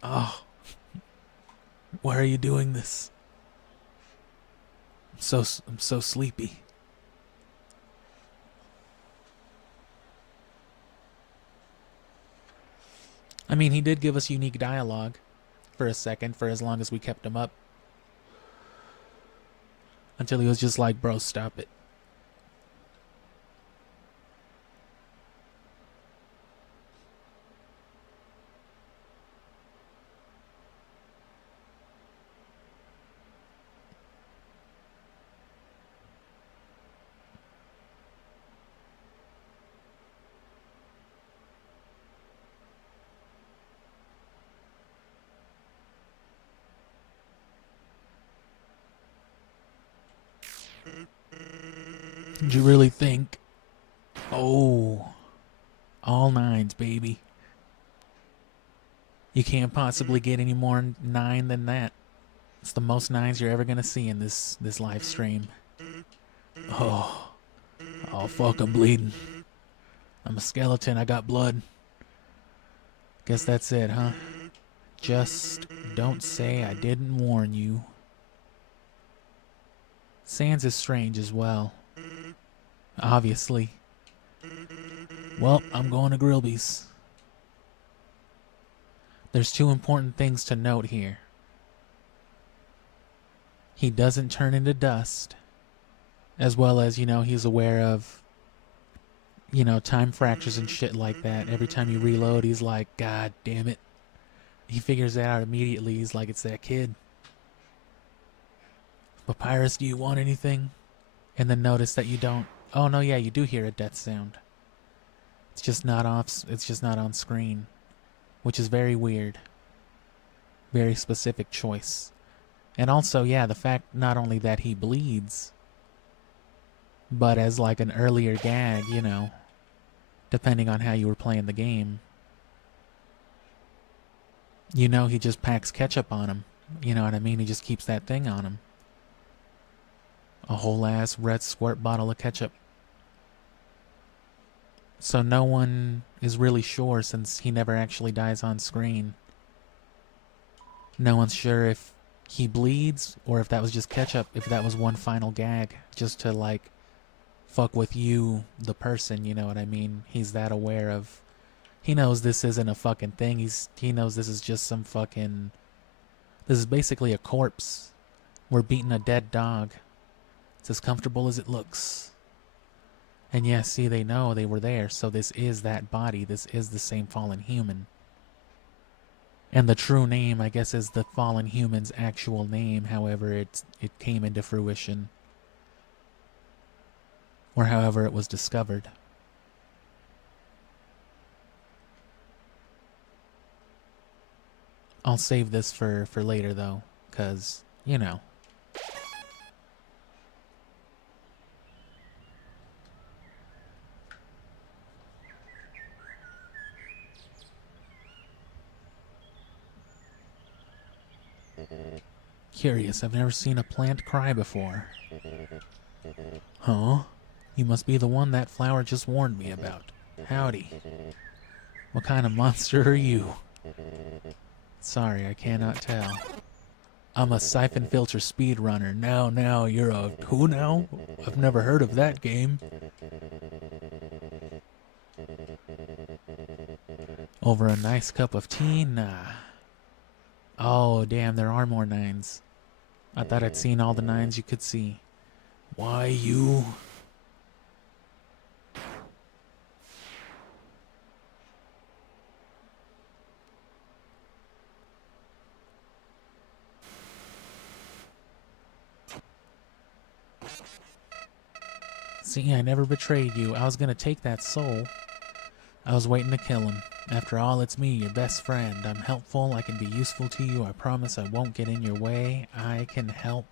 Oh. Why are you doing this? I'm so sleepy. I mean, he did give us unique dialogue for a second, for as long as we kept him up. Until he was just like, bro, stop it. Did you really think? Oh. All 9s, baby. You can't possibly get any more 9 than that. It's the most 9s you're ever gonna see in this live stream. Oh. Oh, fuck, I'm bleeding. I'm a skeleton, I got blood. Guess that's it, huh? Just don't say I didn't warn you. Sans is strange as well. Obviously. Well, I'm going to Grillby's. There's 2 important things to note here. He doesn't turn into dust. As well as, you know, he's aware of, you know, time fractures and shit like that. Every time you reload, he's like, God damn it. He figures that out immediately. He's like, it's that kid. Papyrus, do you want anything? And then notice that you don't. Oh no, yeah, you do hear a death sound. It's just not off. It's just not on screen, which is very weird. Very specific choice. And also, yeah, the fact not only that he bleeds, but as like an earlier gag, you know, depending on how you were playing the game. You know he just packs ketchup on him. You know what I mean? He just keeps that thing on him. A whole ass red squirt bottle of ketchup. So no one is really sure since he never actually dies on screen. No one's sure if he bleeds or if that was just ketchup, if that was one final gag just to like fuck with you, the person, you know what I mean? He's that aware of. He knows this isn't a fucking thing. He knows this is just some fucking. This is basically a corpse. We're beating a dead dog. It's as comfortable as it looks. And yes, see, they know they were there, so this is that body. This is the same fallen human. And the true name, I guess, is the fallen human's actual name. However, it came into fruition. Or however it was discovered. I'll save this for later, though, because, you know. Curious, I've never seen a plant cry before. Huh? You must be the one that flower just warned me about. Howdy. What kind of monster are you? Sorry, I cannot tell. I'm a siphon filter speedrunner. Now, you're a who now? I've never heard of that game. Over a nice cup of tea? Nah. Oh, damn, there are more 9s. I thought I'd seen all the 9s you could see. Why you? See, I never betrayed you. I was gonna take that soul. I was waiting to kill him. After all, it's me, your best friend. I'm helpful. I can be useful to you. I promise I won't get in your way. I can help.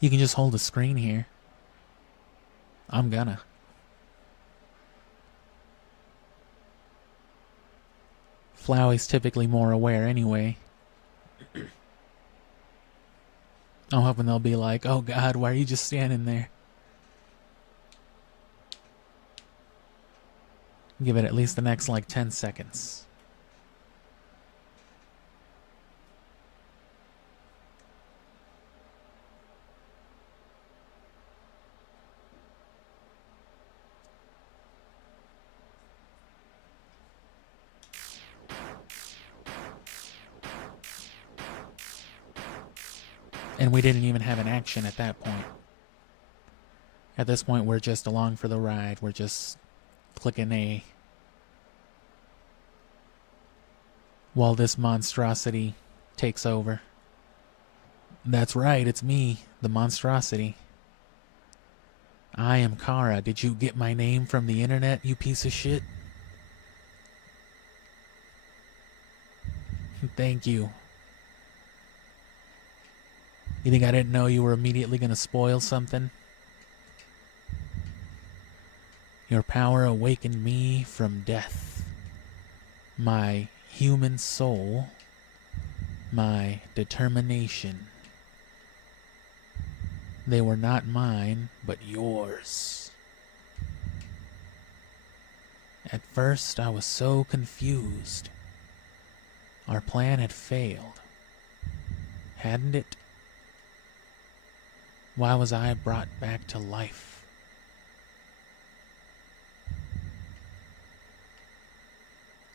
You can just hold the screen here. I'm gonna. Flowey's typically more aware anyway. I'm hoping they'll be like, oh God, why are you just standing there? Give it at least the next like 10 seconds. And we didn't even have an action at that point. At this point, we're just along for the ride. We're just clicking A. While this monstrosity takes over. That's right, it's me, the monstrosity. I am Chara. Did you get my name from the internet, you piece of shit? Thank you. You think I didn't know you were immediately going to spoil something? Your power awakened me from death. My human soul. My determination. They were not mine, but yours. At first, I was so confused. Our plan had failed. Hadn't it? Why was I brought back to life?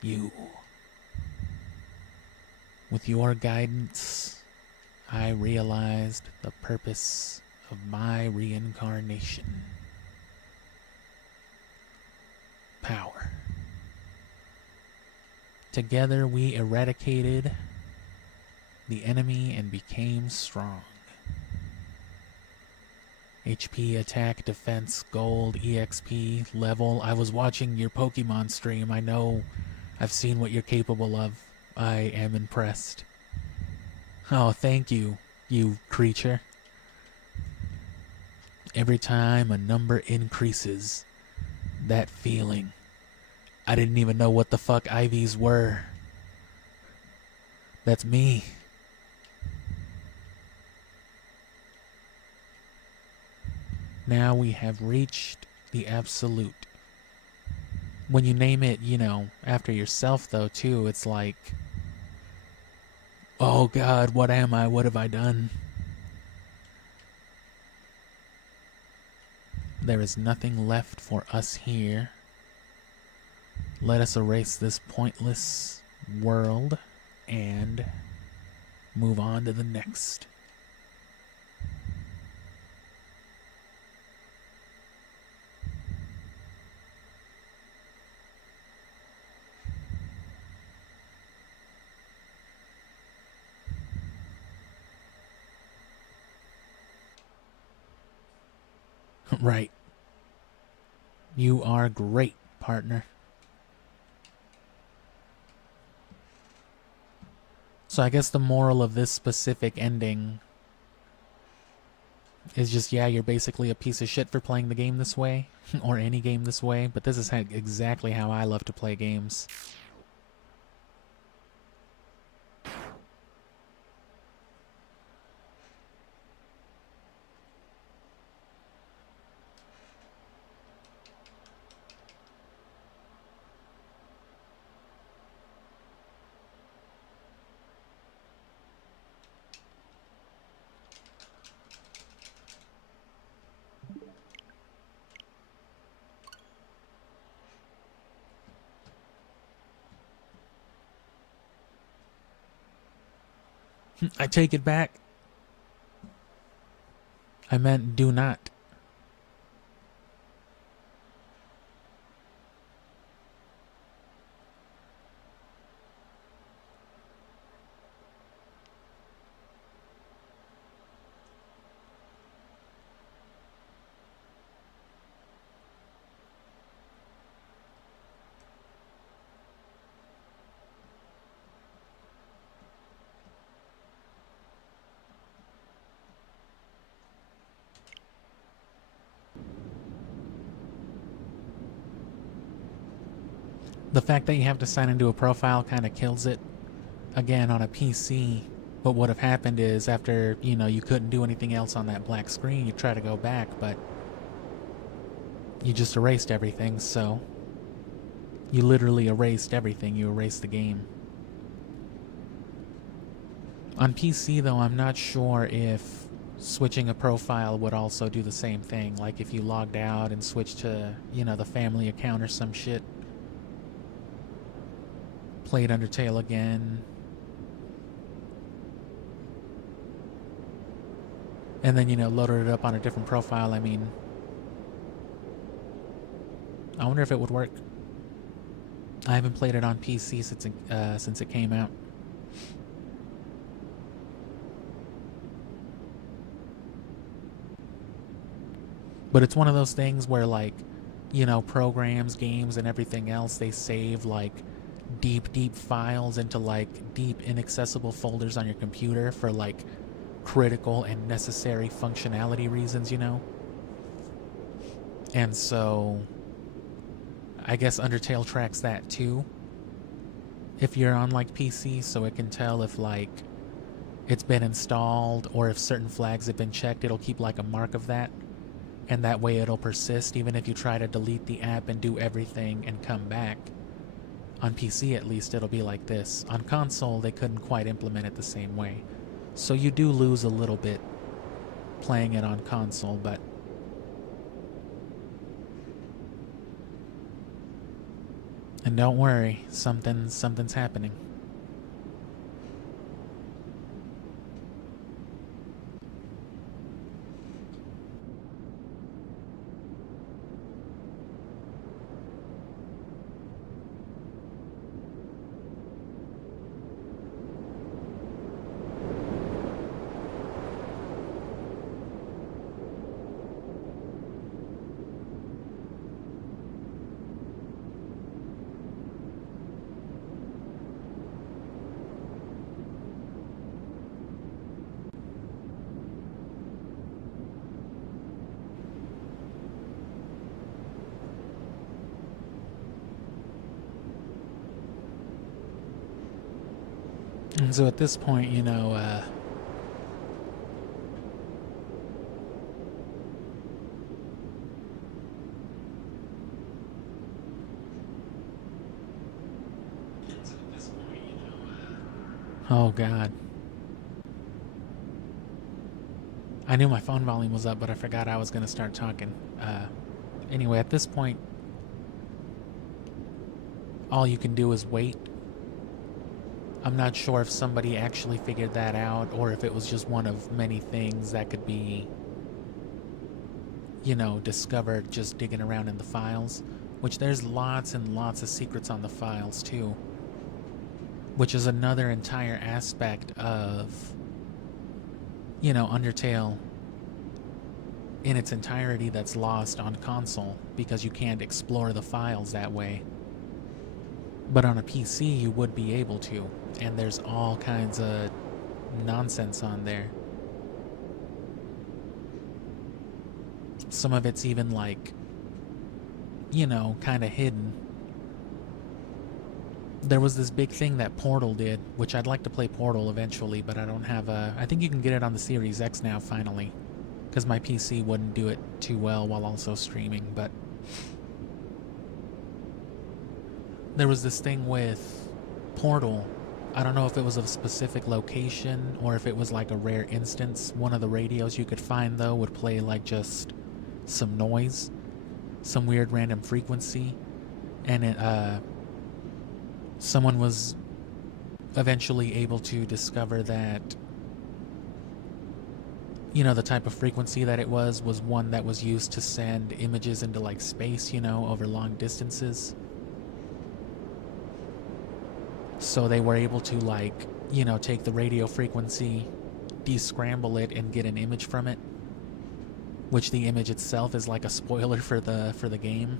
You. With your guidance, I realized the purpose of my reincarnation. Power. Together we eradicated the enemy and became strong. HP, attack, defense, gold, EXP, level. I was watching your Pokemon stream. I know. I've seen what you're capable of. I am impressed. Oh, thank you, you creature. Every time a number increases, that feeling. I didn't even know what the fuck IVs were. That's me. Now we have reached the absolute. When you name it, after yourself though too, it's like, oh God, what am I? What have I done? There is nothing left for us here. Let us erase this pointless world and move on to the next. Right. You are great, partner. So I guess the moral of this specific ending is just, yeah, you're basically a piece of shit for playing the game this way, or any game this way, but this is exactly how I love to play games. I take it back. I meant do not. The fact that you have to sign into a profile kind of kills it. Again, on a PC, what would have happened is after, you couldn't do anything else on that black screen, you try to go back, but you just erased everything, so you literally erased everything. You erased the game. On PC, though, I'm not sure if switching a profile would also do the same thing. Like if you logged out and switched to, the family account or some shit. Played Undertale again. And then, loaded it up on a different profile. I mean, I wonder if it would work. I haven't played it on PC since it came out. But it's one of those things where, like, programs, games, and everything else, they save, like, deep files into, like, deep, inaccessible folders on your computer for, like, critical and necessary functionality reasons, And so, I guess Undertale tracks that, too. If you're on, like, PC, so it can tell if, like, it's been installed, or if certain flags have been checked, it'll keep, like, a mark of that. And that way it'll persist even if you try to delete the app and do everything and come back. On PC, at least, it'll be like this. On console, they couldn't quite implement it the same way. So you do lose a little bit playing it on console, but and don't worry, something's happening. And so at this point, you know, oh god. I knew my phone volume was up, but I forgot I was going to start talking. Anyway, at this point, all you can do is wait. I'm not sure if somebody actually figured that out or if it was just one of many things that could be, you know, discovered just digging around in the files. Which there's lots and lots of secrets on the files too. Which is another entire aspect of, you know, Undertale in its entirety that's lost on console because you can't explore the files that way. But on a PC you would be able to, and there's all kinds of nonsense on there. Some of it's even like, you know, kind of hidden. There was this big thing that Portal did, which I'd like to play Portal eventually, but I don't have a... I think you can get it on the Series X now, finally. Because my PC wouldn't do it too well while also streaming, but... There was this thing with Portal. I don't know if it was a specific location, or if it was like a rare instance. One of the radios you could find, though, would play like just some noise. Some weird random frequency. And it, someone was eventually able to discover that, you know, the type of frequency that it was one that was used to send images into like space, you know, over long distances. So they were able to, like, you know, take the radio frequency, descramble it, and get an image from it. Which the image itself is like a spoiler for the game.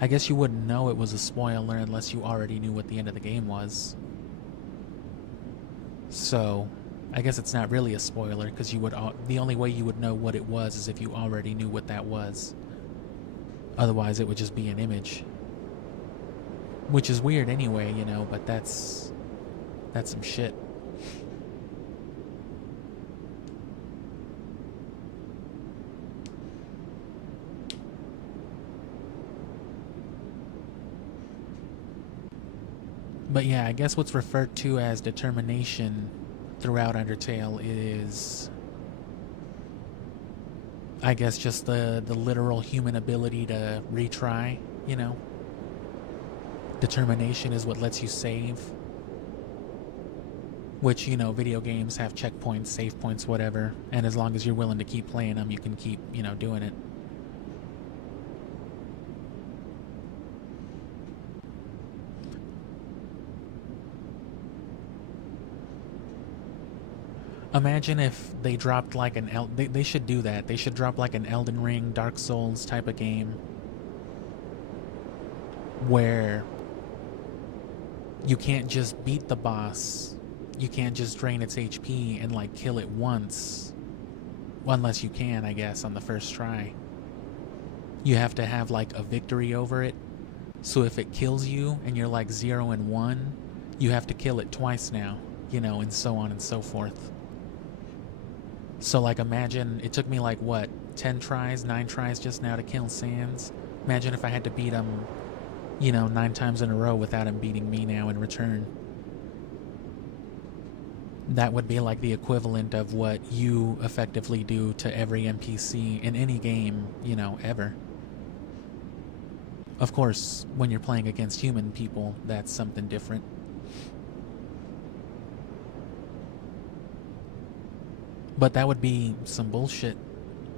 I guess you wouldn't know it was a spoiler unless you already knew what the end of the game was. So, I guess it's not really a spoiler, because you would... the only way you would know what it was is if you already knew what that was. Otherwise, it would just be an image. Which is weird anyway, you know, but that's some shit. But yeah, I guess what's referred to as determination throughout Undertale is, I guess, just the literal human ability to retry, you know? Determination is what lets you save. Which, you know, video games have checkpoints, save points, whatever. And as long as you're willing to keep playing them, you can keep, you know, doing it. Imagine if they dropped like an... They should do that. They should drop like an Elden Ring, Dark Souls type of game. Where you can't just beat the boss. You can't just drain its HP and like kill it once. Well, unless you can, I guess, on the first try. You have to have like a victory over it. So if it kills you and you're like 0 and 1, you have to kill it twice now. You know, and so on and so forth. So like imagine, it took me like what, 10 tries, 9 tries just now to kill Sans. Imagine if I had to beat him, you know, 9 times in a row without him beating me now in return. That would be like the equivalent of what you effectively do to every NPC in any game, you know, ever. Of course, when you're playing against human people, that's something different. But that would be some bullshit.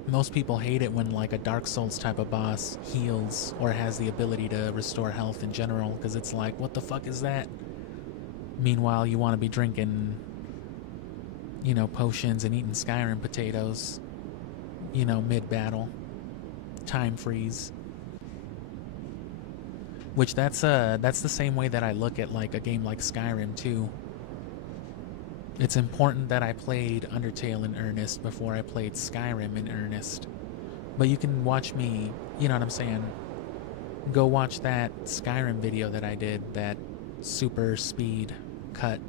Most people hate it when like a Dark Souls type of boss heals or has the ability to restore health in general, because it's like, what the fuck is that? Meanwhile, you want to be drinking, you know, potions and eating Skyrim potatoes, you know, mid-battle. Time freeze. Which that's the same way that I look at like a game like Skyrim too. It's important that I played Undertale in earnest before I played Skyrim in earnest. But you can watch me, you know what I'm saying? Go watch that Skyrim video that I did, that super speed cut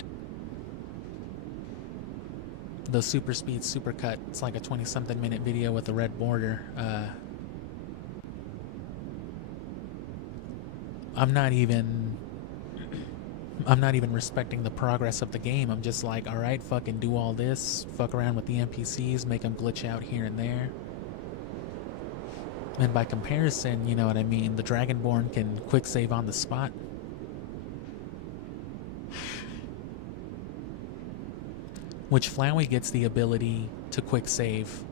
the super speed supercut. It's like a 20-something minute video with a red border. I'm not even respecting the progress of the game. I'm just like, all right, fucking do all this, fuck around with the NPCs, make them glitch out here and there. And by comparison, you know what I mean, the Dragonborn can quick save on the spot. Which Flowey gets the ability to quick save.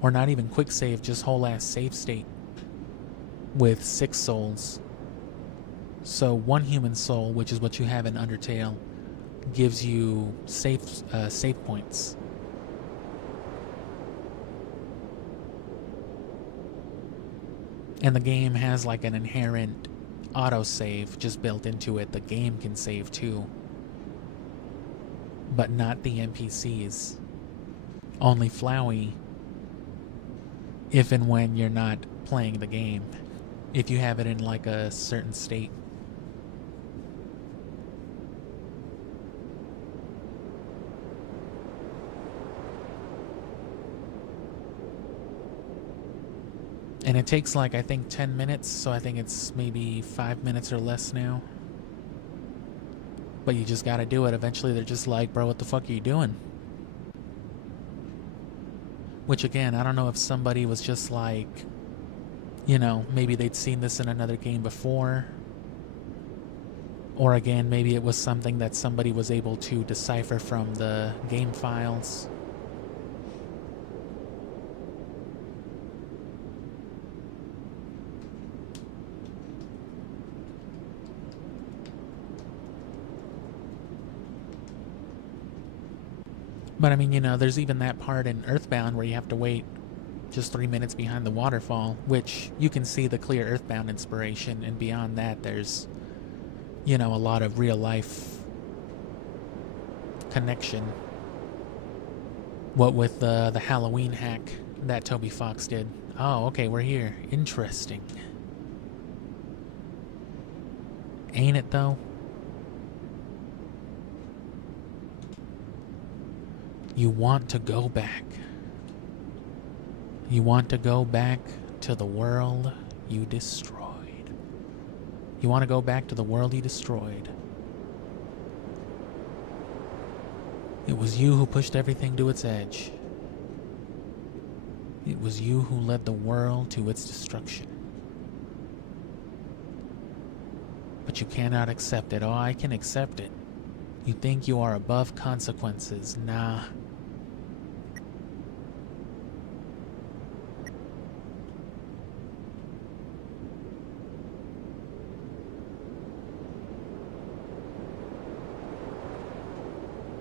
Or not even quick save, just whole ass save state. With 6 souls. So 1 human soul, which is what you have in Undertale, gives you save points. And the game has like an inherent autosave just built into it. The game can save too. But not the NPCs. Only Flowey if and when you're not playing the game. If you have it in like a certain state. And it takes like, I think 10 minutes, so I think it's maybe 5 minutes or less now. But you just gotta do it. Eventually they're just like, bro, what the fuck are you doing? Which again, I don't know if somebody was just like, you know, maybe they'd seen this in another game before. Or again, maybe it was something that somebody was able to decipher from the game files. But I mean, you know, there's even that part in Earthbound where you have to wait just 3 minutes behind the waterfall, which you can see the clear Earthbound inspiration, and beyond that there's, you know, a lot of real life connection. What with the Halloween hack that Toby Fox did. Oh, okay, we're here. Interesting. Ain't it though? You want to go back. You want to go back to the world you destroyed. You want to go back to the world you destroyed. It was you who pushed everything to its edge. It was you who led the world to its destruction. But you cannot accept it. Oh, I can accept it. You think you are above consequences. Nah.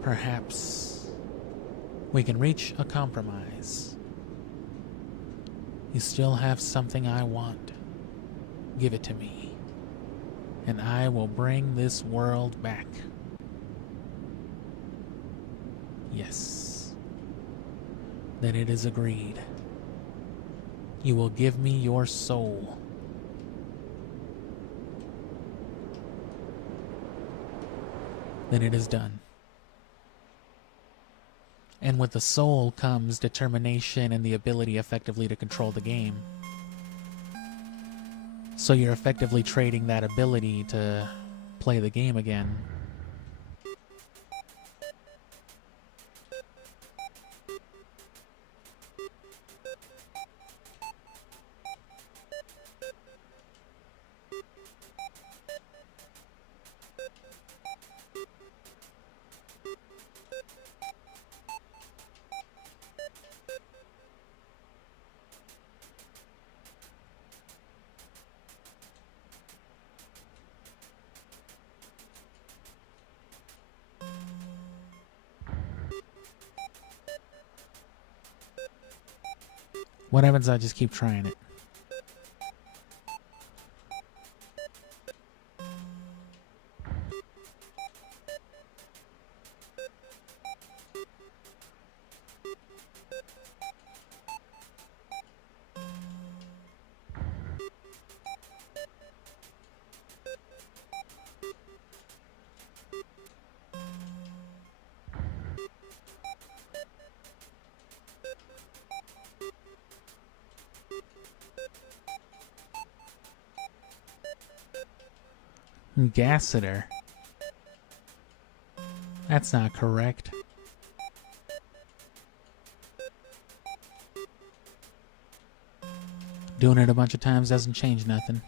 Perhaps we can reach a compromise. You still have something I want. Give it to me, and I will bring this world back. Yes. Then it is agreed. You will give me your soul. Then it is done. And with the soul comes determination and the ability effectively to control the game. So you're effectively trading that ability to play the game again. What happens if I just keep trying it? Gassiter. That's not correct. Doing it a bunch of times doesn't change nothing.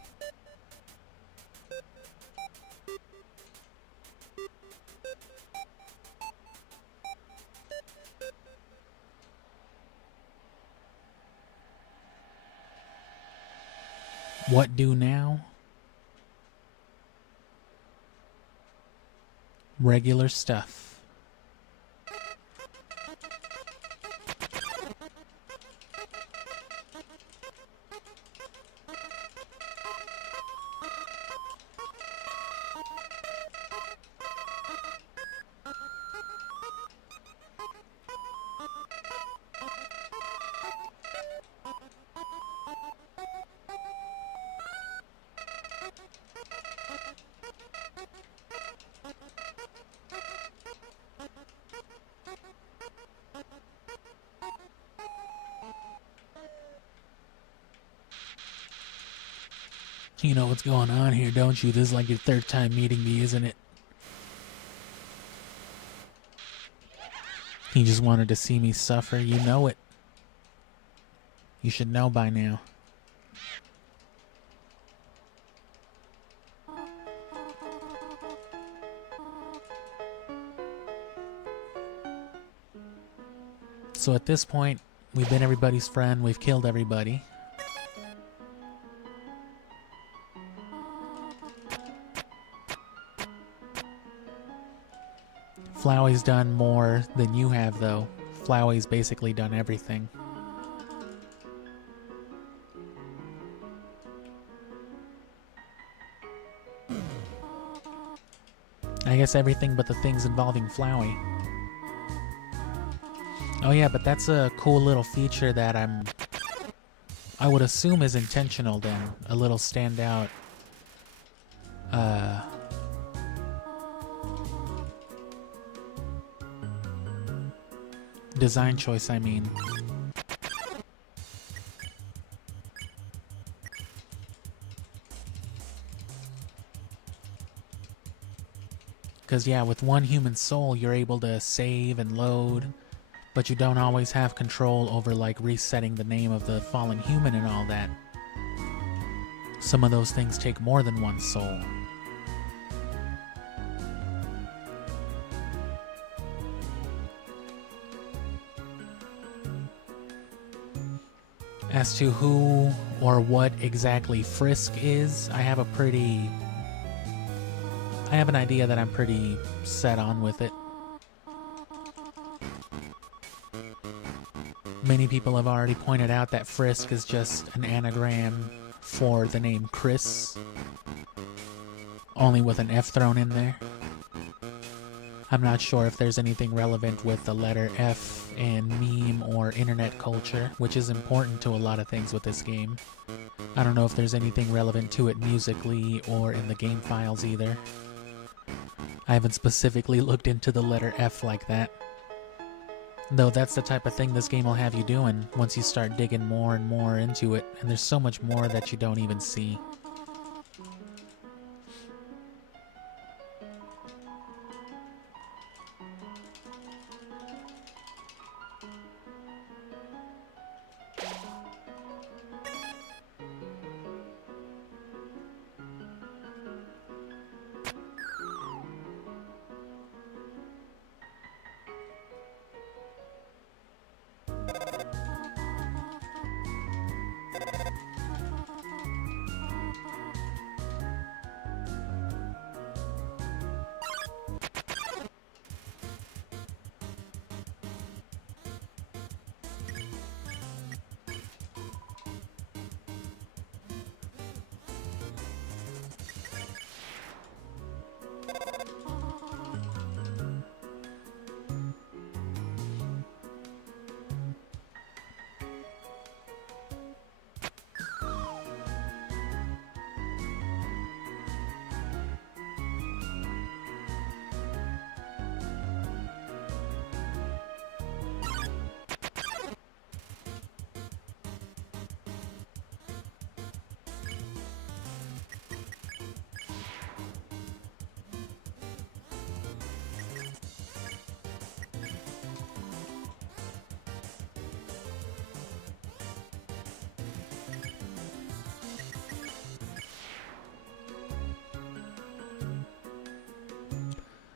What do now? Regular stuff. You know what's going on here, don't you? This is like your third time meeting me, isn't it? You just wanted to see me suffer. You know it. You should know by now. So at this point, we've been everybody's friend. We've killed everybody. Flowey's done more than you have, though. Flowey's basically done everything. I guess everything but the things involving Flowey. Oh yeah, but that's a cool little feature that I would assume is intentional then. A little standout design choice, I mean. Because yeah, with one human soul you're able to save and load, but you don't always have control over like resetting the name of the fallen human and all that. Some of those things take more than one soul. As to who or what exactly Frisk is, I have an idea that I'm pretty set on with it. Many people have already pointed out that Frisk is just an anagram for the name Chris, only with an F thrown in there. I'm not sure if there's anything relevant with the letter F and meme or internet culture, which is important to a lot of things with this game. I don't know if there's anything relevant to it musically or in the game files either. I haven't specifically looked into the letter F like that. Though that's the type of thing this game will have you doing once you start digging more and more into it, and there's so much more that you don't even see.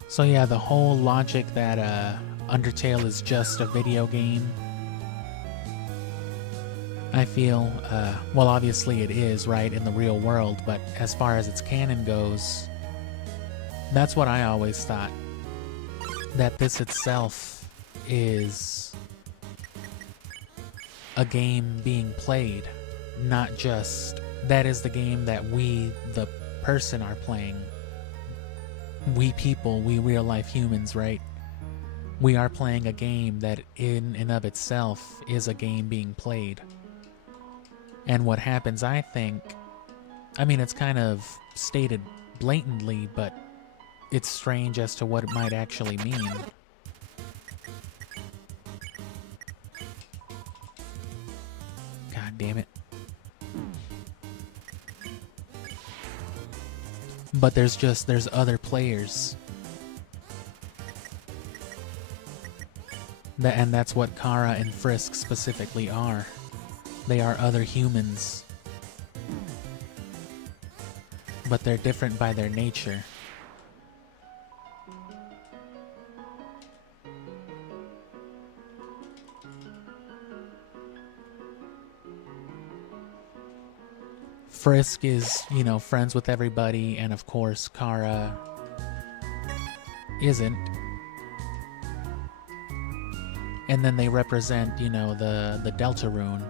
So yeah, the whole logic that Undertale is just a video game, I feel, well, obviously it is, right, in the real world, but as far as its canon goes, that's what I always thought. That this itself is a game being played, not just that is the game that we, the person, are playing. We people, we real life humans, right? We are playing a game that in and of itself is a game being played. And what happens, I think, I mean, it's kind of stated blatantly, but it's strange as to what it might actually mean. God damn it. But there's other players. And that's what Chara and Frisk specifically are. They are other humans. But they're different by their nature. Frisk is, you know, friends with everybody, and of course Chara isn't. And then they represent, you know, the Delta Rune.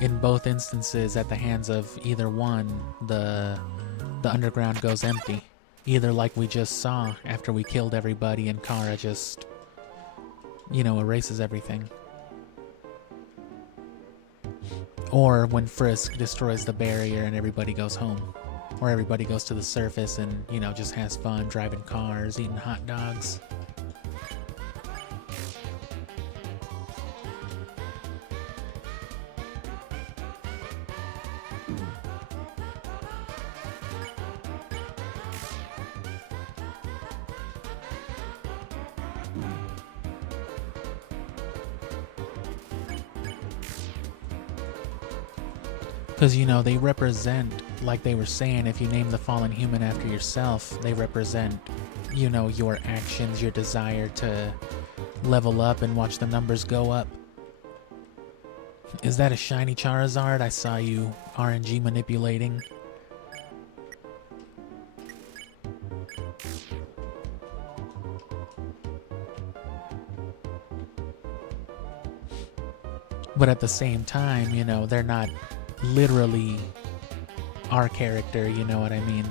In both instances, at the hands of either one, the underground goes empty. Either like we just saw after we killed everybody and Chara just, you know, erases everything. Or when Frisk destroys the barrier and everybody goes home. Or everybody goes to the surface and, you know, just has fun driving cars, eating hot dogs. Because, you know, they represent, like they were saying, if you name the fallen human after yourself, they represent, you know, your actions, your desire to level up and watch the numbers go up. Is that a shiny Charizard? I saw you RNG manipulating. But at the same time, you know, they're not literally our character, you know what I mean?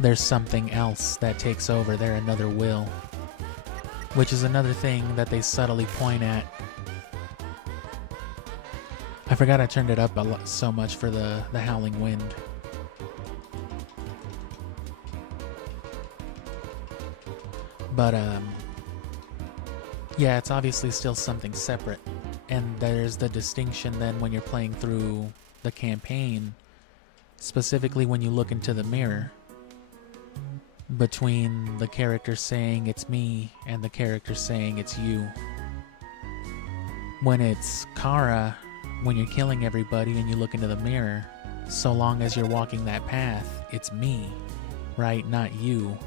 There's something else that takes over. They're another will. Which is another thing that they subtly point at. I forgot I turned it up a lot, so much for the Howling Wind. But, yeah, it's obviously still something separate. And there's the distinction then when you're playing through the campaign, specifically when you look into the mirror, between the character saying it's me and the character saying it's you. When it's Chara, when you're killing everybody and you look into the mirror, so long as you're walking that path, it's me, right? Not you.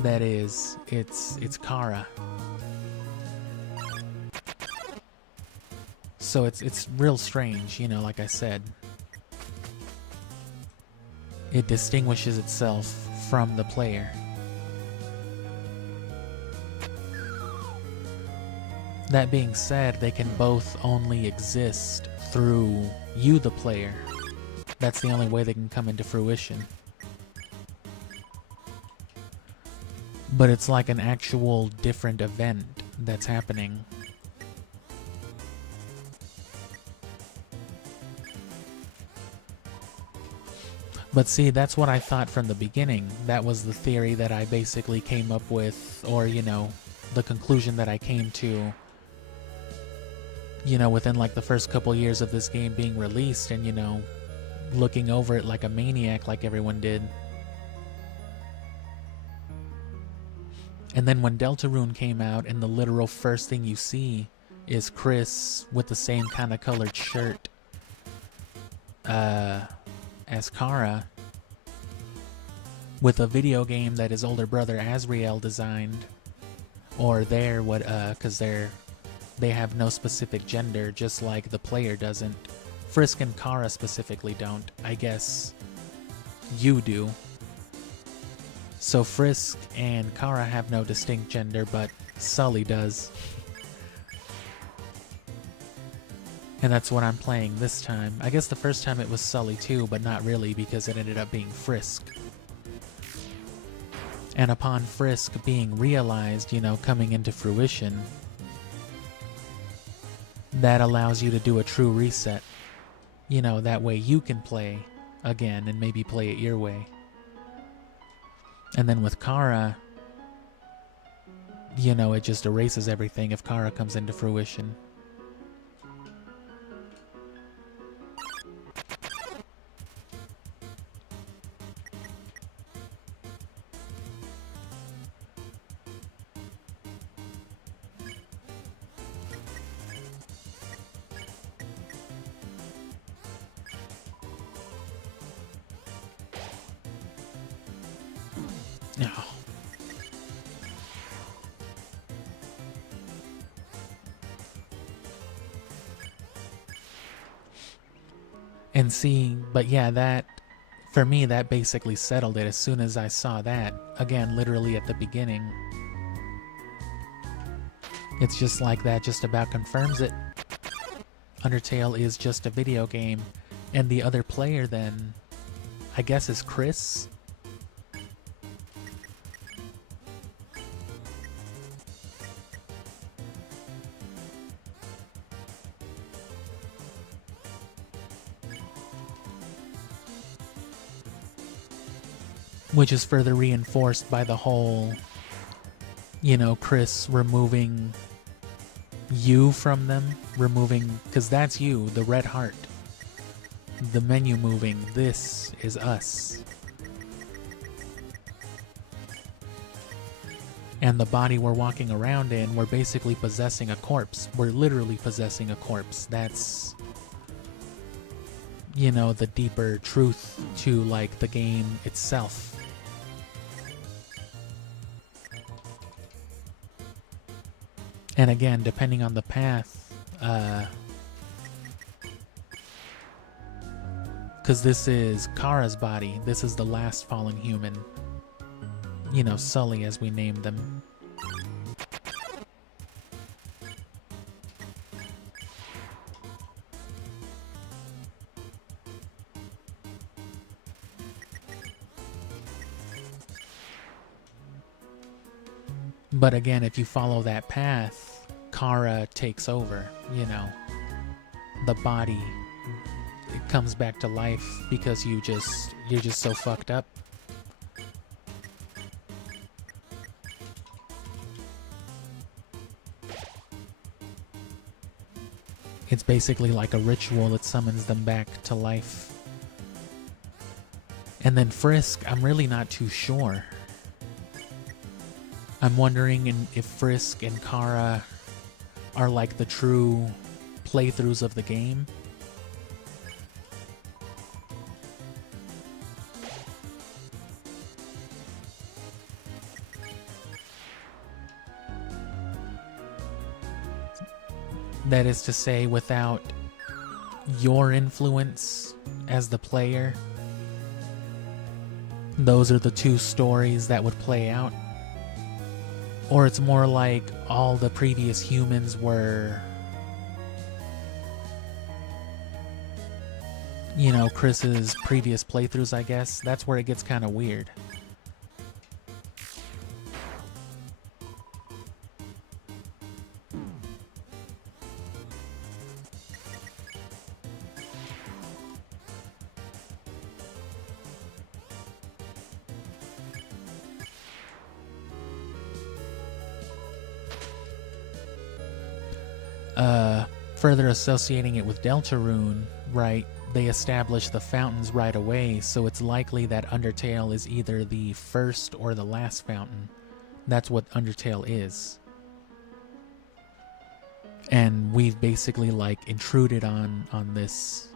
That is, it's Chara. So it's real strange, you know, like I said. It distinguishes itself from the player. That being said, they can both only exist through you, the player. That's the only way they can come into fruition. But it's like an actual different event that's happening. But see, that's what I thought from the beginning. That was the theory that I basically came up with, or, you know, the conclusion that I came to, you know, within like the first couple years of this game being released and, you know, looking over it like a maniac like everyone did. And then when Deltarune came out and the literal first thing you see is Chris with the same kind of colored shirt as Chara, with a video game that his older brother Azrael designed, or because they have no specific gender, just like the player doesn't. Frisk and Chara specifically don't. I guess you do. So Frisk and Chara have no distinct gender, but Sully does. And that's what I'm playing this time. I guess the first time it was Sully too, but not really because it ended up being Frisk. And upon Frisk being realized, you know, coming into fruition, that allows you to do a true reset. You know, that way you can play again and maybe play it your way. And then with Chara, you know, it just erases everything if Chara comes into fruition. No. And seeing, but yeah, that, for me, that basically settled it as soon as I saw that. Again, literally at the beginning. It's just like that, just about confirms it. Undertale is just a video game. And the other player then, I guess, is Chris? Which is further reinforced by the whole, you know, Chris removing you from them. Removing, because that's you, the red heart. The menu moving, this is us. And the body we're walking around in, we're basically possessing a corpse. We're literally possessing a corpse. That's, you know, the deeper truth to, like, the game itself. And again, depending on the path, because this is Chara's body, this is the last fallen human. You know, Sully as we named them. But again, if you follow that path, Chara takes over, you know. The body, it comes back to life because you're just so fucked up. It's basically like a ritual that summons them back to life. And then Frisk, I'm really not too sure. I'm wondering if Frisk and Chara are like the true playthroughs of the game. That is to say, without your influence as the player, those are the two stories that would play out. Or it's more like all the previous humans were, you know, Chris's previous playthroughs, I guess. That's where it gets kind of weird. Further associating it with Deltarune, right, they establish the fountains right away, so it's likely that Undertale is either the first or the last fountain. That's what Undertale is. And we've basically, like, intruded on this.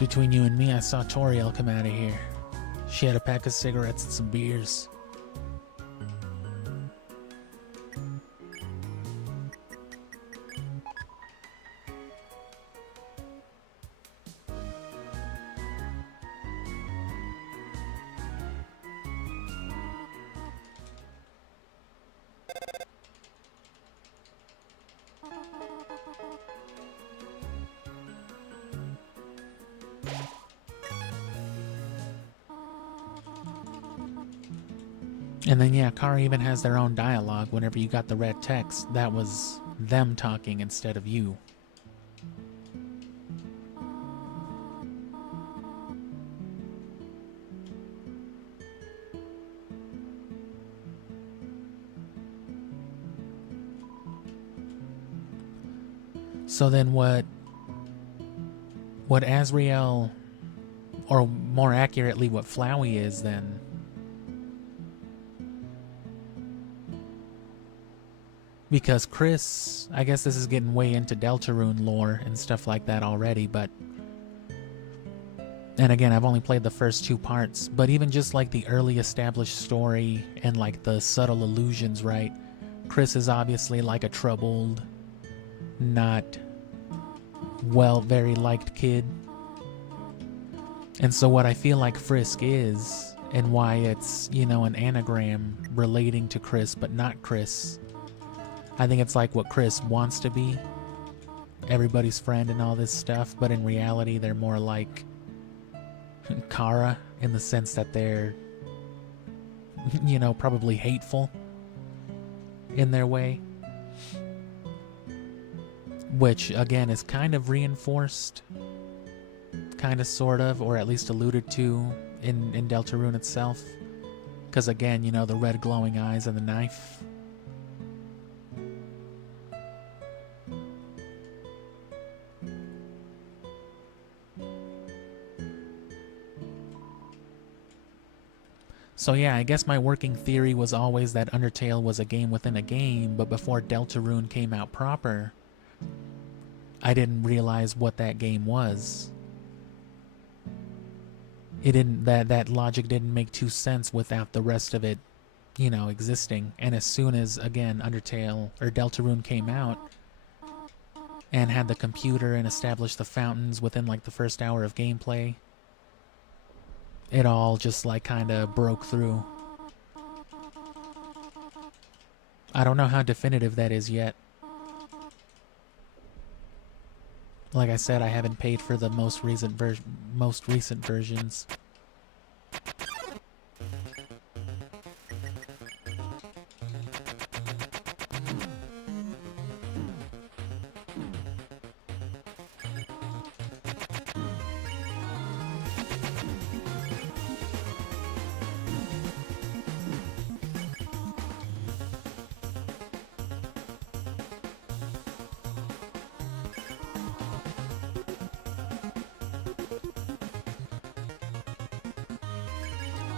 Just between you and me, I saw Toriel come out of here. She had a pack of cigarettes and some beers. And then, yeah, Chara even has their own dialogue. Whenever you got the red text, that was them talking instead of you. So then what Azrael, or more accurately what Flowey is then, because Chris, I guess this is getting way into Deltarune lore and stuff like that already, but, and again, I've only played the first 2 parts, but even just like the early established story and like the subtle allusions, right? Chris is obviously like a troubled, not well, very liked kid. And so what I feel like Frisk is, and why it's, you know, an anagram relating to Chris but not Chris, I think it's like what Chris wants to be, everybody's friend and all this stuff, but in reality they're more like Chara in the sense that they're, you know, probably hateful in their way. Which, again, is kind of reinforced, kind of, sort of, or at least alluded to in Deltarune itself. Because, again, you know, the red glowing eyes and the knife. So yeah, I guess my working theory was always that Undertale was a game within a game, but before Deltarune came out proper, I didn't realize what that game was. It didn't, that logic didn't make 2 cents without the rest of it, you know, existing. And as soon as, again, Undertale or Deltarune came out and had the computer and established the fountains within like the first hour of gameplay, it all just like kind of broke through. I don't know how definitive that is yet. Like I said, I haven't paid for the most recent versions.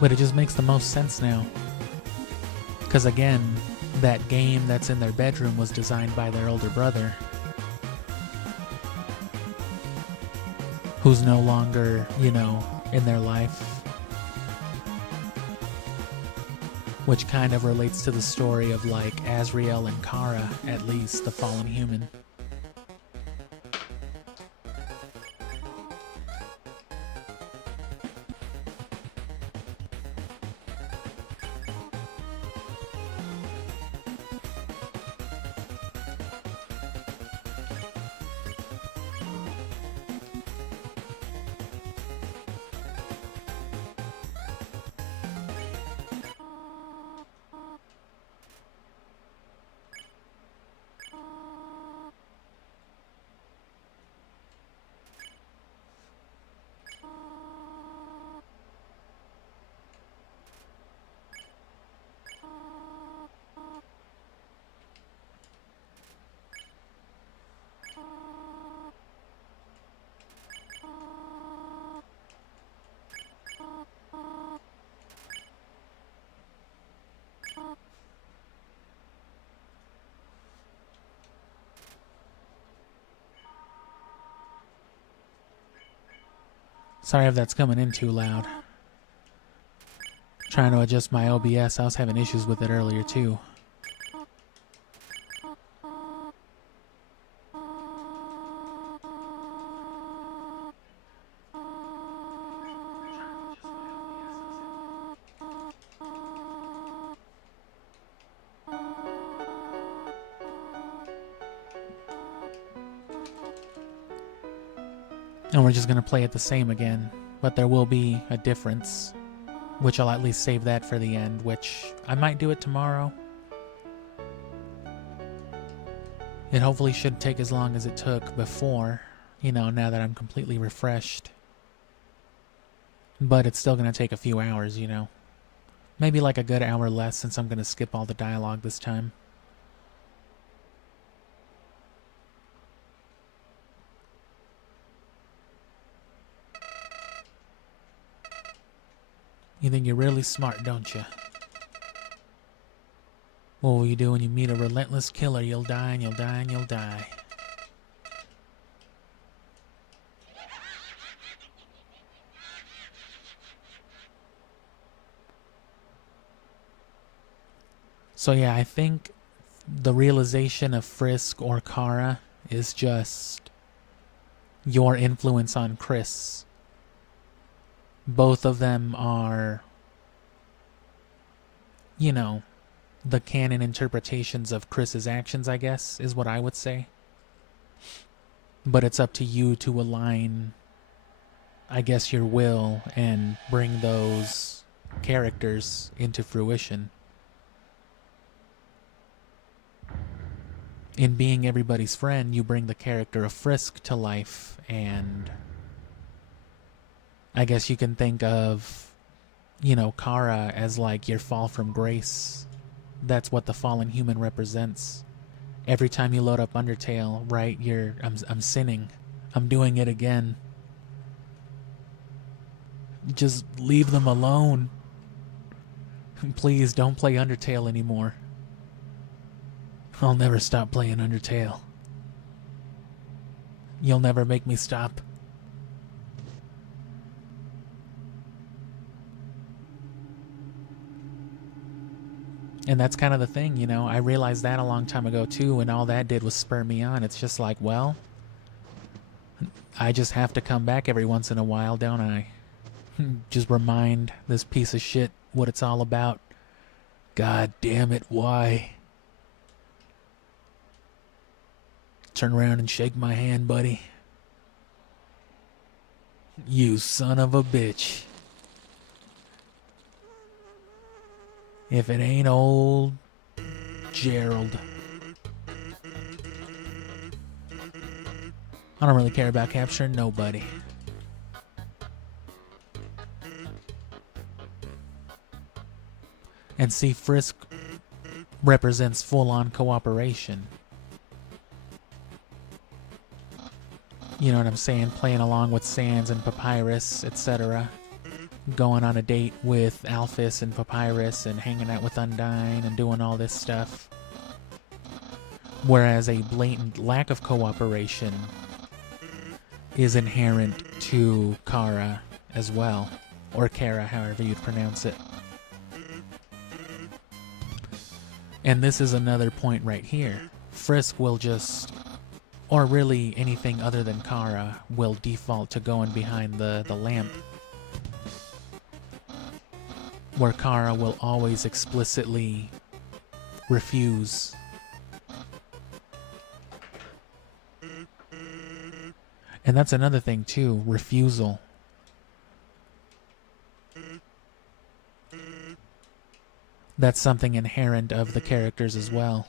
But it just makes the most sense now. Because again, that game that's in their bedroom was designed by their older brother, who's no longer, you know, in their life. Which kind of relates to the story of like Azrael and Chara, at least, the fallen human. Sorry if that's coming in too loud. Trying to adjust my OBS. I was having issues with it earlier too. And we're just going to play it the same again, but there will be a difference, which I'll at least save that for the end, which I might do it tomorrow. It hopefully should take as long as it took before, you know, now that I'm completely refreshed. But it's still going to take a few hours, you know. Maybe like a good hour less since I'm going to skip all the dialogue this time. You think you're really smart, don't you? What will you do when you meet a relentless killer? You'll die and you'll die and you'll die. So yeah, I think the realization of Frisk or Chara is just your influence on Chris. Both of them are, you know, the canon interpretations of Chris's actions, I guess, is what I would say. But it's up to you to align, I guess, your will and bring those characters into fruition. In being everybody's friend, you bring the character of Frisk to life, and I guess you can think of, you know, Chara as like your fall from grace. That's what the fallen human represents. Every time you load up Undertale, right, I'm sinning. I'm doing it again. Just leave them alone. Please don't play Undertale anymore. I'll never stop playing Undertale. You'll never make me stop. And that's kind of the thing, you know. I realized that a long time ago too, and all that did was spur me on. It's just like, well, I just have to come back every once in a while, don't I? Just remind this piece of shit what it's all about. God damn it, why? Turn around and shake my hand, buddy. You son of a bitch. If it ain't old Gerald. I don't really care about capturing nobody. And see, Frisk represents full-on cooperation. You know what I'm saying? Playing along with Sans and Papyrus, etc. Going on a date with Alphys and Papyrus and hanging out with Undyne and doing all this stuff. Whereas a blatant lack of cooperation is inherent to Chara as well. Or Chara, however you'd pronounce it. And this is another point right here. Frisk will just, or really anything other than Chara, will default to going behind the lamp. Where Chara will always explicitly refuse. And that's another thing too, refusal. That's something inherent of the characters as well.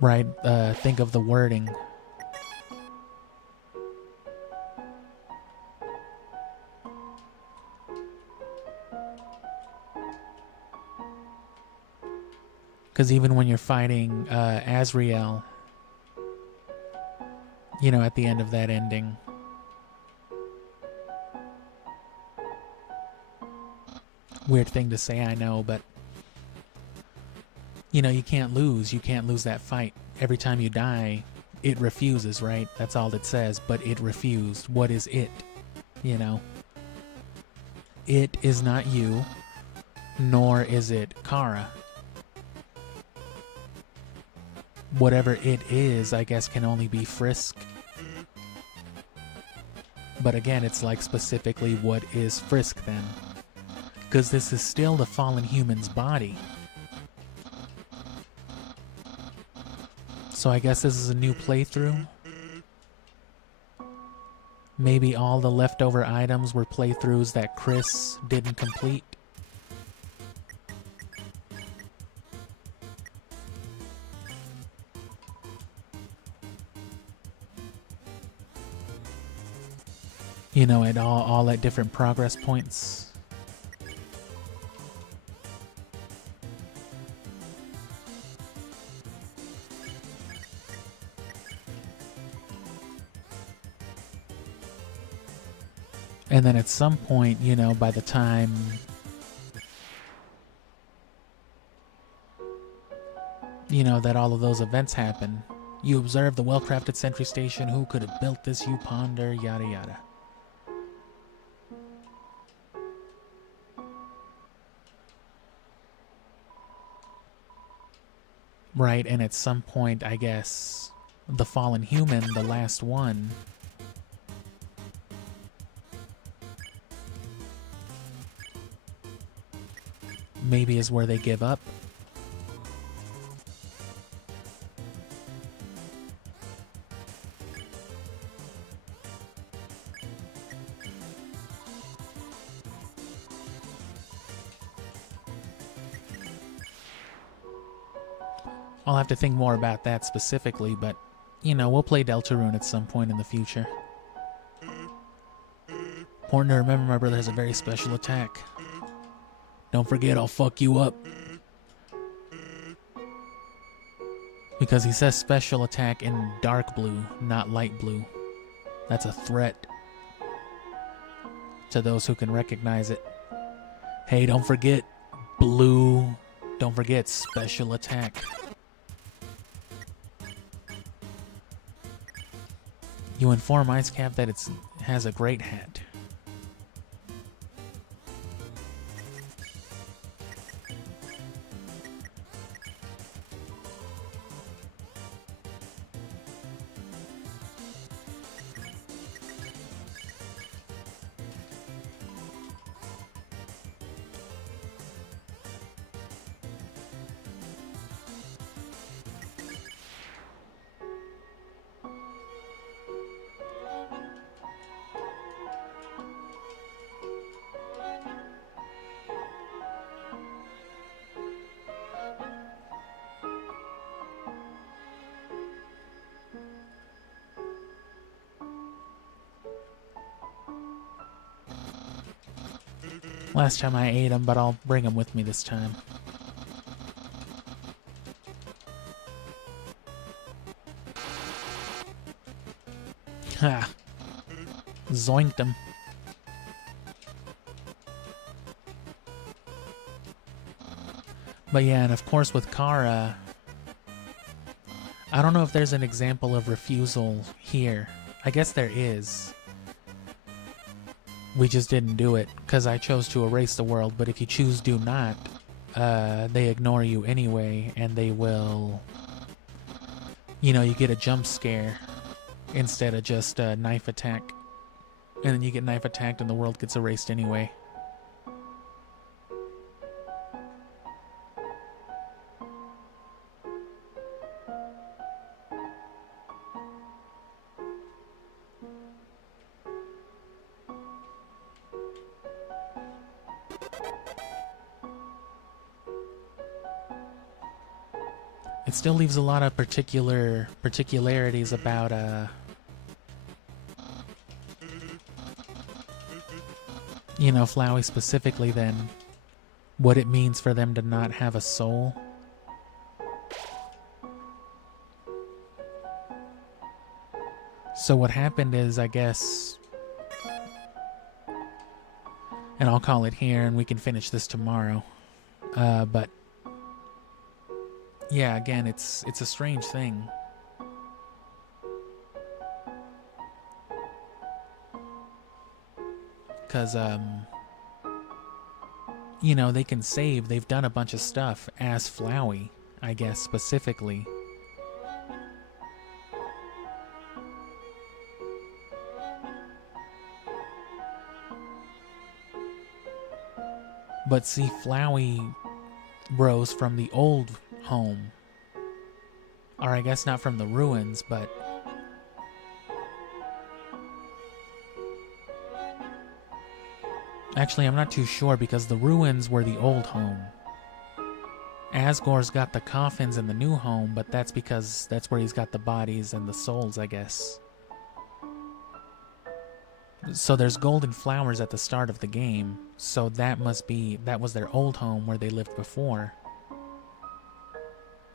Right, think of the wording. Because even when you're fighting Azrael, you know, at the end of that ending, weird thing to say, I know, but you know, you can't lose. You can't lose that fight. every time you die, it refuses, right? That's all it says, but it refused. What is it? You know? It is not you, nor is it Chara. Whatever it is, I guess, can only be Frisk. But again, it's like specifically what is Frisk then? Because this is still the fallen human's body. So I guess this is a new playthrough. Maybe all the leftover items were playthroughs that Chris didn't complete. You know, at all at different progress points. And then at some point, you know, by the time you know that all of those events happen, you observe the well-crafted sentry station. Who could have built this? You ponder, yada yada. Right, and at some point, I guess, the fallen human, the last one, maybe is where they give up. I'll have to think more about that specifically, but, you know, we'll play Deltarune at some point in the future. Important to remember my brother has a very special attack. Don't forget, I'll fuck you up. Because he says special attack in dark blue, not light blue. That's a threat to those who can recognize it. Hey, don't forget, blue. Don't forget, special attack. You inform Icecap that it has a great hat. Last time I ate them, but I'll bring them with me this time. Ha! Zoinked them. But yeah, and of course with Chara, I don't know if there's an example of refusal here. I guess there is. We just didn't do it because I chose to erase the world, but if you choose do not, they ignore you anyway, and they will, you know, you get a jump scare instead of just a knife attack. And then you get knife attacked and the world gets erased anyway. It still leaves a lot of particularities about you know, Flowey specifically then, what it means for them to not have a soul. So what happened is, I guess, and I'll call it here and we can finish this tomorrow, but Yeah, again, it's a strange thing. Because, you know, they can save. They've done a bunch of stuff as Flowey, I guess, specifically. But see, Flowey rose from the old home. Or I guess not from the ruins, but... Actually, I'm not too sure because the ruins were the old home. Asgore's got the coffins in the new home, but that's because that's where he's got the bodies and the souls, I guess. So there's golden flowers at the start of the game, so that was their old home where they lived before.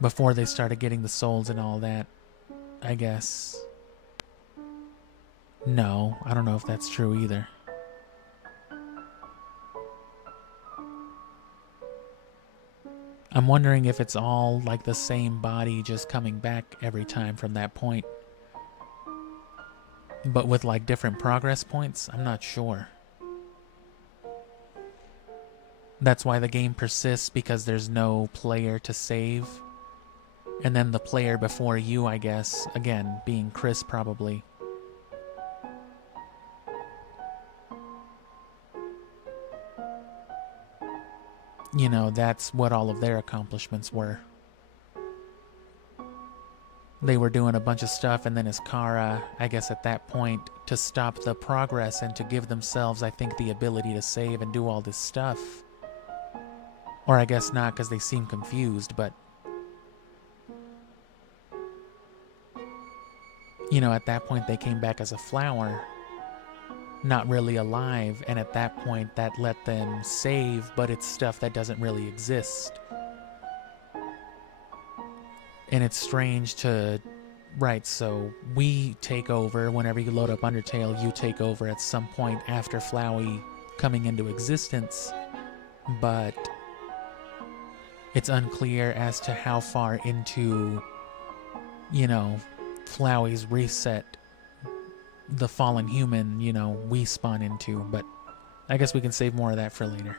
Before they started getting the souls and all that, I guess. No, I don't know if that's true either. I'm wondering if it's all like the same body just coming back every time from that point. But with like different progress points, I'm not sure. That's why the game persists, because there's no player to save. And then the player before you, I guess, again, being Chris probably. You know, that's what all of their accomplishments were. They were doing a bunch of stuff, and then as Chara, I guess at that point, to stop the progress and to give themselves, I think, the ability to save and do all this stuff. Or I guess not, because they seem confused, but... You know, at that point they came back as a flower, not really alive, and at that point that let them save, but it's stuff that doesn't really exist. And it's strange to... Right, so we take over whenever you load up Undertale, you take over at some point after Flowey coming into existence, but it's unclear as to how far into, you know, Flowey's reset the fallen human, you know, we spawn into, but I guess we can save more of that for later.